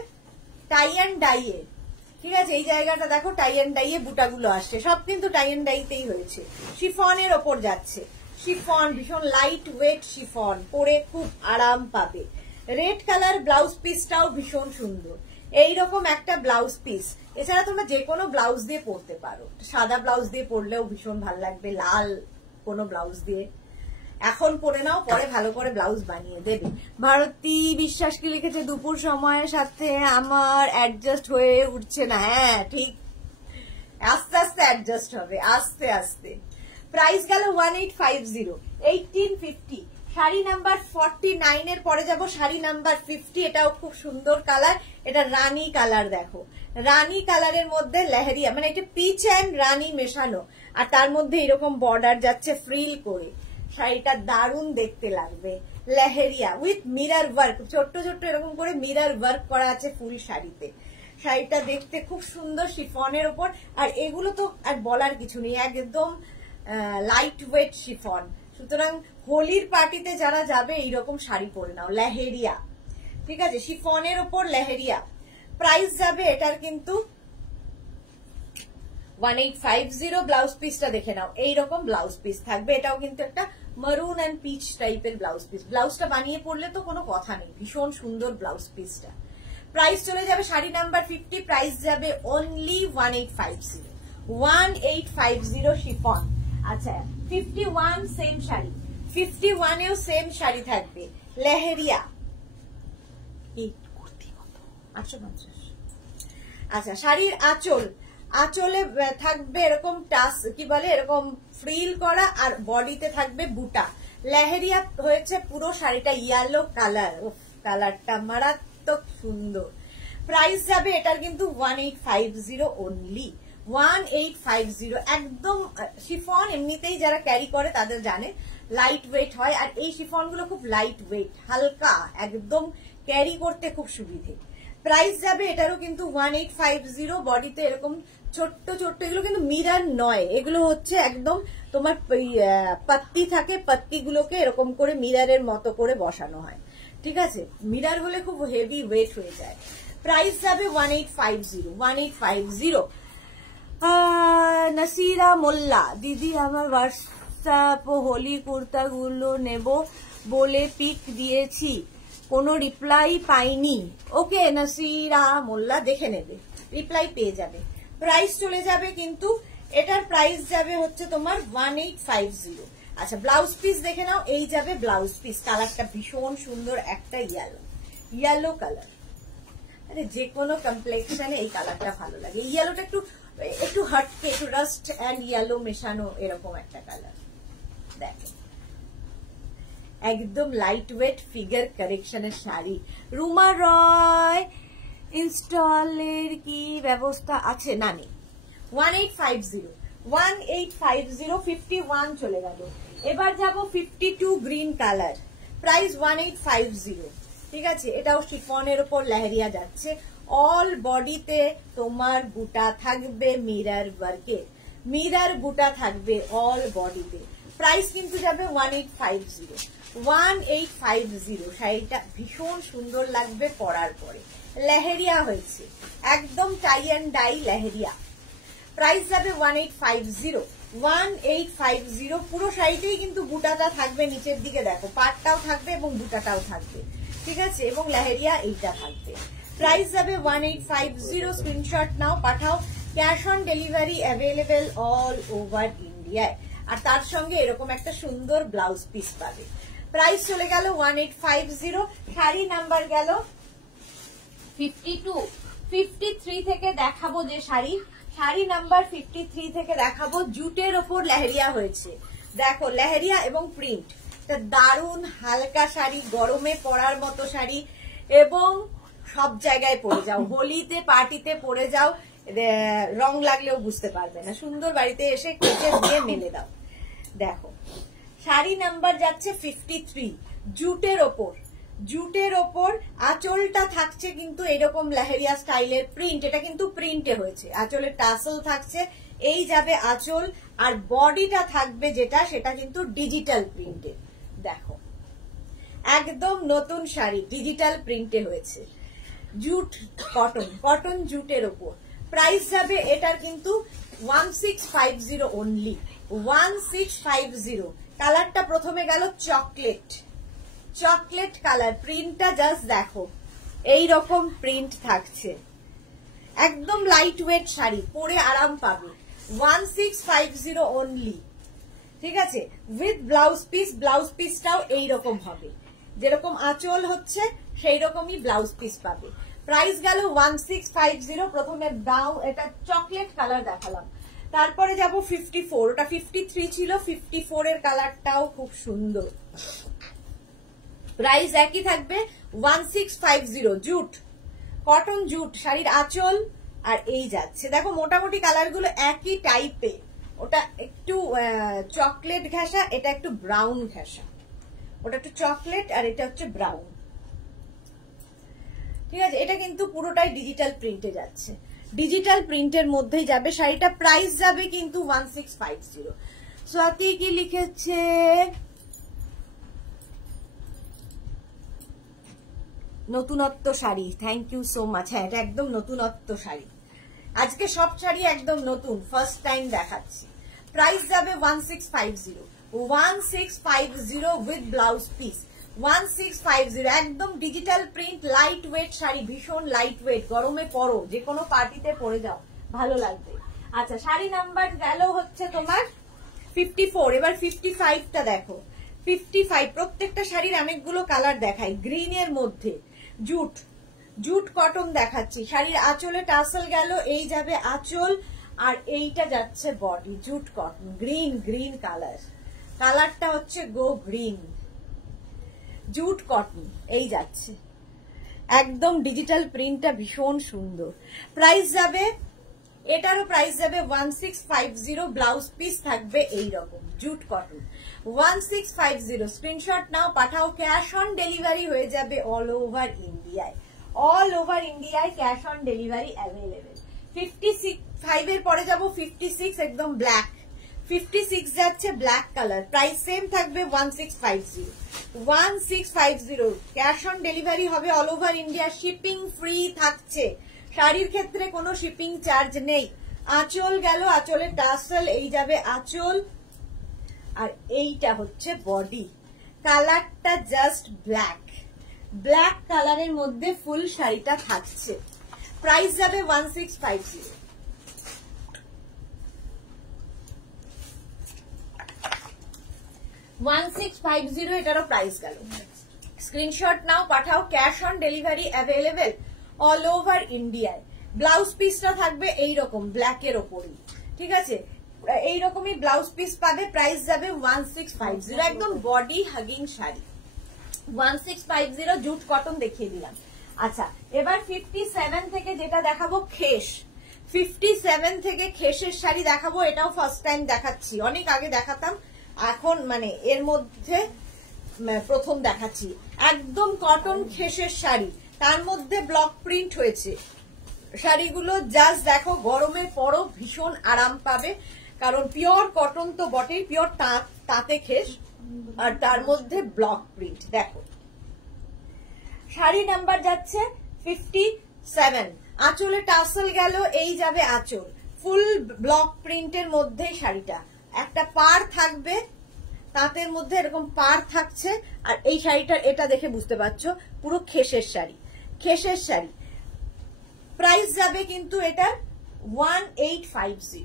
টাই অ্যান্ড ডাইয়ে, ঠিক আছে। এই জায়গাটা দেখো টাই অ্যান্ড ডাইয়ে বুটাগুলো আসছে, সব কিন্তু টাই অ্যান্ড ডাইতেই হয়েছে, শিফনের ওপর যাচ্ছে। শিফন ভীষণ লাইট ওয়েট শিফন, পরে খুব আরাম পাবে। রেড কালার ব্লাউজ পিসটাও ভীষণ সুন্দর, এইরকম একটা ব্লাউজ পিস। এছাড়া তোমরা যে কোনো ব্লাউজ দিয়ে পরতে পারো, সাদা ব্লাউজ দিয়ে পরলেও ভীষণ ভালো লাগবে, লাল কোনো ব্লাউজ দিয়ে এখন পরে নাও, পরে ভালো করে ব্লাউজ বানিয়ে দেবে। ভারতী বিশ্বাস কি লিখেছে, দুপুর সময়ের সাথে আমার অ্যাডজাস্ট হয়ে উঠছে না। হ্যাঁ ঠিক, আস্তে আস্তে অ্যাডজাস্ট হবে, আস্তে আস্তে। প্রাইস গেল 1850, 1850। শাড়ি নাম্বার 49 এর পরে যাব শাড়ি নাম্বার 50। এটাও খুব সুন্দর কালার, এটা রানী কালার। দেখো রানী কালারের মধ্যে লেহেরিয়া, মানে এটা পিচ অ্যান্ড রানী মেশানো, আর তার মধ্যে এরকম বর্ডার যাচ্ছে ফ্রিল করে। শাড়িটা দারুণ দেখতে লাগবে, লেহেরিয়া উইথ মিরর ওয়ার্ক, ছোট্ট ছোট্ট এরকম করে মিরর ওয়ার্ক করা আছে ফুল শাড়িতে। শাড়িটা দেখতে খুব সুন্দর শিফনের ওপর, আর এগুলো তো আর বলার কিছু নেই, একদম লাইট ওয়েট শিফন। সুতরাং হোলির পার্টিতে যারা যাবে এইরকম শাড়ি পরে নাও, লেহেরিয়া, ঠিক আছে, শিফনের ওপর লেহেরিয়া। প্রাইস যাবে এটার কিন্তু 1850। ব্লাউজ পিসটা দেখে নাও, এইরকম ব্লাউজ পিস থাকবে। এটাও কিন্তু একটা মারুন এন্ড পিচ টাইপের ব্লাউজ পিস। ব্লাউজটা বানিয়ে পরলে তো কোনো কথা নেই, ভীষণ সুন্দর ব্লাউজ পিসটা। প্রাইস চলে যাবে শাড়ি নাম্বার 50, প্রাইস যাবে অনলি 1850, 1850 শিফন। আচ্ছা 51 সেম শাড়ি, 51 এও সেম শাড়ি থাকবে, লেহেরিয়া। 850। আচ্ছা শাড়ির আঁচল, আঁচলে থাকবে এরকম টাস, কি বলে, এরকম ফ্রিল করা, আর বডিতে থাকবে বুটা। লেহেরিয়া হয়েছে পুরো শাড়িটা, ইয়েলো কালার, কালারটা মারাত্মক সুন্দর। প্রাইস যাবে এটার কিন্তু 1850 অনলি, 1850। একদম শিফন এমনিতেই যারা ক্যারি করে তাদের জানে লাইট ওয়েট হয়, আর এই শিফন গুলো খুব লাইট ওয়েট, হালকা, একদম ক্যারি করতে খুব সুবিধে। প্রাইস যাবে এটারও কিন্তু 1850। বডিতে এরকম ছোট্ট ছোট্ট, এগুলো কিন্তু মিরর নয়, এগুলো হচ্ছে একদম তোমার পাত্তি থাকে, পাত্তিগুলোকে এরকম করে মিররের মতো করে বসানো হয়, ঠিক আছে। মিরর হলে খুব হেভি ওয়েট হয়ে যায়। প্রাইস যাবে 1850, 1850। নাসিরা মোল্লা, দিদি আমার হোয়াটসঅ্যাপ হোলি কুর্তা গুলো নেব বলে পিক দিয়েছি, কোনো রিপ্লাই পাইনি। ওকে নাসিরা মোল্লা, দেখে নেবে, রিপ্লাই পেয়ে যাবে। প্রাইস চলে যাবে কিন্তু এটার প্রাইস যাবে হচ্ছে তোমার 1850। আচ্ছা ব্লাউজ পিস দেখে নাও, এই যাবে ব্লাউজ পিস। কালারটা ভীষণ সুন্দর, একটা ইয়েলো, ইয়েলো কালার। আরে যে কোনো কমপ্লেক্সনে এই কালারটা ভালো লাগে। ইয়েলোটা একটু একটু হটকে, একটু রাস্ট অ্যান্ড ইয়েলো মেশানো, এরকম একটা কালার। দেখো একদম লাইট ওয়েট ফিগার কারেকশনের শাড়ি। রুমা রয় ইনস্টলের কি ব্যবস্থা আছে? না, নেই। 1850 1850 51 চলে গেল। এবার যাব 52 গ্রিন কালার, প্রাইস 1850। ঠিক আছে, এটাও শিফনের উপর লেহেরিয়া যাচ্ছে। অল বডিতে তোমার বুটা থাকবে মিরর ওয়ার্কে, মিরর বুটা থাকবে অল বডিতে। প্রাইস কিন্তু যাবে 1850 1850। শাড়িটা ভীষণ সুন্দর লাগবে পরার পরে। লেহেরিয়া হয়েছে, একদম টাই অ্যান্ড ডাই লেহেরিয়া। প্রাইস যাবে 1850 1850। পুরো শাড়িতেই কিন্তু বুটাটা থাকবে নিচের দিকে, দেখো পাটটাও থাকবে এবং বুটাটাও থাকবে। ঠিক আছে, এবং লেহেরিয়া এইটা থাকবে। প্রাইস যাবে 1850। স্ক্রিনশট নাও, পাঠাও। Cash on delivery available all over ইন্ডিয়ায়। আর তার সঙ্গে এরকম একটা সুন্দর ব্লাউজ পিস পাবে। প্রাইস চলে গেল 1850। শাড়ি নাম্বার গেল 52। 53 থেকে দেখাবো যে শাড়ি নাম্বার 53 থেকে দেখাবো। জুটের ওপর লেহেরিয়া হয়েছে, দেখো লেহেরিয়া এবং প্রিন্ট। দারুন হালকা শাড়ি, গরমে পরার মতো শাড়ি, এবং সব জায়গায় পরে যাও, হোলিতে পার্টিতে পরে যাও, রং লাগলেও বুঝতে পারবে না। সুন্দর বাড়িতে এসে কেচে দিয়ে মেলে দাও। দেখো শাড়ি নাম্বার যাচ্ছে 53। জুটের ওপর, জুটের ওপর আঁচলটা থাকছে কিন্তু এরকম লেহেরিয়া স্টাইলের প্রিন্ট। এটা কিন্তু প্রিন্টে হয়েছে, আঁচলের টাসল থাকছে, এই যাবে আঁচল। আর বডিটা থাকবে যেটা, সেটা কিন্তু ডিজিটাল প্রিন্টে। দেখো একদম নতুন শাড়ি, ডিজিটাল প্রিন্টে হয়েছে। জুট কটন, কটন জুটের ওপর। প্রাইস যাবে এটার কিন্তু 1650 অনলি, 1650। কালারটা প্রথমে গেল চকলেট, চকলেট কালার। প্রিন্টটা জাস্ট দেখো, এই রকম প্রিন্ট থাকছে, একদম লাইট ওয়েট শাড়ি, পরে আরাম পাবে। 1650 অনলি। ঠিক আছে, উইথ ব্লাউজ পিস। ব্লাউজ পিসটাও এইরকম হবে, যেরকম আঁচল হচ্ছে সেই রকমই ব্লাউজ পিস পাবে। প্রাইস গেল 1650। প্রথমে এটা চকলেট কালার দেখালাম, তারপরে যাব 54। ওটা 53 ছিল, 54 এর কালারটাও খুব সুন্দর। প্রাইস একই থাকবে 1650। জুট, কটন জুট, শাড়ির আঁচল আর এই যাচ্ছে। দেখো মোটামুটি কালারগুলো একই টাইপের। ওটা একটু চকলেট ঘেঁষা, এটা একটু ব্রাউন ঘেঁষা। ওটা একটু চকলেট আর এটা হচ্ছে ব্রাউন। ঠিক আছে, এটা কিন্তু পুরোটাই ডিজিটাল প্রিন্টে যাচ্ছে, ডিজিটাল প্রিন্টের মধ্যেই যাবে শাড়িটা। প্রাইস যাবে কিন্তু 1650। স্বাতি কি লিখেছে? নতুনত্ব শাড়ি, থ্যাংক ইউ সো মাচ। হ্যাঁ, এটা একদম নতুনত্ব শাড়ি। আজকে সব শাড়ি একদম নতুন, ফার্স্ট টাইম দেখাচ্ছি। প্রাইস যাবে 1650 1650 উইথ ব্লাউজ পিস। 1650 একদম digital print, light weight sari, ভীষণ লাইট ওয়েট। গরমে পরো, যে কোনো পার্টিতে পরে যাও, ভালো লাগবে। আচ্ছা, শাড়ি নাম্বার গেল হচ্ছে তোমার 54। এবার 55টা দেখো। 55 প্রত্যেকটা শাড়ির অনেকগুলো কালার দেখাই। গ্রিনের মধ্যে জুট, জুট কটন দেখাচ্ছি। শাড়ির আঁচলে টাসেল গেল, এই যাবে আঁচল, আর এইটা যাচ্ছে body. Jute cotton, green, green colour, কালারটা হচ্ছে গো গ্রিন। জুট কটন এই যাচ্ছে, একদম ডিজিটাল প্রিন্টটা ভীষণ সুন্দর। প্রাইস যাবে, এটারও প্রাইস যাবে 1650। ব্লাউজ পিস থাকবে এইরকম, জুট কটন। 1650। স্ক্রিনশট নাও, পাঠাও। ক্যাশ অন ডেলিভারি হয়ে যাবে অল ওভার ইন্ডিয়ায়, অল ওভার ইন্ডিয়ায় ক্যাশ অন ডেলিভারি অ্যাভেলেবেল। 55 এর পরে যাব 56, একদম ব্ল্যাক। 56 যাচ্ছে ব্ল্যাক কালার। প্রাইস সেম থাকবে 1650। 1650 ক্যাশ অন ডেলিভারি হবে all over India. Shipping free থাকছে, শাড়ির ক্ষেত্রে কোনো শিপিং চার্জ নেই। আঁচল গেল, আঁচলের টাসেল, এই যাবে আঁচল, আর এইটা হচ্ছে বডি। কালারটা জাস্ট ব্ল্যাক, ব্ল্যাক কালারের মধ্যে ফুল শাড়িটা থাকছে। প্রাইস যাবে 1650। এটারও প্রাইস গেল। স্ক্রিনশট নাও, পাঠাও। Cash on delivery available all over ইন্ডিয়ায়। ব্লাউজ পিসটা থাকবে এইরকম ব্ল্যাকের ওপরই। ঠিক আছে, এইরকমই ব্লাউজ পিস পাবে। প্রাইস যাবে 1650। একদম body hugging sari, 1650 jute cotton দেখিয়ে দিলাম। আচ্ছা, এবার 57 থেকে যেটা দেখাবো খেস। 57 থেকে খেসের শাড়ি দেখাবো, এটাও ফার্স্ট টাইম দেখাচ্ছি, অনেক আগে দেখাতাম, এখন মানে এর মধ্যে প্রথম দেখাচ্ছি। একদম কটন খেসের শাড়ি, তার মধ্যে ব্লক প্রিন্ট হয়েছে। শাড়িগুলো জাস্ট দেখো, গরমের পরও ভীষণ আরাম পাবে, কারণ পিওর কটন তো বটেই, পিওর তাঁতে খেস, আর তার মধ্যে ব্লক প্রিন্ট। দেখো শাড়ি নাম্বার যাচ্ছে 57। আঁচলে টাসেল গেল, এই যাবে আঁচল, ফুল ব্লক প্রিন্টের মধ্যে শাড়িটা। একটা পার থাকবে তাঁতের মধ্যে, এরকম পার থাকছে। আর এই শাড়িটার এটা দেখে বুঝতে পারছো পুরো খেসের শাড়ি, খেসের শাড়ি। প্রাইস যাবে কিন্তু এটা 1850।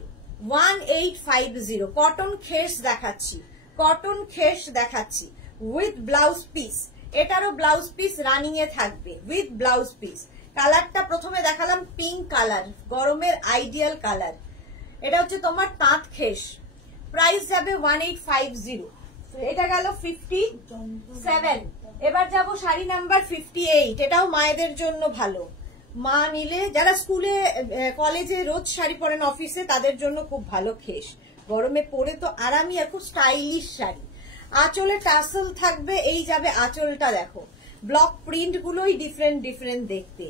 1850 কটন খেস দেখাচ্ছি, কটন খেস দেখাচ্ছি উইথ ব্লাউজ পিস। এটারও ব্লাউজ পিস রানিং এ থাকবে উইথ ব্লাউজ পিস। কালারটা প্রথমে দেখালাম পিঙ্ক কালার, গরমের আইডিয়াল কালার। এটা হচ্ছে তোমার তাঁত খেস। প্রাইস যাবে 1850। এটা গেল 57। এবার যাব শাড়ি নাম্বার 58। এটাও মায়েদের জন্য ভালো, মা নিলে যারা স্কুলে কলেজে রোজ শাড়ি পরেন, অফিসে, তাদের জন্য খুব ভালো খেস। গরমে পরে তো আরামই, আর খুব স্টাইলিশ শাড়ি। আঁচলে টাসেল থাকবে, এই যাবে আঁচলটা। দেখো ব্লক প্রিন্ট গুলোই ডিফারেন্ট ডিফারেন্ট দেখতে,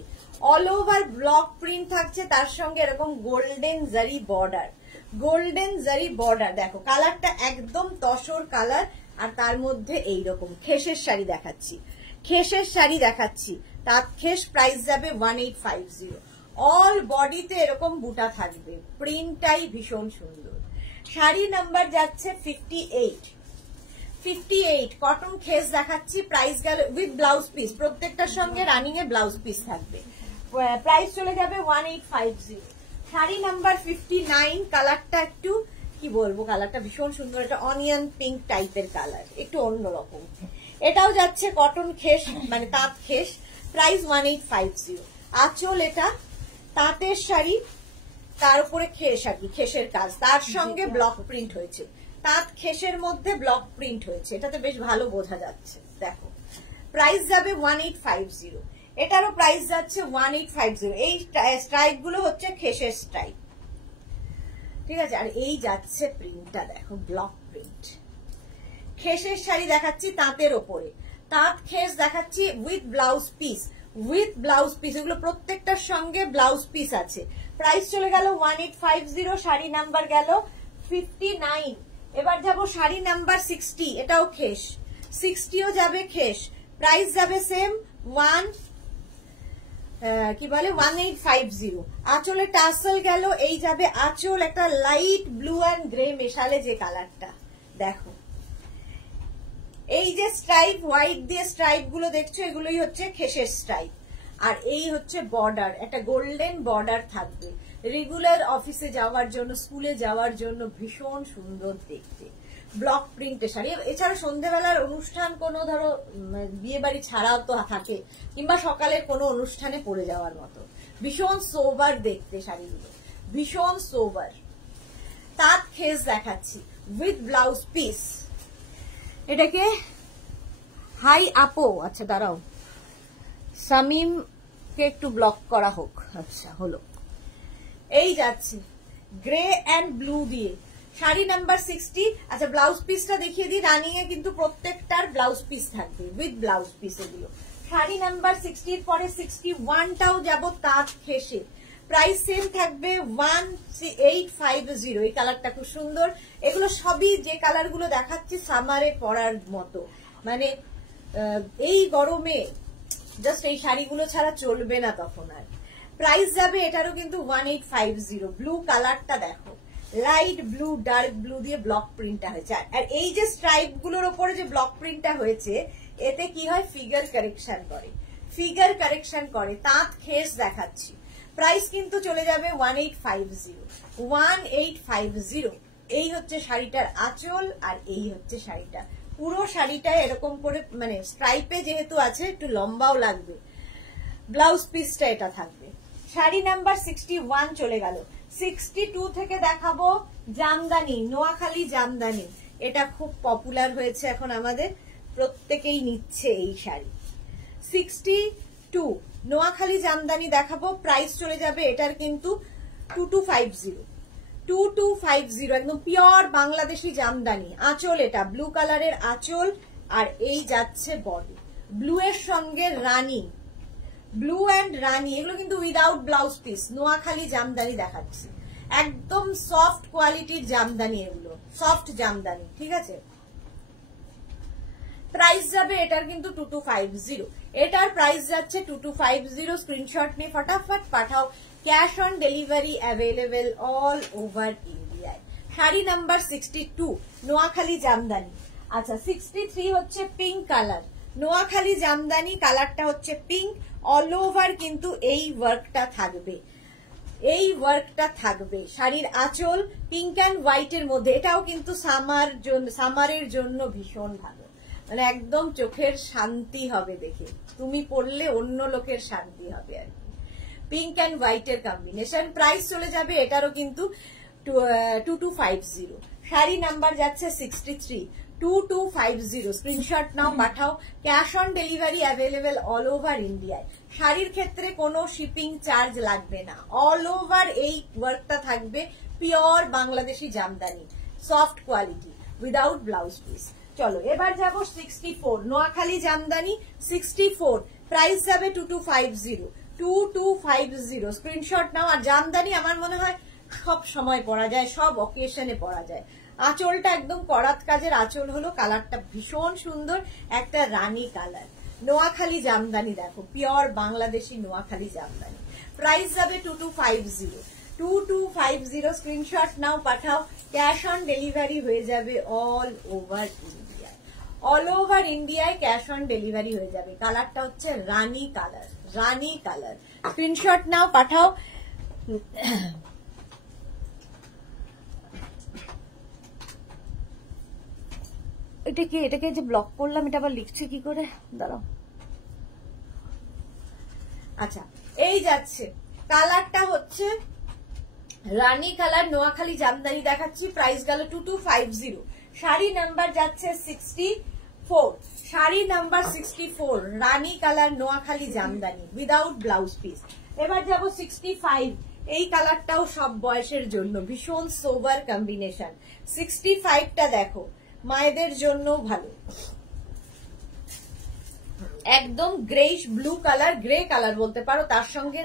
অল ওভার ব্লক প্রিন্ট থাকছে, তার সঙ্গে এরকম গোল্ডেন জারি বর্ডার, গোল্ডেন জারি বর্ডার। দেখো কালারটা একদম তসর কালার, আর তার মধ্যে এইরকম খেসের শাড়ি দেখাচ্ছি, খেসের শাড়ি দেখাচ্ছি, তাঁত খেস। প্রাইস যাবে 1850। অল বডিতে এরকম বুটা থাকবে, প্রিন্টটাই ভীষণ সুন্দর। শাড়ি নাম্বার যাচ্ছে 58। 58 কটন খেস দেখাচ্ছি, প্রাইস গেল উইথ ব্লাউজ পিস, প্রত্যেকটার সঙ্গে রানিং এ ব্লাউজ পিস থাকবে। প্রাইস চলে যাবে 1850। শাড়ি নাম্বার 59। কালারটা একটু কি বলবো, কালারটা ভীষণ সুন্দর, এটা অনিয়ন পিঙ্ক টাইপের কালার, একটু অন্যরকম। এটাও যাচ্ছে কটন খেস, মানে তাঁত খেস। প্রাইস 1850। আঁচল এটা তাঁতের শাড়ি, তার উপরে খেস আর কি, খেসের কাজ, তার সঙ্গে ব্লক প্রিন্ট হয়েছে। তাঁত খেসের মধ্যে ব্লক প্রিন্ট হয়েছে, এটাতে বেশ ভালো বোঝা যাচ্ছে। দেখো প্রাইস যাবে 1850। এটারও প্রাইস যাচ্ছে 1850। এই স্ট্রাইপ গুলো হচ্ছে খেসের স্ট্রাইপ, ঠিক আছে। আর এই যাচ্ছে প্রিন্টটা, দেখো ব্লক প্রিন্ট। খেসের শাড়ি দেখাচ্ছি তাঁতের ওপরে, তাঁত খেস দেখাচ্ছি with blouse piece, with blouse piece. এগুলো প্রত্যেকটার সঙ্গে ব্লাউজ পিস আছে। প্রাইস চলে গেল 1850। শাড়ি নাম্বার গেল 59। এবার যাব শাড়ি নাম্বার 60। এটাও খেস, 60ও যাবে খেস। প্রাইস যাবে সেম, 1850। আঁচলে টাসেল গেল, এই যাবে আঁচল, একটা লাইট ব্লু অ্যান্ড গ্রে মেশালে যে কালারটা। দেখো এই যে স্ট্রাইপ, হোয়াইট দিয়ে স্ট্রাইপ গুলো দেখছো, এগুলোই হচ্ছে খেসের স্ট্রাইপ। আর এই হচ্ছে বর্ডার, একটা গোল্ডেন বর্ডার থাকবে। রেগুলার অফিসে যাওয়ার জন্য, স্কুলে যাওয়ার জন্য ভীষণ সুন্দর দেখতে। ব্লক প্রিন্টের শাড়ি। এছাড়া সন্ধ্যেবেলার অনুষ্ঠান, কোনো ধরো বিয়ে বাড়ি ছাড়াও তো থাকে, কিংবা সকালের কোনো অনুষ্ঠানে পরে যাওয়ার মতো ভীষণ সোবার দেখতে শাড়িগুলো, ভীষণ সোবার। তাঁত খেস দেখাচ্ছি উইথ ব্লাউজ পিস। এটাকে হাই আপো, আচ্ছা দাঁড়াও, সামিমকে একটু ব্লক করা হোক। আচ্ছা হলো, এই যাচ্ছে গ্রে অ্যান্ড ব্লু দিয়ে। শাড়ি নাম্বার 60। আচ্ছা ব্লাউজ পিসটা দেখিয়ে দিই, রানিং এ কিন্তু প্রত্যেকটার ব্লাউজ পিস থাকবে উইথ ব্লাউজ পিস এগুলো। শাড়ি নাম্বার 60 পরে 61টাও যাব তাঁত খেসে। প্রাইস সেম থাকবে 1850। এই কালারটা খুব সুন্দর। এগুলো সবই যে কালার গুলো দেখাচ্ছি সামারে পরার মতো, মানে এই গরমে জাস্ট এই শাড়িগুলো ছাড়া চলবে না তখন আর। প্রাইস যাবে এটারও কিন্তু 1850। ব্লু কালারটা দেখো, লাইট ব্লু ডার্ক ব্লু দিয়ে ব্লক প্রিন্টটা হয়েছে। আর এই যে স্ট্রাইপ গুলোর ওপরে যে ব্লক প্রিন্টটা হয়েছে, এতে কি হয়, ফিগার কারেকশন করে, ফিগার কারেকশন করে। তাঁত খেস দেখাচ্ছি, প্রাইস কিন্তু চলে যাবে 1850। 1850। এই হচ্ছে শাড়িটার আঁচল, আর এই হচ্ছে শাড়িটা। পুরো শাড়িটা এরকম করে, মানে স্ট্রাইপে যেহেতু আছে একটু লম্বাও লাগবে। ব্লাউজ পিসটা এটা থাকবে। শাড়ি নাম্বার 61 চলে গেল। 62 থেকে দেখাবো জামদানি, নোয়াখালী জামদানি। এটা খুব পপুলার হয়েছে এখন আমাদের। প্রত্যেকেই নিচ্ছে এই শাড়ি। 62 নোয়াখালী জামদানি দেখাবো, প্রাইস চলে যাবে এটার কিন্তু 2250 একদম পিওর বাংলাদেশি জামদানি। আঁচল এটা ব্লু কালারের আঁচল, আর এই যাচ্ছে বডি ব্লু এর সঙ্গে রানী, ব্লু অ্যান্ড রানী, এগুলো কিন্তু without blouse piece. Noakhali Jamdani দেখাচ্ছি, একদম সফট কোয়ালিটির জামদানি, এগুলো সফট জামদানি, ঠিক আছে। প্রাইস যাবে এটার কিন্তু 2250, এটার প্রাইস যাচ্ছে 2250। স্ক্রিনশট নিয়ে ফটাফট পাঠাও, cash on delivery available all over ইন্ডিয়ায়। শাড়ি নাম্বার 62 নোয়াখালী জামদানি। আচ্ছা 63 হচ্ছে পিঙ্ক কালার, নোয়াখালী জামদানি, কালারটা হচ্ছে পিঙ্ক, অল ওভার কিন্তু এই ওয়ার্কটা থাকবে, এই ওয়ার্কটা থাকবে। শাড়ির আঁচল পিঙ্ক অ্যান্ড হোয়াইটের মধ্যে, এটাও কিন্তু সামারের জন্য ভীষণ ভালো, মানে একদম চোখের শান্তি হবে দেখে, তুমি পরলে অন্য লোকের শান্তি হবে আর কি। পিঙ্ক অ্যান্ড হোয়াইটের কম্বিনেশন। প্রাইস চলে যাবে এটারও কিন্তু 2250। শাড়ি নাম্বার যাচ্ছে 63, 2250। স্ক্রিনশট নাও, পাঠাও, cash on delivery available all over ইন্ডিয়ায়। শাড়ির ক্ষেত্রে কোনো শিপিং চার্জ লাগবে না, অল ওভার এই ওয়ার্কটা থাকবে, pure Bangladeshi Jamdani, soft quality, without blouse piece. চলো এবার যাব 64 নোয়াখালী জামদানি 64, প্রাইস যাবে 2250। স্ক্রিনশট নাও। আর জামদানি আমার মনে হয় সব সময় পরা যায়, সব অকেশনে পরা যায়। আঁচলটা একদম করাত কাজের আঁচল হলো, কালারটা ভীষণ সুন্দর, একটা রানী কালার। নোয়াখালী জামদানি দেখো, পিওর বাংলাদেশি নোয়াখালী জামদানি। প্রাইস যাবে 2250। স্ক্রিনশট নাও, পাঠাও, ক্যাশ অন ডেলিভারি হয়ে যাবে অল ওভার ইন্ডিয়ায়, অল ওভার ইন্ডিয়ায় ক্যাশ অন ডেলিভারি হয়ে যাবে। কালারটা হচ্ছে রানী কালার, রানী কালার। স্ক্রিনশট নাও, পাঠাও। এটাকে যে ব্লক করলাম, এটা আবার লিখছে কি করে, দাঁড়াও। আচ্ছা এই যাচ্ছে, কালারটা হচ্ছে রানী কালার, নোয়াখালী জামদানি দেখাচ্ছি, প্রাইস গেল 2250। শাড়ি নাম্বার যাচ্ছে 64, শাড়ি নাম্বার 64 রানী colour Noakhali jamdani without blouse piece. এবার যাব 65, এই কালারটাও সব বয়সের জন্য ভীষণ সোবার কম্বিনেশন। 65টা দেখো, মায়েদের জন্য ভালো, একদম greyish blue colour, grey colour বলতে পারো, তার সঙ্গে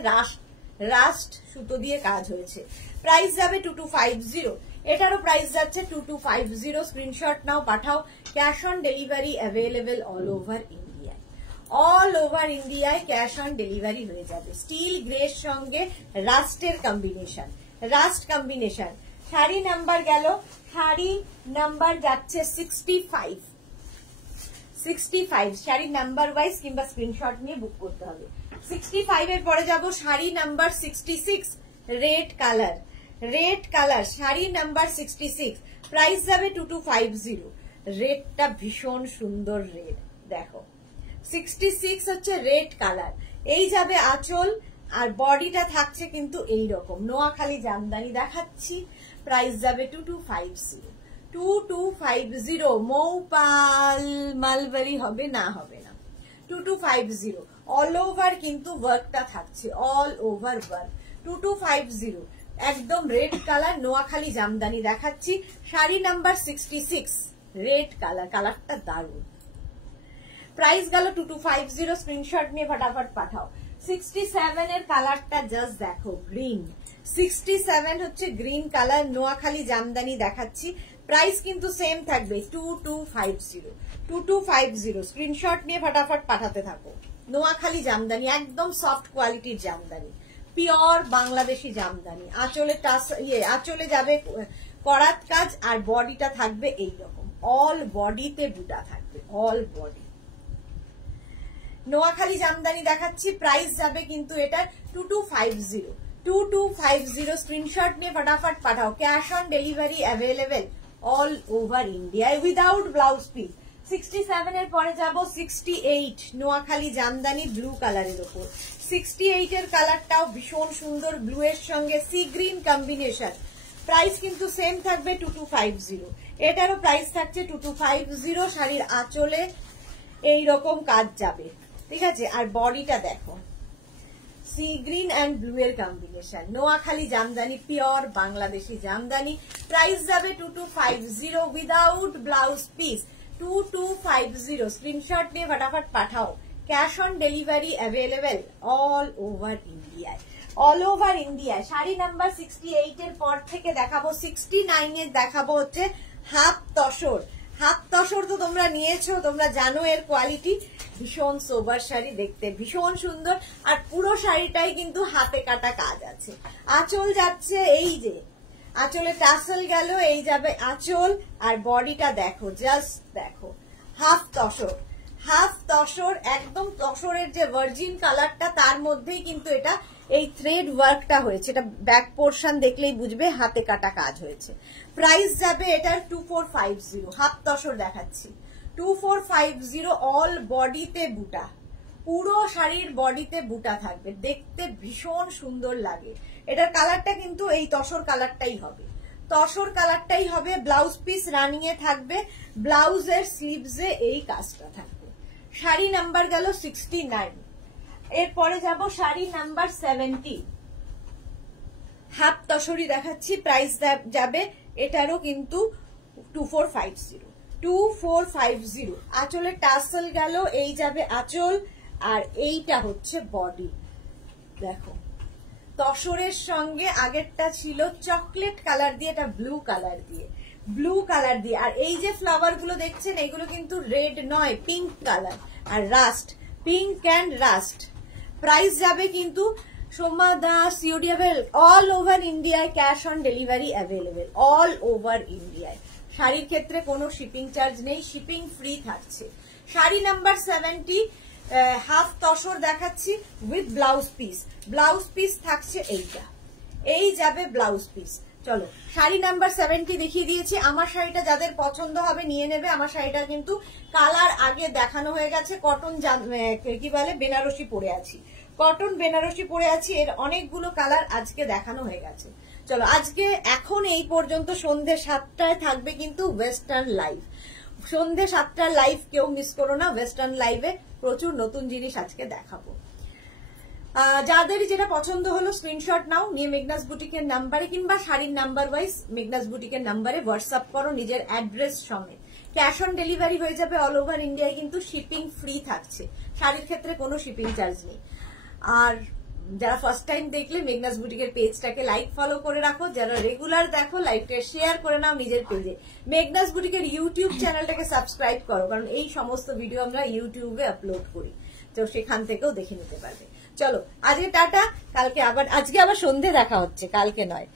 রাস্ট সুতো দিয়ে কাজ হয়েছে। প্রাইস যাবে 2250, এটারও প্রাইস যাচ্ছে 2250। স্ক্রিনশট নাও, পাঠাও, cash on delivery available all over ইন্ডিয়ায়, অল ওভার ইন্ডিয়ায় ক্যাশ অন ডেলিভারি হয়ে যাবে। স্টিল গ্রের সঙ্গে রাস্টের combination, rust combination. Sari number গেল, শাড়ি নাম্বার যাচ্ছে 65, শাড়ি নাম্বার ওয়াইজ কিংবা স্ক্রিনশট নিয়ে বুক করতে হবে। 65 এর পরে যাব sari number 66, red colour, red colour, sari number 66, price যাবে 2250। রেডটা ভীষণ সুন্দর রেড, দেখো 66 হচ্ছে রেড কালার। এই যাবে আঁচল, আর বডিটা থাকছে কিন্তু এই রকম। নোয়াখালী জামদানি দেখাচ্ছি, প্রাইস যাবে 2250। মৌপাল মালবারি হবে না, হবে না, 2250। অল ওভার কিন্তু ওয়ার্কটা থাকছে, অল ওভার ওয়ার্ক। 2250 একদম রেড কালার, নোয়াখালী জামদানি দেখাচ্ছি। শাড়ি নাম্বার 66, রেড কালার, কালারটা দারুণ। প্রাইস গেল 2250। স্ক্রিনশট নিয়ে ফটাফট পাঠাও। 67 এর কালারটা জাস্ট দেখো, গ্রিন। 67 হচ্ছে গ্রিন কালার, নোয়াখালী জামদানি দেখাচ্ছি, প্রাইস কিন্তু সেম থাকবে 2250। স্ক্রিনশট নিয়ে ফটাফট পাঠাতে থাকো। নোয়াখালী জামদানি একদম সফট কোয়ালিটির জামদানি, পিওর বাংলাদেশি জামদানি। আঁচলে যাবে করাত কাজ, আর বডিটা থাকবে এইরকম, অল বডিতে বুটা থাকবে, অল বডি। নোয়াখালী জামদানি দেখাচ্ছি, প্রাইস যাবে কিন্তু এটা 2250। স্ক্রিনশট নিয়ে ফটাফট পাঠাও, cash on delivery available all over ইন্ডিয়ায় উইদাউট ব্লাউজ পিস। 67 এর পরে যাব 68, নোয়াখালী জামদানি ব্লু কালারের ওপর। 68 এর কালারটাও ভীষণ সুন্দর, ব্লু এর সঙ্গে সি গ্রিন কম্বিনেশন। প্রাইস কিন্তু সেম থাকবে 2250, এটারও প্রাইস থাকছে 2250। শাড়ির আঁচলে এইরকম কাজ যাবে, ঠিক আছে। আর বডিটা দেখো, সি গ্রিন অ্যান্ড ব্লু এর combination, Noakhali jamdani, pure Bangladeshi jamdani. Price যাবে 2250 উইদাউট ব্লাউজ পিস, 2250। স্ক্রিনশট নিয়ে ফটাফট পাঠাও। Cash on delivery available all over ইন্ডিয়ায়, অল ওভার ইন্ডিয়ায়। শাড়ি নাম্বার 68 এর পর থেকে দেখাবো 69 এর, দেখাবো হচ্ছে হাফ তসর। হাফ তসর তো তোমরা নিয়েছো, তোমরা জানো এর কোয়ালিটি। ভীষণ সোবার শাড়ি, দেখতে ভীষণ সুন্দর, আর পুরো শাড়িটাই কিন্তু হাতে কাটা কাজ আছে। আঁচল যাচ্ছে এই যে, আঁচলে টাসেল গেল, এই যাবে আঁচল। আর বডিটা দেখো, জাস্ট দেখো, হাফ তসর, হাফ তসর, একদম তসরের যে ভার্জিন কালারটা তার মধ্যেই কিন্তু এটা এই থ্রেড ওয়ার্কটা হয়েছে। এটা ব্যাক পোর্শন দেখলেই বুঝবে হাতে কাটা কাজ হয়েছে। প্রাইস যাবে এটার 2450, হাফ তসর দেখাচ্ছি 2450। অল বডিতে বুটা, পুরো শাড়ির বডিতে বুটা থাকবে, দেখতে ভীষণ সুন্দর লাগে। এটার কালারটা কিন্তু এই তসর কালারটাই হবে, তসর কালারটাই হবে। ব্লাউজ পিস রানিং এ থাকবে, ব্লাউজের স্লিভসে এই কাজটা থাকবে। শাড়ি নাম্বার গেল 69। এরপরে যাব শাড়ি নাম্বার 70, হাফ তসরি দেখাচ্ছি। প্রাইস যাবে এটারও কিন্তু 2450, 2450। আঁচলে টাসেল গেল, এই যাবে আঁচল, আর এইটা হচ্ছে বডি। দেখো, তসরের সঙ্গে আগেরটা ছিল চকলেট কালার দিয়ে, এটা ব্লু কালার দিয়ে, ব্লু কালার দিয়ে। আর এই যে ফ্লাওয়ার গুলো দেখছেন, এগুলো কিন্তু রেড নয়, পিঙ্ক কালার আর rust, pink and rust. Price যাবে কিন্তু Soma Das COD all over ইন্ডিয়ায়, cash on delivery available all over ইন্ডিয়ায়। শাড়ির ক্ষেত্রে কোনো শিপিং চার্জ নেই, শিপিং ফ্রি থাকছে। শাড়ি নাম্বার 70, হাফ তসর দেখাচ্ছি with blouse piece, blouse piece থাকছে এইটা, এই যাবে ব্লাউজ পিস। চলো, শাড়ি নাম্বার 70 দেখিয়ে দিয়েছি। আমার শাড়িটা যাদের পছন্দ হবে নিয়ে নেবে। আমার শাড়িটা কিন্তু কালার আগে দেখানো হয়ে গেছে, কটন কি বলে বেনারসি পরে আছি, কটন বেনারসি পরে আছি, এর অনেকগুলো কালার আজকে দেখানো হয়ে গেছে। চলো, আজকে এখন এই পর্যন্ত সন্ধ্যে 7টায় থাকবে কিন্তু ওয়েস্টার্ন লাইভ, সন্ধ্যে 7টার লাইভ কেউ মিস করো না। ওয়েস্টার্ন লাইভে প্রচুর নতুন জিনিস আজকে দেখাবো। যাদের যেটা পছন্দ হলো স্ক্রিনশট নাও, নিয়ে মেঘনাস বুটিকের নাম্বারে কিংবা শাড়ির নাম্বার ওয়াইজ মেঘনাস বুটিকের নাম্বারে হোয়াটসঅ্যাপ করো নিজের অ্যাড্রেস সমেত। ক্যাশ অন ডেলিভারি হয়ে যাবে অল ওভার ইন্ডিয়ায়, কিন্তু শিপিং ফ্রি থাকছে। শাড়ির ক্ষেত্রে কোনো শিপিং চার্জ নেই। আর যারা ফার্স্ট টাইম দেখলে মেঘনাস বুটিকের পেজটাকে লাইক ফলো করে রাখো, যারা রেগুলার দেখো লাইকটা শেয়ার করে নাও নিজের পেজে। মেঘনাস বুটিকের ইউটিউব চ্যানেলটাকে সাবস্ক্রাইব করো, কারণ এই সমস্ত ভিডিও আমরা ইউটিউবে আপলোড করি, তো সেখান থেকেও দেখে নিতে পারবে। চলো, আজকে টাটা, কালকে আবার, আজকে আবার সন্ধে দেখা হচ্ছে, কালকে নয়।